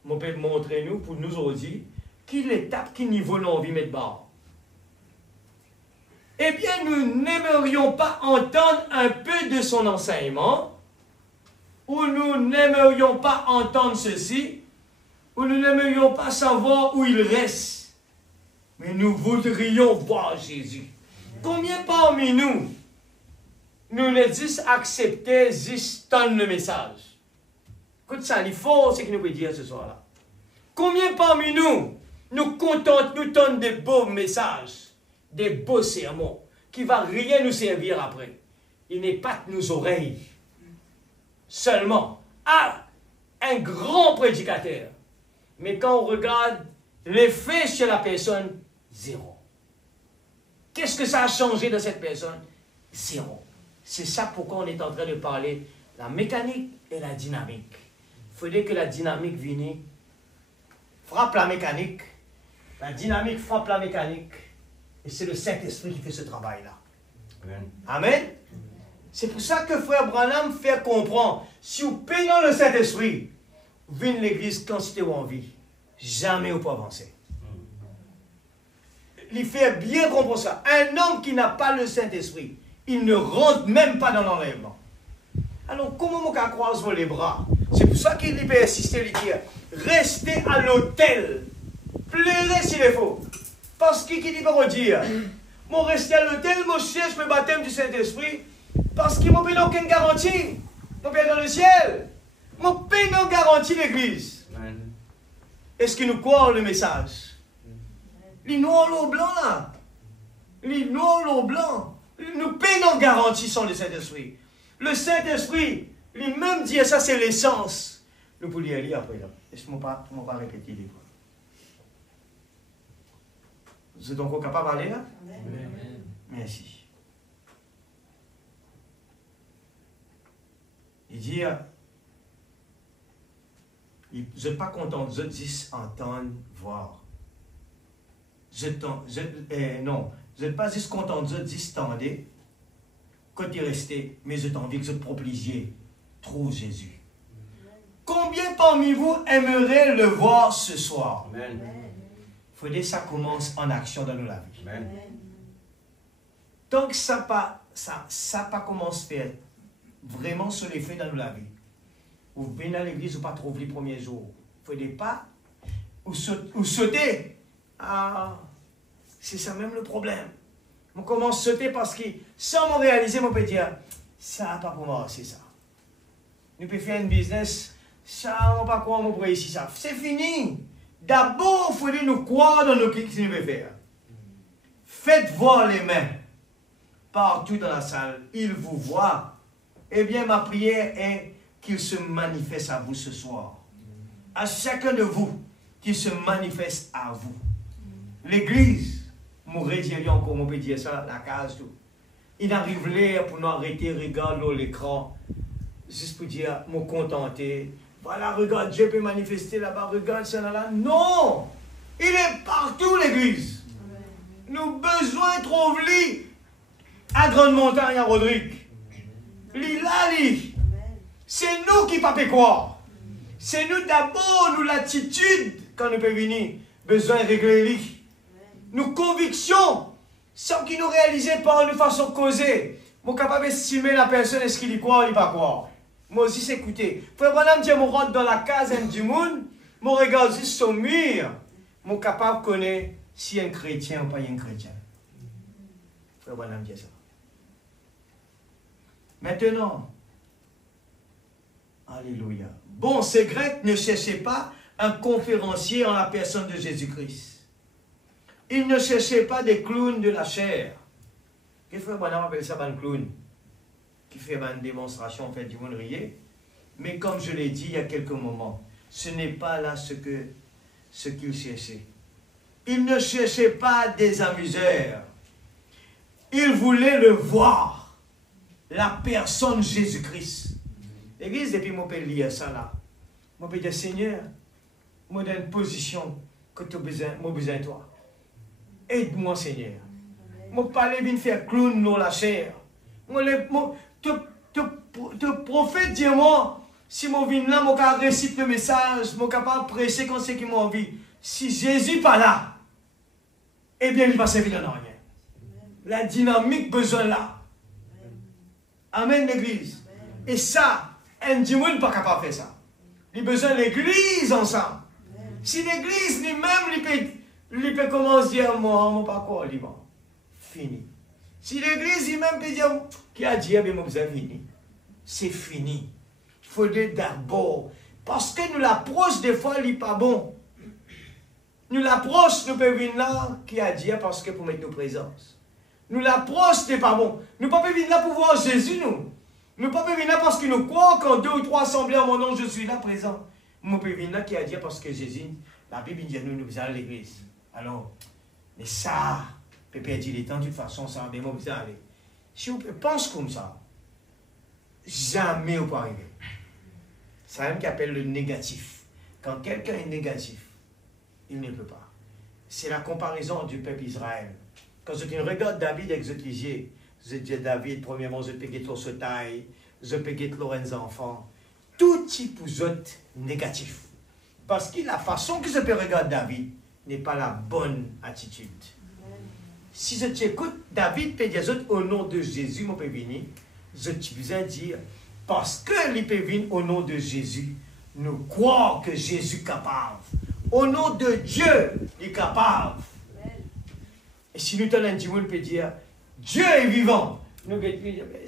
Mon père montrez-nous pour nous aujourd'hui quelle étape, quel niveau nous envie de mettre bas. Eh bien, nous n'aimerions pas entendre un peu de son enseignement, ou nous n'aimerions pas entendre ceci, ou nous n'aimerions pas savoir où il reste. Mais nous voudrions voir Jésus. Combien parmi nous, nous les 10 accepter, 10 tonnes le message? Écoute ça, il faut ce que nous pouvons dire ce soir-là. Combien parmi nous, nous contentons, nous donnent des beaux messages, des beaux sermons, qui ne vont rien nous servir après? Il n'est pas que nos oreilles. Seulement, un grand prédicateur. Mais quand on regarde l'effet sur la personne, zéro. Qu'est-ce que ça a changé de cette personne? Zéro. C'est ça pourquoi on est en train de parler la mécanique et la dynamique. Il faudrait que la dynamique vienne, frappe la mécanique, la dynamique frappe la mécanique, et c'est le Saint-Esprit qui fait ce travail-là. Amen. Amen. C'est pour ça que frère Branham fait comprendre, si vous payez le Saint-Esprit, venez l'église quand c'était envie, jamais vous pouvez avancer. Il fait bien comprendre ça. Un homme qui n'a pas le Saint-Esprit, il ne rentre même pas dans l'enlèvement. Alors, comment on peut croiser les bras? C'est pour ça qu'il peut insister, il dit, restez à l'hôtel. Pleurez s'il est faux. Parce qu'il dit pas dire, moi rester à l'hôtel, moi cherche le baptême du Saint-Esprit, parce qu'il m'a payé aucune garantie. Mon Père dans le ciel. Mon Père n'a garantie l'église. Est-ce que nous croyons le message? Les noirs ou blancs là. Les noirs ou blancs. Nous payons garantie sans le Saint-Esprit. Le Saint-Esprit, lui-même dit ça, c'est l'essence. Nous pouvons lire après là. Laisse-moi pas répéter les fois. Vous êtes encore capable d'aller là? Amen. Merci. Il dit, Je n'ai pas content, je dis entendre, voir. Non, je n'ai pas juste content, je dis tendre, quand il restait, mais je t'envie que je proplisiez, trouve Jésus. Combien parmi vous aimeraient le voir ce soir? Amen. Il faudrait que ça commence en action dans nos la vie. Amen. Donc ça pas commence à faire vraiment sur les faits dans nos la vie. Vous venez à l'église ou pas trouver les premiers jours. Il ne faudrait pas ou sauter. Ah, c'est ça même le problème. On commence à sauter parce que sans me réaliser, on peut dire, ça n'a pas pour moi, c'est ça. Nous pouvons faire un business, ça n'a pas quoi, on peut réussir ça. C'est fini. D'abord, il faut nous croire dans ce que nous pouvons faire. Faites voir les mains partout dans la salle. Ils vous voient. Eh bien, ma prière est qu'il se manifeste à vous ce soir. À chacun de vous, qu'il se manifeste à vous. L'église, mon rédier encore, on peut dire ça, la case, tout. Il arrive là pour nous arrêter, regarde l'écran, juste pour dire, me contenter. Voilà, regarde, Dieu peut manifester là-bas, regarde ça là. Non! Il est partout, l'église. Nous avons besoin de trouver à Grande Montagne, à Rodrigue. C'est nous qui ne pouvons pas croire. C'est nous d'abord, nous l'attitude, quand nous pouvons venir, besoin de régler lui. Nos convictions, sans qu'ils nous réalisent pas de façon causée. Nous sommes capables d'estimer la personne, est-ce qu'il y croit ou il n'y pas croire. Moi aussi, c'est écouter. Frère Branham dit, je rentre dans la case du monde, je regarde juste son mur, je suis capable de connaître si un chrétien ou pas un chrétien. Frère Branham dit ça. Maintenant, alléluia. Bon, ces Grecs ne cherchaient pas un conférencier en la personne de Jésus-Christ. Ils ne cherchaient pas des clowns de la chair. Qu'est-ce que Frère appelle ça un clown? Qui fait une démonstration, fait du monde rier. Mais comme je l'ai dit il y a quelques moments, ce n'est pas là ce qu'ils cherchaient. Ils ne cherchaient pas des amuseurs. Ils voulaient le voir. La personne Jésus-Christ. L'église, depuis moi, je peux lire ça là. Moi, je peux dire, Seigneur, moi, dans une position que tu as besoin de toi. Aide-moi, Seigneur. Moi, parler de faire clown dans la chair. Te prophète, dis-moi, si moi viens là, moi, je récite le message, moi, capable de prêcher quand c'est qui m'a envie. Si Jésus n'est pas là, eh bien, il ne va pas servir dans rien. La dynamique besoin là. Amen, l'église. Et ça, un dimanche n'est pas capable de faire ça. Il a besoin de l'église ensemble. Si l'église lui-même, il peut commencer à dire, moi, pas quoi, fini. Si l'église lui-même peut dire, qui a dit, bien, moi, vous avez fini. C'est fini. Il faut d'abord. Parce que nous l'approche, des fois, il n'est pas bon. Nous l'approche, nous pouvons venir là, qui a dit, parce que pour mettre nos présences. Nous l'approche n'est pas bon. Nous ne pouvons pas venir là pour voir Jésus, nous. Nous ne pouvons pas venir là parce que nous croyons qu'en 2 ou 3 assemblées en mon nom, je suis là présent. Nous pouvons venir là qui a dit parce que Jésus, la Bible dit nous allons à l'église. Alors, mais ça, Pépé dit les temps, de toute façon, ça, mais moi, vous allez. Si vous pensez comme ça, jamais vous ne pouvez arriver. C'est même qui appelle le négatif. Quand quelqu'un est négatif, il ne peut pas. C'est la comparaison du peuple Israël. Quand je regarde David avec Zotligier, je dis David, premièrement, je peux guetter ce taille, je peux guetter les enfants. Tout type d'autres négatif. Parce que la façon que je peux regarder David n'est pas la bonne attitude. Si je t'écoute, David peut dire au nom de Jésus, mon peut venir, je te besoin dire, parce que il peut venir au nom de Jésus, nous croyons que Jésus est capable. Au nom de Dieu, il est capable. Et si nous tenons un petit mot, on peut dire, Dieu est vivant. Nous allons dire, mais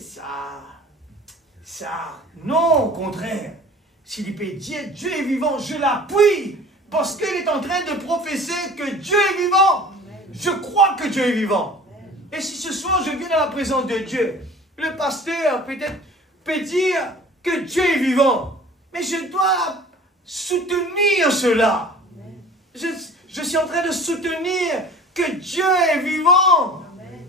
ça, non, au contraire. S'il peut dire, Dieu est vivant, je l'appuie. Parce qu'il est en train de professer que Dieu est vivant. Je crois que Dieu est vivant. Et si ce soir, je viens dans la présence de Dieu, le pasteur peut-être peut dire que Dieu est vivant. Mais je dois soutenir cela. Je suis en train de soutenir que Dieu est vivant. Amen.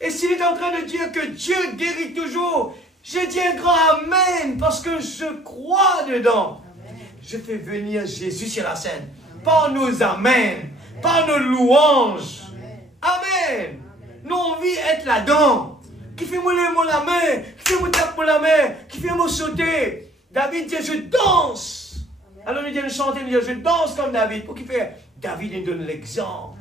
Et s'il est en train de dire que Dieu guérit toujours, je dis un grand Amen parce que je crois dedans. Amen. je fais venir Jésus sur la scène. Par nos amens, par nos louanges. Amen. Nous, on envie d'être là-dedans. Qui fait moi la main, qui fait moi taper la main, qui fait moi sauter. David dit, je danse. Alors nous disons chanter, nous disons, je danse comme David. Pour qu'il fait, David nous donne l'exemple.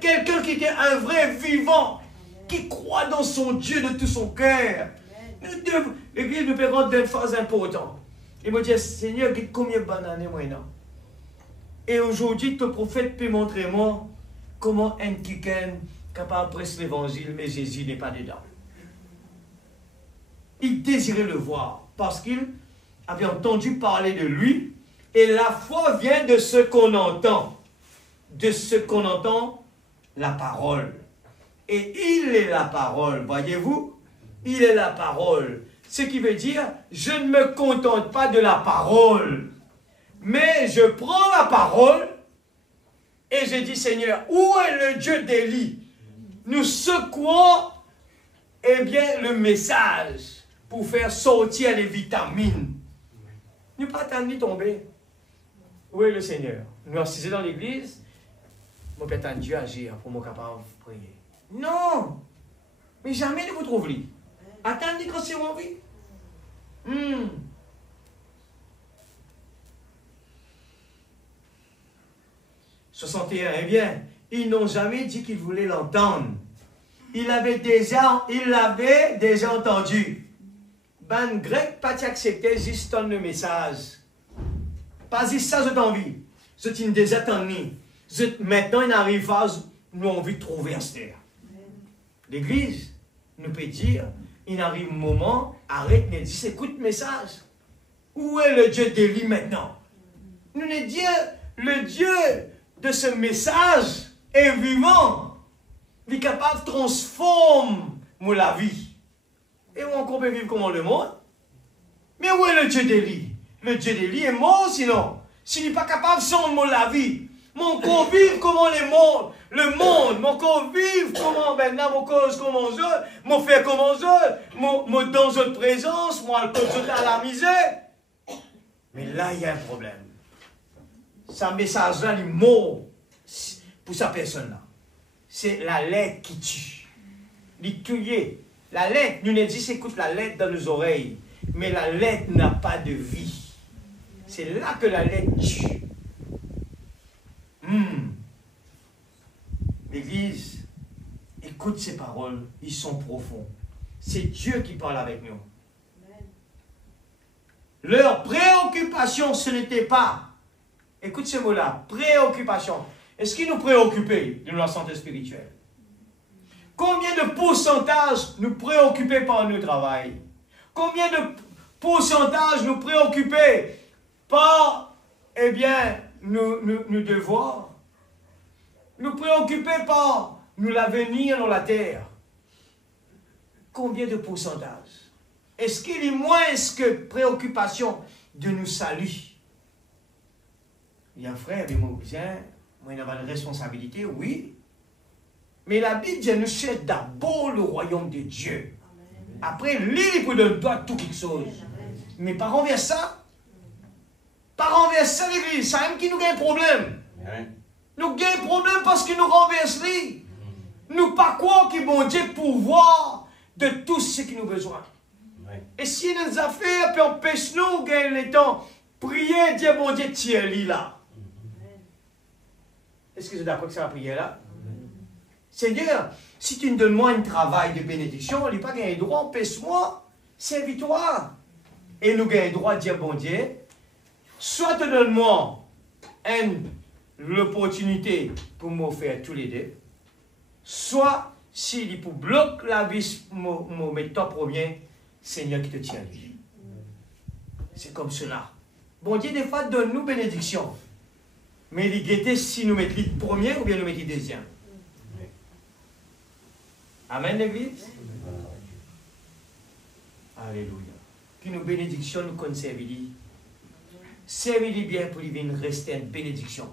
Quelqu'un qui était un vrai vivant, qui croit dans son Dieu de tout son cœur. L'Église nous peut rendre d'une phase importante. Il me dit, Seigneur, combien de bonnes années maintenant? Et aujourd'hui, ton prophète peut montrer moi comment un quelqu'un capable de prêcher l'évangile, mais Jésus n'est pas dedans. Il désirait le voir parce qu'il avait entendu parler de lui. Et la foi vient de ce qu'on entend. De ce qu'on entend, la parole. Et il est la parole, voyez-vous? Il est la parole. Ce qui veut dire, je ne me contente pas de la parole, mais je prends la parole et je dis, Seigneur, où est le Dieu d'Élie? Nous secouons, eh bien, le message pour faire sortir les vitamines. Nous ne pas attendre de tomber. Où est le Seigneur? Nous assisons dans l'église, mon Père Dieu agir pour moi capable de prier. Non! Mais jamais ne vous trouverez. Attendez quand c'est mon vie. 61, eh bien, ils n'ont jamais dit qu'ils voulaient l'entendre. Il l'avait déjà entendu. Ben grec, pas accepté, juste le message. Pas juste ça, j'ai envie. Je déjà entendu. Maintenant, il arrive à nous envie de trouver un terre. L'église nous peut dire, il arrive un moment, arrête, nous dit, écoute le message. Où est le Dieu d'Élie maintenant? Nous nous dit, le Dieu de ce message est vivant. Il est capable de transformer la vie. Et on peut vivre comme le monde. Mais où est le Dieu d'Élie? Le Dieu d'Élie est mort sinon. S'il n'est pas capable de changer la vie, mon corps vivre comment le monde, mon corps vivre comment maintenant, mon cause comment je, mon faire comment je, mon dans votre présence, moi le cause à la misère. Mais là, il y a un problème. Ce message-là, il est mort pour sa personne-là. C'est la lettre qui tue. Il tue. La lettre, nous nous disons, écoute la lettre dans nos oreilles, mais la lettre n'a pas de vie. C'est là que la lettre tue. L'Église, écoute ces paroles, ils sont profonds. C'est Dieu qui parle avec nous. Leur préoccupation, ce n'était pas, écoute ce mot-là, préoccupation. Est-ce qui nous préoccupait de notre santé spirituelle? Combien de pourcentage nous préoccupait par notre travail? Combien de pourcentage nous préoccupait par, eh bien, nos devoirs? Nous préoccupait par l'avenir dans la terre? Combien de pourcentage? Est-ce qu'il y a moins que préoccupation de nous saluer? Il y a un frère, mais mon cousin, moi, il a une responsabilité, oui. Mais la Bible dit, nous cherchons d'abord le royaume de Dieu. Après, lui, il peut donner tout quelque chose. Mais par envers ça, l'Église, ça même qui nous gagne un problème. Nous gagnons un problème parce que nous renversons lui. Nous pas croire que bon Dieu pouvoir de tout ce qui nous besoin. Et si nos affaires puis empêchent nous de gagner le temps, prier, dire bon Dieu, tiens-lui là. Est-ce que vous êtes d'accord que c'est la prière là? Seigneur, si tu me donnes moi un travail de bénédiction, on n'a pas gagné droit, empêche-moi, servitoire. Et nous gagnons droit de dire bon Dieu, soit te donne-moi l'opportunité pour me faire tous les deux, soit s'il pour bloquer la vie, me mettre en premier, Seigneur qui te tient lui. C'est comme cela. Bon Dieu, des fois, donne-nous bénédiction. Mais il guettait si nous mettons le premier ou bien nous mettons le deuxième. Amen, l'Église. Alléluia. Que nos bénédictions nous conservent. Servez-les bien pour qu'ils rester une bénédiction.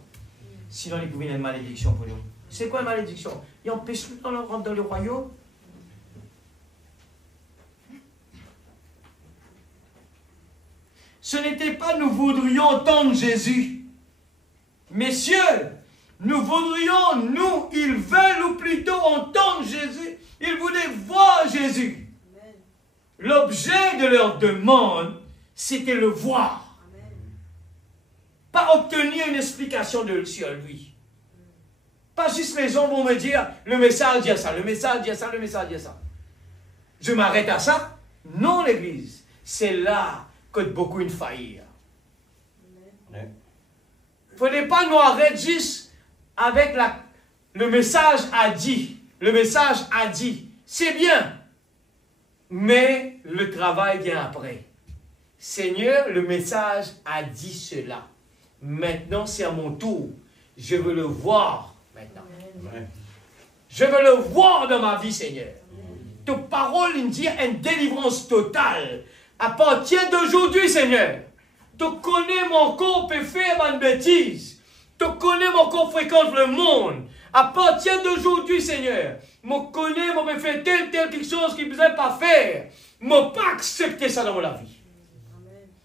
Sinon, ils pouvaient une malédiction pour nous. C'est quoi une malédiction? Il empêche nous de rentrer dans le royaume. Ce n'était pas nous voudrions entendre Jésus. Messieurs, nous voudrions, nous, ils veulent ou plutôt entendre Jésus. Ils voulaient voir Jésus. L'objet de leur demande, c'était le voir. Amen. Pas obtenir une explication sur lui. Pas juste les gens vont me dire, le message dit ça, le message dit ça, le message dit ça. Je m'arrête à ça? Non, l'Église. C'est là que beaucoup une faillir. Il ne faudrait pas nous arrêter juste avec le message a dit. Le message a dit. C'est bien. Mais le travail vient après. Seigneur, le message a dit cela. Maintenant, c'est à mon tour. Je veux le voir maintenant. Amen. Je veux le voir dans ma vie, Seigneur. Ta parole nous dit une délivrance totale. À partir d'aujourd'hui, Seigneur, tu connais mon corps peut faire une bêtise. Tu connais mon corps fréquente le monde. À partir d'aujourd'hui, Seigneur, je connais, je peux faire tel quelque chose qu'il ne besoin pas faire. Je ne peux pas accepter ça dans ma vie.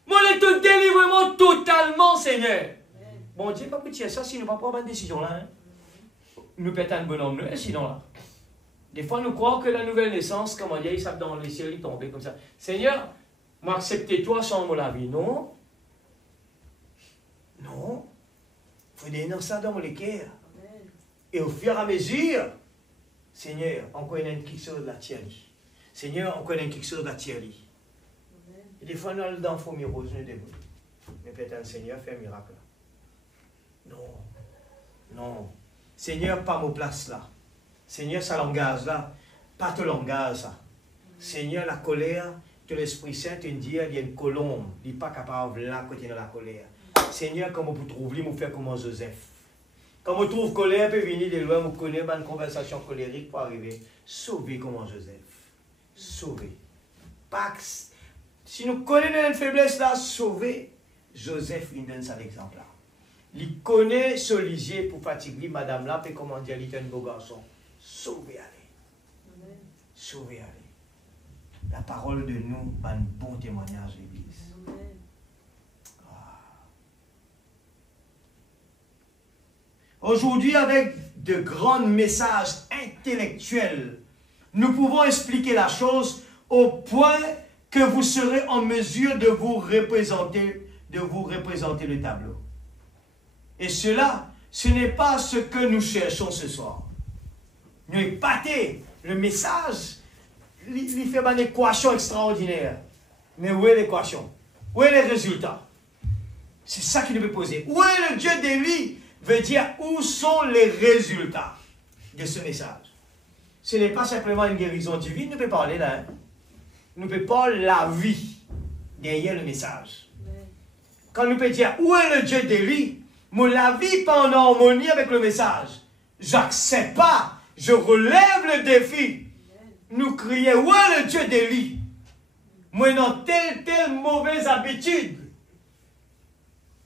Je te délivre totalement, Seigneur. Amen. Bon Dieu, pas petit ça si nous ne pas prendre une décision là. Hein? Nous pétons une bonne homme, sinon là. Des fois, nous croyons que la nouvelle naissance, comme on dit, il dans les cieux, il tombe comme ça. Seigneur, moi accepter toi sans mon avis. Non. Non. Il faut donner ça dans le cœur. Et au fur et à mesure, Seigneur, on connaît quelque chose de la Thierry. Seigneur, on connaît quelque chose de la Thierry. Et des fois, nous allons dans le faux miroir, nous devons. Mais peut-être, Seigneur, fait un miracle. Non. Non. Seigneur, pas mon place là. Seigneur, ça langage là. Pas ton langage ça. Seigneur, la colère, que l'Esprit Saint te dit, il y a une colombe. Il n'est pas capable là, côté de la colère. Seigneur, comment vous trouvez, vous faire comme Joseph. Quand on trouve colère, peut venir de loin, vous connaissez une conversation colérique pour arriver. Sauver comme Joseph. Sauver. Pax. Si nous connaissons une faiblesse là, sauver. Joseph, il donne ça l'exemple là. Il connaît ce lisier pour fatiguer madame là, puis comment dire, il est un beau garçon. Sauver aller. Sauver aller. La parole de nous a un bon témoignage, l'Église. Aujourd'hui, avec de grands messages intellectuels, nous pouvons expliquer la chose au point que vous serez en mesure de vous représenter le tableau. Et cela, ce n'est pas ce que nous cherchons ce soir. Nous épater le message, il fait une équation extraordinaire. Mais où est l'équation? Où est les résultats? C'est ça qu'il veut poser. Où est le Dieu d'Élie? Veut dire où sont les résultats de ce message. Ce n'est pas simplement une guérison divine, nous pouvons parler là. Hein? Nous pouvons parler la vie derrière le message. Quand nous pouvons dire où est le Dieu d'Élie, moi la vie pas en harmonie avec le message. J'accepte pas, je relève le défi. Nous crions où est le Dieu d'Élie? Moi dans telle mauvaise habitude.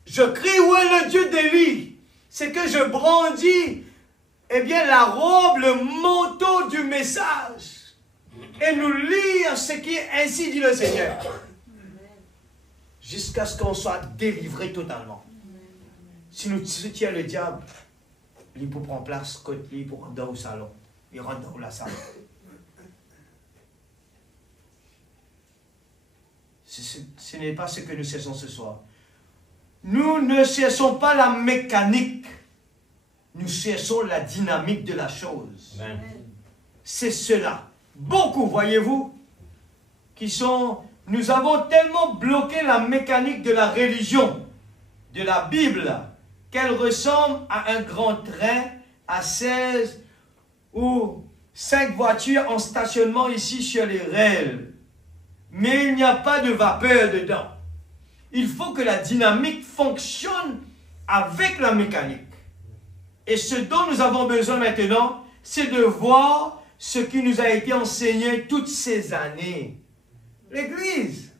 Je crie où est le Dieu d'Élie? C'est que je brandis, eh bien, la robe, le manteau du message. Et nous lire ce qui est ainsi dit le Seigneur. Jusqu'à ce qu'on soit délivré totalement. Si nous soutiens le diable, il peut prendre place côté pour rentrer dans le salon. Il rentre dans la salle. Ce n'est pas ce que nous cherchons ce soir. Nous ne cherchons pas la mécanique. Nous cherchons la dynamique de la chose. C'est cela. Beaucoup, voyez-vous, qui sont... Nous avons tellement bloqué la mécanique de la religion, de la Bible, qu'elle ressemble à un grand train à 16 ou 5 voitures en stationnement ici sur les rails. Mais il n'y a pas de vapeur dedans. Il faut que la dynamique fonctionne avec la mécanique. Et ce dont nous avons besoin maintenant, c'est de voir ce qui nous a été enseigné toutes ces années. L'Église.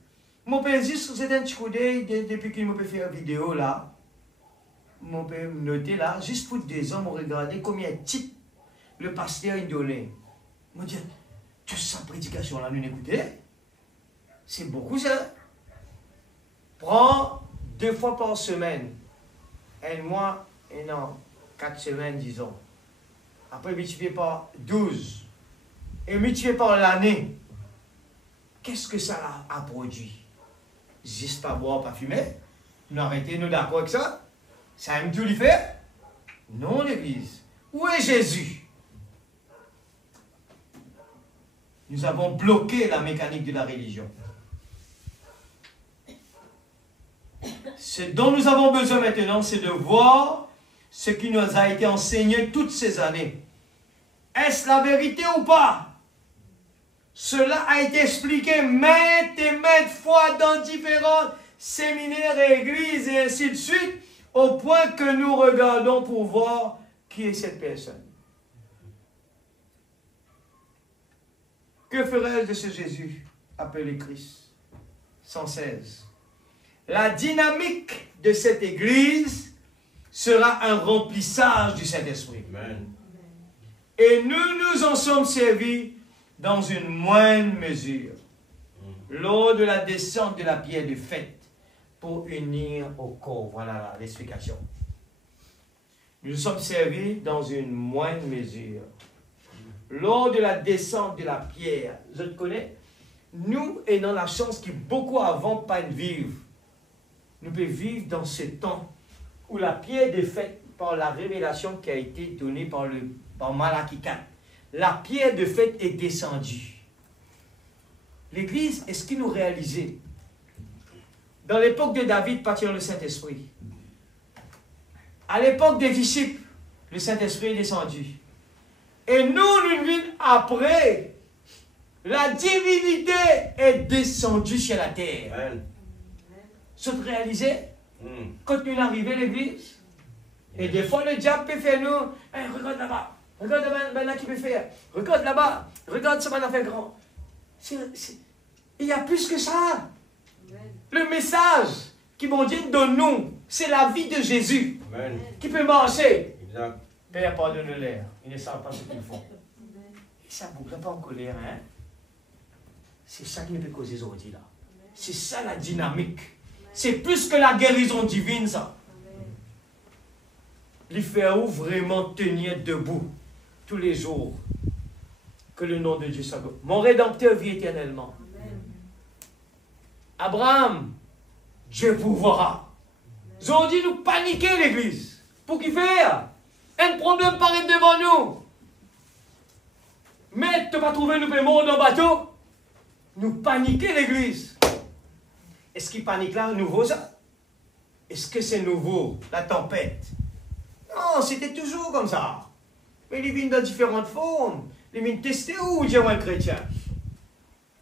Mon père dit, c'est un petit coup d'œil depuis qu'il m'a fait une vidéo là. Mon père noté là, juste pour 2 ans, on regardait combien de titres le pasteur il donnait. Il m'a dit, toute sa prédication là, nous l'écoutez. C'est beaucoup ça. Prends 2 fois par semaine. Un mois, un an, 4 semaines, disons. Après, multiplié par 12. Et multiplié par l'année. Qu'est-ce que ça a produit? Juste pas boire, pas fumer. Nous arrêtons, nous d'accord avec ça? Ça aime tout lui faire? Non, l'Église. Où est Jésus? Nous avons bloqué la mécanique de la religion. Ce dont nous avons besoin maintenant, c'est de voir ce qui nous a été enseigné toutes ces années. Est-ce la vérité ou pas? Cela a été expliqué maintes et maintes fois dans différents séminaires et églises et ainsi de suite, au point que nous regardons pour voir qui est cette personne. Que ferais-je de ce Jésus appelé Christ? 116. La dynamique de cette église sera un remplissage du Saint-Esprit. Et nous nous en sommes servis dans une moindre mesure lors de la descente de la pierre de fête pour unir au corps. Voilà l'explication. Nous nous sommes servis dans une moindre mesure lors de la descente de la pierre. Je te connais. Nous ayons la chance que beaucoup avant pas vivre. Nous pouvons vivre dans ce temps où la pierre de fête, par la révélation qui a été donnée par Malachie 4, la pierre de fête est descendue. L'Église, est-ce qu'il nous réalisait? Dans l'époque de David, partir le Saint-Esprit. À l'époque des disciples, le Saint-Esprit est descendu. Et nous vivons après. La divinité est descendue sur la terre. Amen. Se réaliser quand nous arrivons à l'église. Et des fois, le diable peut faire nous. Hey, regarde là-bas. Regarde là-bas qui peut faire. Regarde là-bas. Regarde ce qu'on a fait grand. Il y a plus que ça. Le message qui mon Dieu donne nous, c'est la vie de Jésus. Amen. Qui peut marcher. Exact. Père, pardonne-leur. Ils ne savent pas ce qu'ils font. Ça ne bouge pas en colère. Hein? C'est ça qui peut causer aujourd'hui là. C'est ça la dynamique. C'est plus que la guérison divine, ça. Il fait où vraiment tenir debout tous les jours. Que le nom de Dieu soit glorifié. Mon Rédempteur vit éternellement. Amen. Abraham, Dieu pourvoira. Aujourd'hui, nous paniquons l'église. Pour qui faire? Un problème paraît devant nous. Mais tu n'as pas trouvé nous paiement dans le bateau? Nous paniquons l'église. Est-ce qu'il panique là, nouveau ça? Est-ce que c'est nouveau, la tempête? Non, c'était toujours comme ça. Mais il vient dans différentes formes. Il vient tester où Dieu est un chrétien.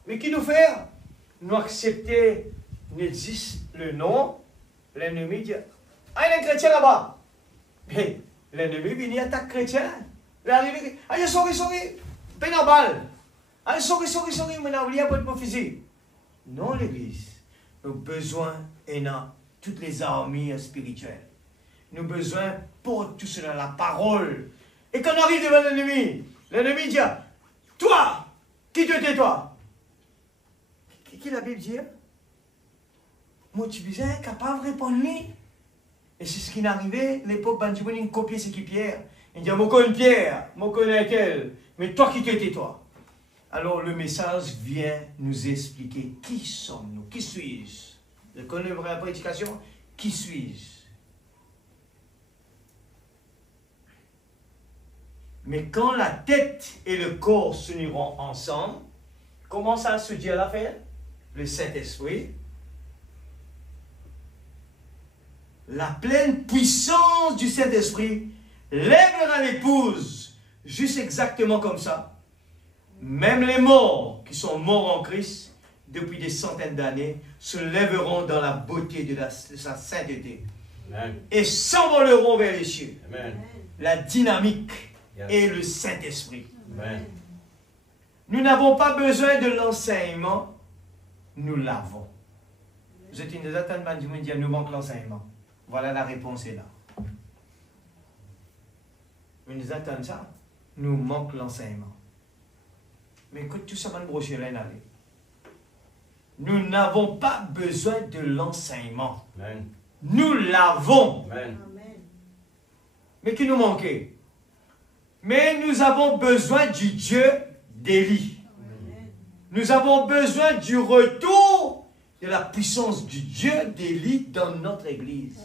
Mais qui nous fait? Nous accepter, nous dit le nom, l'ennemi dit, ah, il y a un chrétien là-bas. Mais l'ennemi vient et attaque chrétien. L'arrivée, ah, sorry, peine en balle. Ah, sorry, mais on a oublié votre physique. Non, l'église. Nous avons besoin de toutes les armées spirituelles. Nous avons besoin pour tout cela, la parole. Et quand on arrive devant l'ennemi dit, toi, qui te tais-toi? Qui la Bible dit? Moi, tu es incapable de répondre. Et c'est ce qui est arrivé, l'époque, Benjamin copié ce qui Pierre. Il dit, moi, je connais Pierre, moi, je connais elle. Mais toi, qui te tais-toi? Alors le message vient nous expliquer qui sommes-nous, qui suis-je? Je connais la vraie prédication, qui suis-je? Mais quand la tête et le corps s'uniront ensemble, comment ça se dit à l'affaire? Le Saint-Esprit, la pleine puissance du Saint-Esprit lèvera l'épouse, juste exactement comme ça. Même les morts qui sont morts en Christ depuis des centaines d'années se lèveront dans la beauté de sa sainteté. Amen. Et s'envoleront vers les cieux. Amen. La dynamique et le Saint-Esprit. Nous n'avons pas besoin de l'enseignement, nous l'avons. Vous êtes une des attentes, nous manque l'enseignement. Voilà, la réponse est là. Vous nous attendez ça? Nous manque l'enseignement. Mais écoute, tout ça va nous brocher là, Nous n'avons pas besoin de l'enseignement. Nous l'avons. Mais qui nous manquait? Mais nous avons besoin du Dieu d'Élie. Nous avons besoin du retour de la puissance du Dieu d'Élie dans notre Église.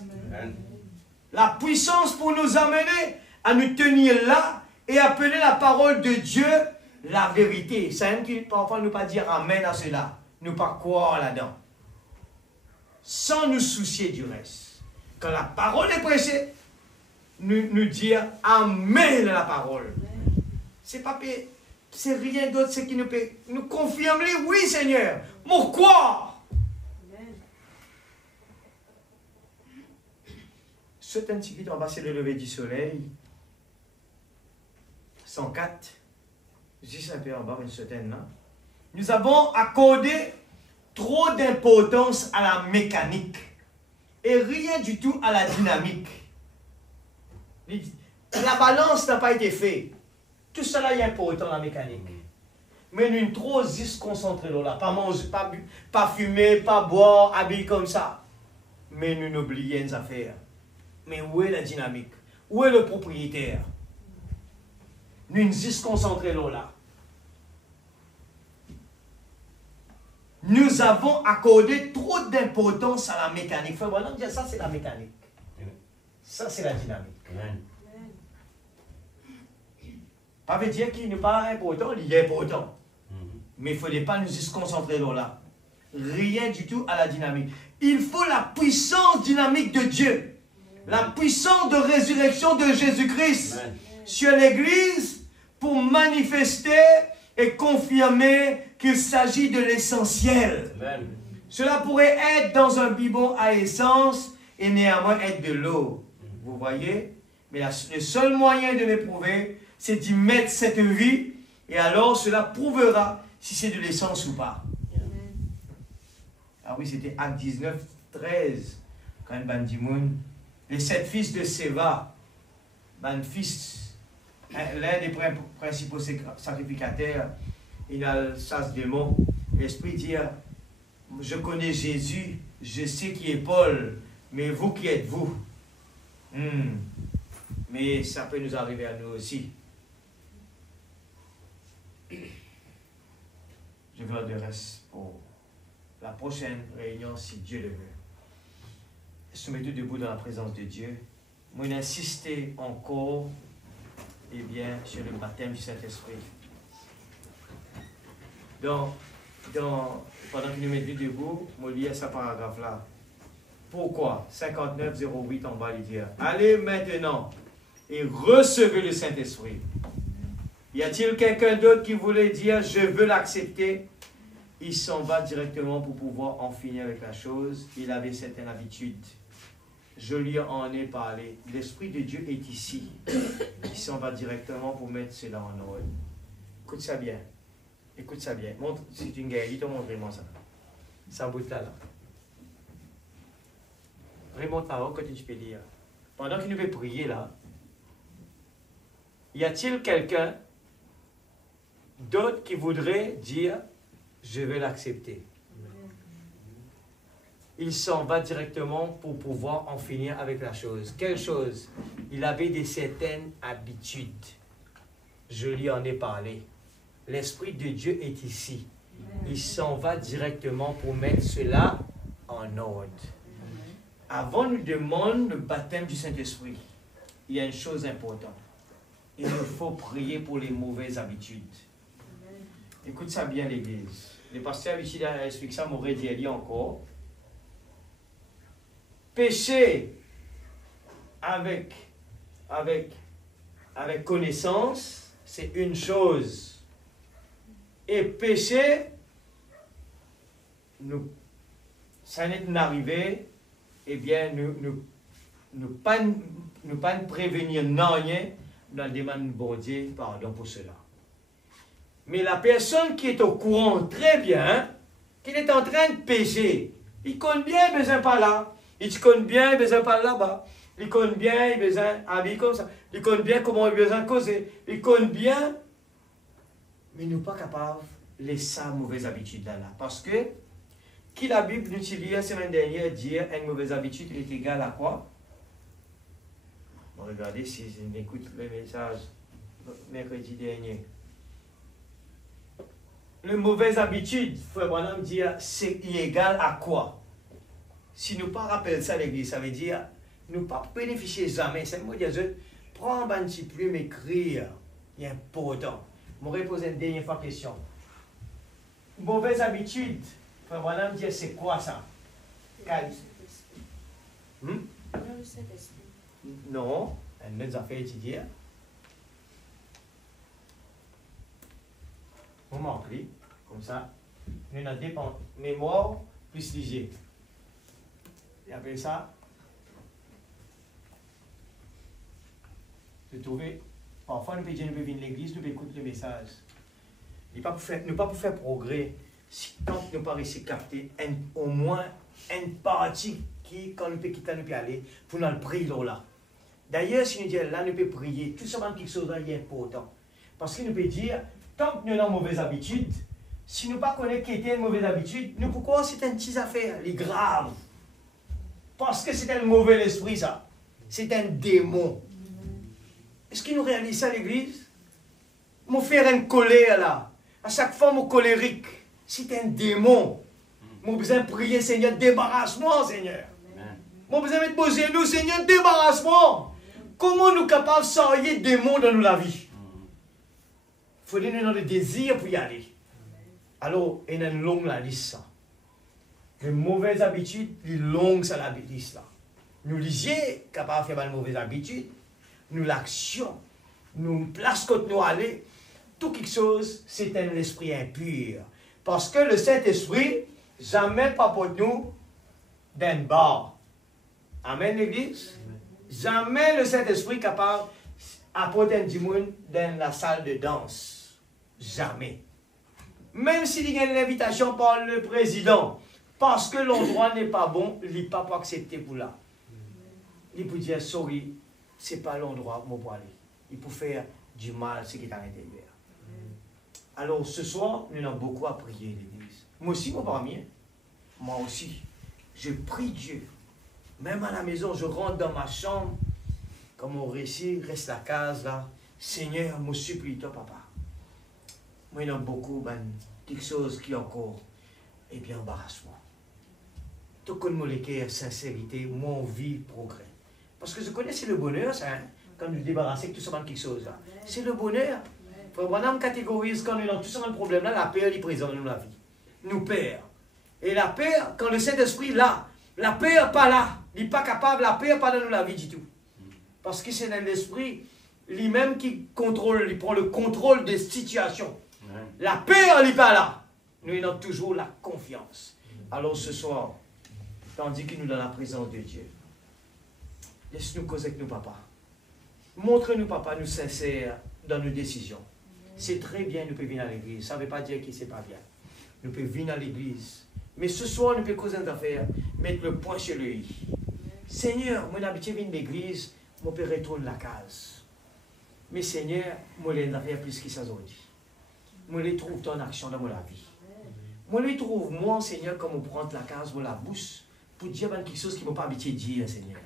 La puissance pour nous amener à nous tenir là et appeler la parole de Dieu la vérité. Ça aime qu'il parfois nous pas dire amen à cela. Nous pas croire là-dedans. Sans nous soucier du reste. Quand la parole est prêchée, nous dire amen à la parole. C'est pas c'est rien d'autre, c'est qui nous peut nous confirmer, oui Seigneur, mon croire. C'est un petit vite, on va passer le lever du soleil. 104. Juste un peu en bas, une certaine là. Nous avons accordé trop d'importance à la mécanique et rien du tout à la dynamique. La balance n'a pas été faite. Tout cela est important, la mécanique. Mais nous trop se concentrer là. Pas manger, pas fumer, pas boire, habiller comme ça. Mais nous oublions les affaires. Mais où est la dynamique? Où est le propriétaire? Nous se concentrer là. Nous avons accordé trop d'importance à la mécanique. Ça, c'est la mécanique. Ça, c'est la dynamique. Pas veut dire qu'il n'est pas important, il est important. Mais il ne faudrait pas nous se concentrer là. Rien du tout à la dynamique. Il faut la puissance dynamique de Dieu. La puissance de résurrection de Jésus-Christ sur l'Église pour manifester et confirmer qu'il s'agit de l'essentiel. Cela pourrait être dans un biberon à essence et néanmoins être de l'eau. Vous voyez? Mais le seul moyen de l'éprouver, c'est d'y mettre cette vie et alors cela prouvera si c'est de l'essence ou pas. Ah oui, c'était Acte 19, 13. Quand Bandimoun, les 7 fils de Séva, l'un des principaux sacrificateurs, il a le sas démon. L'esprit dit, je connais Jésus, je sais qui est Paul, mais vous qui êtes-vous? Mais ça peut nous arriver à nous aussi. Je veux le reste pour la prochaine réunion, si Dieu le veut. Soumettez debout dans la présence de Dieu. Moi, insister encore sur le baptême du Saint-Esprit. Donc, pendant que nous mettons debout, je lis ce paragraphe-là. Pourquoi? 59-08 en bas, il dit, allez maintenant et recevez le Saint-Esprit. Y a-t-il quelqu'un d'autre qui voulait dire, je veux l'accepter? Il s'en va directement pour pouvoir en finir avec la chose. Il avait certaines habitudes. Je lui en ai parlé. L'Esprit de Dieu est ici. Il s'en va directement pour mettre cela en ordre. Écoute ça bien. Écoute ça bien. Montre, si tu es une guerre, dis-toi, montre-moi ça. Ça bout là. Remonte là-haut, quand tu peux dire. Pendant que nous allons prier là, y a-t-il quelqu'un d'autre qui voudrait dire, je vais l'accepter? Il s'en va directement pour pouvoir en finir avec la chose. Quelle chose? Il avait des certaines habitudes. Je lui en ai parlé. L'Esprit de Dieu est ici. Il s'en va directement pour mettre cela en ordre. Avant nous demande le baptême du Saint-Esprit, il y a une chose importante. Il nous faut prier pour les mauvaises habitudes. Écoute ça bien, l'Église. Le pasteur ici explique ça, m'aurait dit encore. Pécher avec connaissance, c'est une chose. Et pécher, ça n'est arrivé, nous pas prévenir non rien, nous demandons bon Dieu pardon pour cela. Mais la personne qui est au courant très bien, qu'il est en train de pécher, il connaît bien, il besoin pas là. Il connaît bien, il besoin pas là-bas. Il connaît bien, il besoin habiller comme ça. Il connaît bien comment il besoin causer. Il connaît bien, mais nous pas capables de laisser sa mauvaise habitude là. Parce que Qui la Bible nous dit la semaine dernière, dire une mauvaise habitude est égale à quoi? Regardez si on écoute le message mercredi dernier. Le mauvaise habitude, frère Branham dit, c'est égal à quoi? Si nous ne rappelons pas ça à l'église, ça veut dire nous ne pas bénéficier jamais. C'est moi dire, prends un petit plume, écrire, c'est important. Je vais poser une dernière fois question. Mauvaise habitude, frère Branham dit, c'est quoi ça? Non, elle nous a fait étudier. On m'emplit, comme ça. Nous avons mémoire plus léger. Et après ça, vous trouvez, parfois nous pouvons venir à l'église, nous pouvons écouter le message. Nous ne pas pour faire progrès, si tant que nous pas réussi à capter au moins une partie qui, quand nous pouvons quitter, nous pouvons aller pour nous prier là. D'ailleurs, si nous disons là, nous pouvons prier, tout simplement quelque chose qui est important. Parce que nous pouvons dire, tant que nous avons une mauvaise habitude, si nous ne connaissons pas qu'est une mauvaise habitude, nous pourquoi c'est une petite affaire, elle est grave. Parce que c'est un mauvais esprit, ça. C'est un démon. Est-ce qu'il nous réalise ça à l'église? Mon faire une colère là. À chaque fois, mon colérique. C'est un démon. Mon besoin de prier, Seigneur, débarrasse-moi, Seigneur. Mon besoin de mettre vos genoux, Seigneur, débarrasse-moi. Comment nous sommes capables de sortir des démons dans la vie? Il faut donner le désir pour y aller. Alors, il y a une longue la liste. Ça. Les mauvaises habitudes, les longues, ça la liste là. Nous lisons, capables de faire une mauvaise habitude, nous l'action, nous place quand nous aller, tout quelque chose, c'est un esprit impur. Parce que le Saint-Esprit, jamais pas pour nous d'un bar. Amen, l'église? Jamais le Saint-Esprit capable d'apporter un démon dans la salle de danse. Jamais. Même s'il y a une invitation par le président, parce que l'endroit n'est pas bon, il n'est pas pour accepter pour là. Il peut dire, sorry, ce n'est pas l'endroit pour aller. Il peut faire du mal ce qui est à l'intérieur. Alors ce soir, nous avons beaucoup à prier l'église. Moi aussi, mon parmi, moi aussi, je prie Dieu. Même à la maison, je rentre dans ma chambre, comme mon récit, reste la case là. Seigneur, je supplie toi, papa. Moi, il y a beaucoup, quelque chose qui encore, eh bien, embarrasse-moi. Tout comme mon cœur, sincérité, mon vie, progrès. Parce que je connais, c'est le bonheur, ça, hein? Quand nous débarrassons tout ça de quelque chose là. C'est le bonheur. Frère Branham catégorise quand nous avons tout ça de problème là, la paix est présente dans la vie. Nous perd. Et la paix, quand le Saint-Esprit là, la paix n'est pas là. Il n'est pas capable, la paix n'est pas dans la vie du tout. Parce que c'est dans l'esprit lui-même qui contrôle, il prend le contrôle des situations. La paix n'est pas là. Nous avons toujours la confiance. Alors ce soir, tandis que nous sommes dans la présence de Dieu, laisse-nous causer avec nous, papa. Montre-nous, papa, nous sincères dans nos décisions. C'est très bien, nous pouvons venir à l'église. Ça ne veut pas dire que ce n'est pas bien. Nous pouvons venir à l'église. Mais ce soir, nous pouvons causer une affaire, mettre le point sur le i. Seigneur, moi, d'habitude, je viens de l'église, je peux retourner la case. Mais Seigneur, moi, j'ai une affaire plus que ça aujourd'hui. Moi, je trouve ton action dans ma vie. Moi, je trouve, moi, Seigneur, comme on prend la case, moi, la bouche, pour dire quelque chose qui ne m'a pas habitué de dire, Seigneur.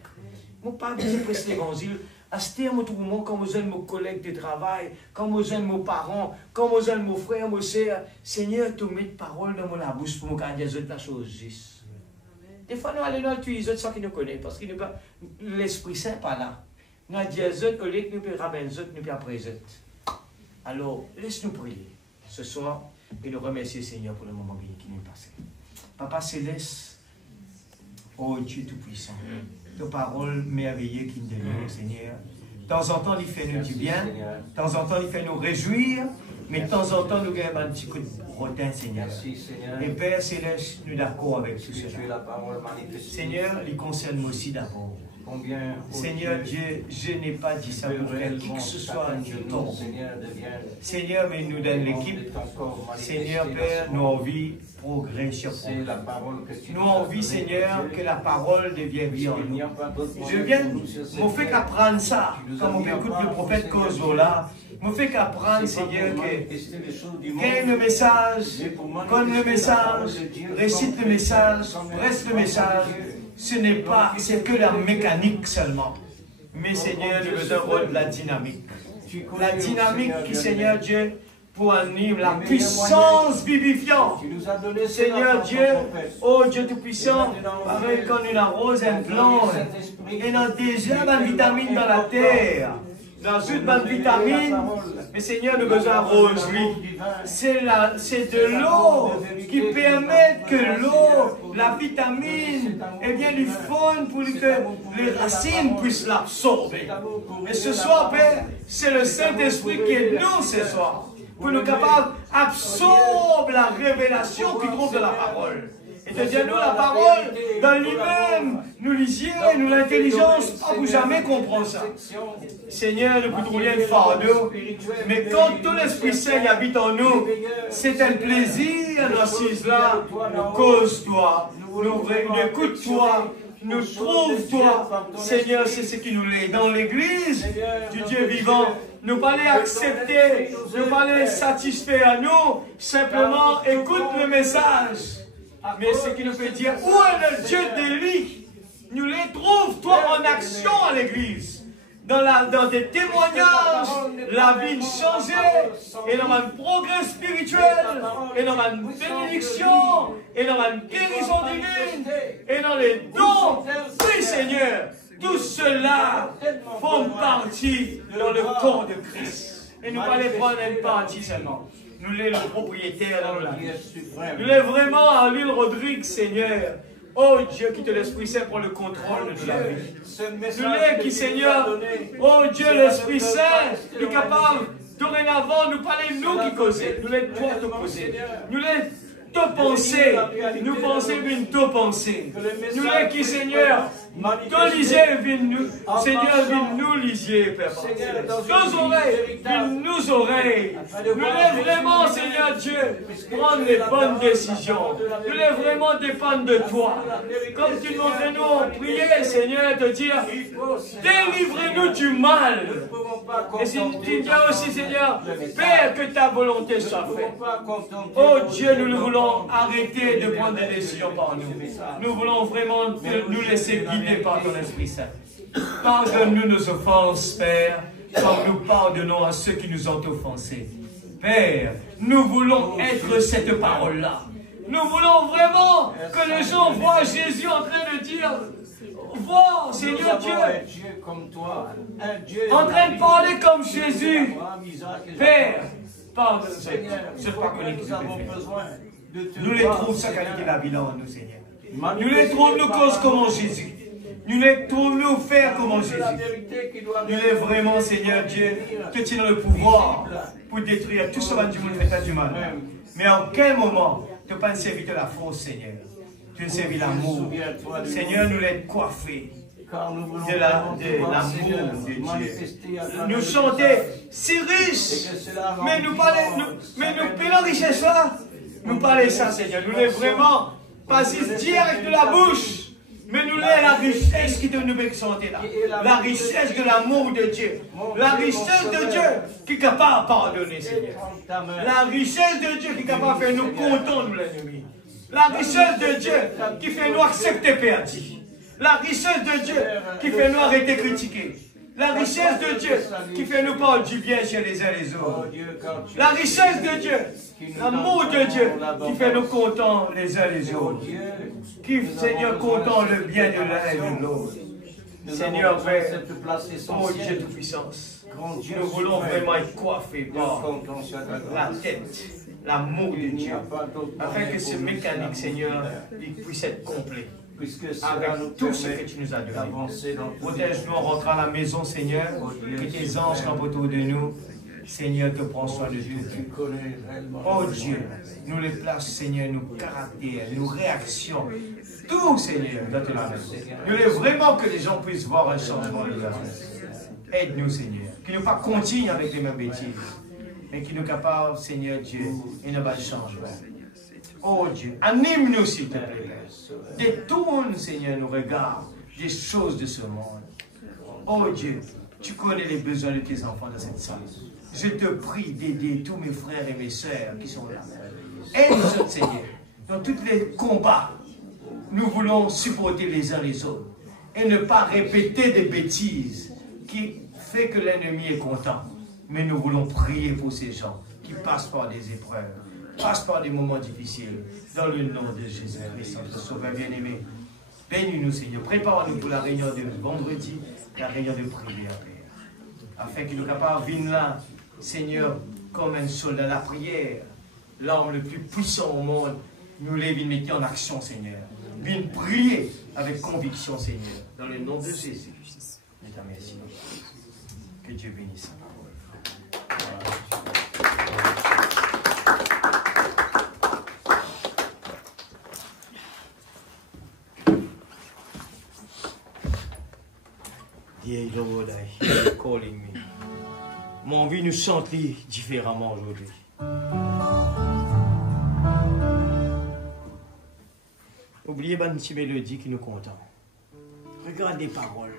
Moi, pas habitué de prêcher l'évangile. À ce terme, tout le monde, quand j'aime mes collègues de travail, quand j'aime mes parents, quand j'aime mes frères, mes soeurs, Seigneur, tu mets parole dans ma bouche pour me dire la chose juste. Des fois, nous allons dans les autres sans qu'ils nous connaissent, parce que l'Esprit Saint n'est pas là. Nous allons dire les autres, au lieu que nous pouvons ramener les autres, nous pouvons après les autres. Alors, laisse-nous prier ce soir et nous remercier, Seigneur, pour le moment qui nous est passé. Papa Céleste, oh Dieu Tout-Puissant, nos paroles merveilleuses qui nous donnent, Seigneur. De temps en temps, il fait nous du bien, de temps en temps, il fait nous réjouir, mais de temps en temps, nous gagnons un petit coup de rotin, Seigneur. Et Père Céleste, nous sommes d'accord avec tout cela. Seigneur, il concerne moi aussi d'abord. Seigneur Dieu, je n'ai pas dit ça pour faire qui que ce soit de tort. Seigneur, mais nous donne l'équipe. Seigneur Père, nous avons envie progrès sur progrès. Nous avons envie, Seigneur, que la parole devienne vie en nous. Je viens, mon fait qu'apprendre ça, quand on écoute le prophète Kozola, me fait qu'apprendre, Seigneur, que gagne le message, connaît le message, récite le message, reste le message. Ce n'est pas, c'est que la mécanique seulement. Mais Seigneur, nous avons un rôle de la dynamique. La dynamique qui, Seigneur Dieu, pour animer la puissance vivifiante. Seigneur Dieu, oh Dieu Tout-Puissant, pareil comme une arrose un plante, et dans déjà la vitamine dans la terre. Dans une bonne vitamine, mais Seigneur, nous besoin rose-lui. C'est de l'eau qui permet que l'eau, la vitamine, eh bien, lui fonde pour que les racines puissent l'absorber. Et ce soir, Père, c'est le Saint-Esprit qui est nous ce soir, pour nous capables d'absorber la révélation qui trouve de la parole. Et de dire, nous, la parole, dans lui-même, nous lisions, nous l'intelligence, pas vous jamais comprendre ça. Seigneur, nous pouvons rien de fardeau, mais quand tout l'Esprit Saint habite en nous, c'est un plaisir d'assises là, nous cause-toi, nous écoute-toi, nous trouve-toi. Seigneur, c'est ce qui nous l'est. Dans l'Église du Dieu vivant, nous pas les accepter, nous pas les satisfaire à nous, simplement écoute le message. Mais ce qui nous fait dire, où est le Dieu d'Élie? Nous les trouvons, toi, en action à l'église. Dans des témoignages, la vie changée, et dans un progrès spirituel, et dans une bénédiction, et dans une guérison divine, et dans les dons. Oui, Seigneur, tout cela font partie dans le corps de Christ. Et nous ne pas les prendre une partie seulement. Nous sommes le propriétaire dans la vie. Nous sommes vraiment à l'île Rodrigue, Seigneur. Oh Dieu, qui te l'Esprit Saint pour le contrôle de la vie. Nous sommes qui, Seigneur, oh Dieu, l'Esprit Saint, est capable, dorénavant, nous parler nous qui causons. Nous sommes toi te poser. Nous sommes te penser. Nous pensons une te pensée. Nous sommes qui, Seigneur, te lisier, Seigneur, nous lisier, Père. Nos oreilles, nous oreilles. Nous voulons vraiment, Seigneur Dieu, prendre les bonnes décisions. Nous voulons vraiment dépendre de toi. Comme tu nous fais nous prier, Seigneur, te dire, délivrez-nous du mal. Et si tu dis aussi, Seigneur, Père, que ta volonté soit faite. Oh Dieu, nous voulons arrêter de prendre des décisions par nous. Nous voulons vraiment nous laisser guider par ton Esprit Saint. Pardonne-nous nos offenses, Père, comme nous pardonnons à ceux qui nous ont offensés. Père, nous voulons être cette parole-là. Nous voulons vraiment que les gens voient Jésus en train de dire, vois, Seigneur Dieu, en train de parler comme Jésus. Père, pardonne-nous. Je ne sais pas connaître qui nous les trouvons sa qualité d'habitude en nous, Seigneur. Nous les trouvons nous cause comme Jésus. Nous les trouvons nous faire comme Jésus. Nous les vraiment, Seigneur Dieu, que tu as le pouvoir pour détruire tout ce qui du monde fait du mal. Mais en quel moment tu n'as pas servi de la force, Seigneur? Tu as servi l'amour. Seigneur, nous les coiffés de l'amour de Dieu. Nous chantons si riches, mais nous parlons richesse là. Nous parlons ça, Seigneur. Nous l'avons vraiment pas direct de la bouche, mais nous l'avons la richesse qui nous fait chanter là. La richesse de l'amour de Dieu. La richesse de Dieu qui est capable de pardonner, Seigneur. La richesse de Dieu qui est capable de faire nous contents, nous l'ennemis. La richesse de Dieu qui fait nous accepter perdu. La richesse de Dieu qui fait nous arrêter de critiquer. La richesse de Dieu qui fait nous parler du bien chez les uns et les autres. La richesse de Dieu, l'amour de Dieu qui fait nous contents les uns les autres. Qui, Seigneur, content le bien de l'un et de l'autre. Seigneur, Père, oh Dieu de puissance, nous voulons vraiment être coiffés par la tête, l'amour de Dieu, afin que ce mécanique, Seigneur, il puisse être complet. Avec tout ce que tu nous as donné. Protège-nous en rentrant à la maison, Seigneur, que tes anges campent autour de nous. Seigneur, te prends soin de tout. Oh Dieu, nous les places, Seigneur, nos caractères, nos réactions, tout, Seigneur, dans ta main. Nous voulons vraiment que les gens puissent voir un changement de leur vie. Aide-nous, Seigneur, que nous pas continuer avec les mêmes bêtises, mais que nous capables, Seigneur Dieu, et nous pas de changement. Oh Dieu, anime-nous s'il te plaît. Détourne, Seigneur, nos regards des choses de ce monde. Oh Dieu, tu connais les besoins de tes enfants dans cette salle. Je te prie d'aider tous mes frères et mes sœurs qui sont là. Et nous autres, Seigneur, dans tous les combats, nous voulons supporter les uns les autres et ne pas répéter des bêtises qui fait que l'ennemi est content. Mais nous voulons prier pour ces gens qui passent par des épreuves, passent par des moments difficiles. Dans le nom de Jésus-Christ, notre Sauveur bien-aimé, bénis-nous, Seigneur. Prépare-nous pour la réunion de vendredi, la réunion de prière, Père. Afin qu'il nous capable de venir là, Seigneur, comme un soldat. La prière, l'arme le plus puissant au monde, nous les mettons en action, Seigneur. Viens prier avec conviction, Seigneur. Dans le nom de Jésus. Merci. Que Dieu bénisse sa parole. Dear Lord, you're calling me. Mon envie nous sentir différemment aujourd'hui. Oubliez pas une petite mélodie qui nous contente. Regarde les paroles.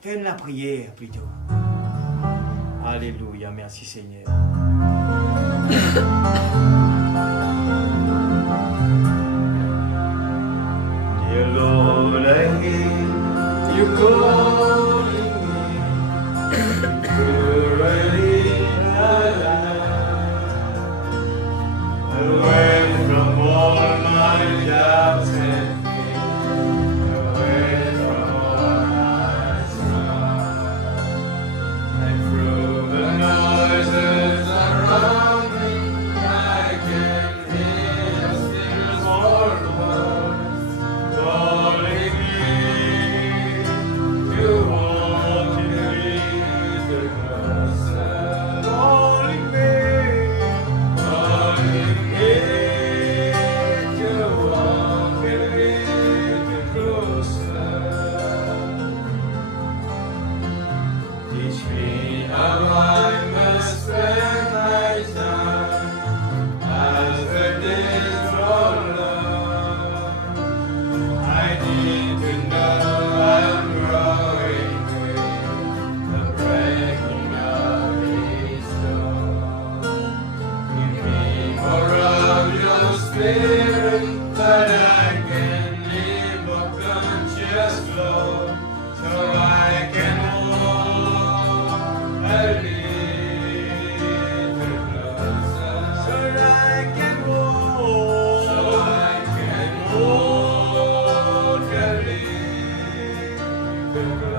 Fais la prière plutôt. Alléluia, merci Seigneur. Dear Lord, I hear you calling me. You're ready away from all my doubts and fears, away from all my sorrow, and through the noises around me, I can hear a still small voice calling me to walk in the closer, calling me, calling me to walk in the closer. Teach me how I must spend my time as the days roll on. I need to know I'm growing with the breaking of each dawn. Give me more of your spirit that I can live more conscious flow, so I can walk a little closer, so I can walk, so I can walk a little closer.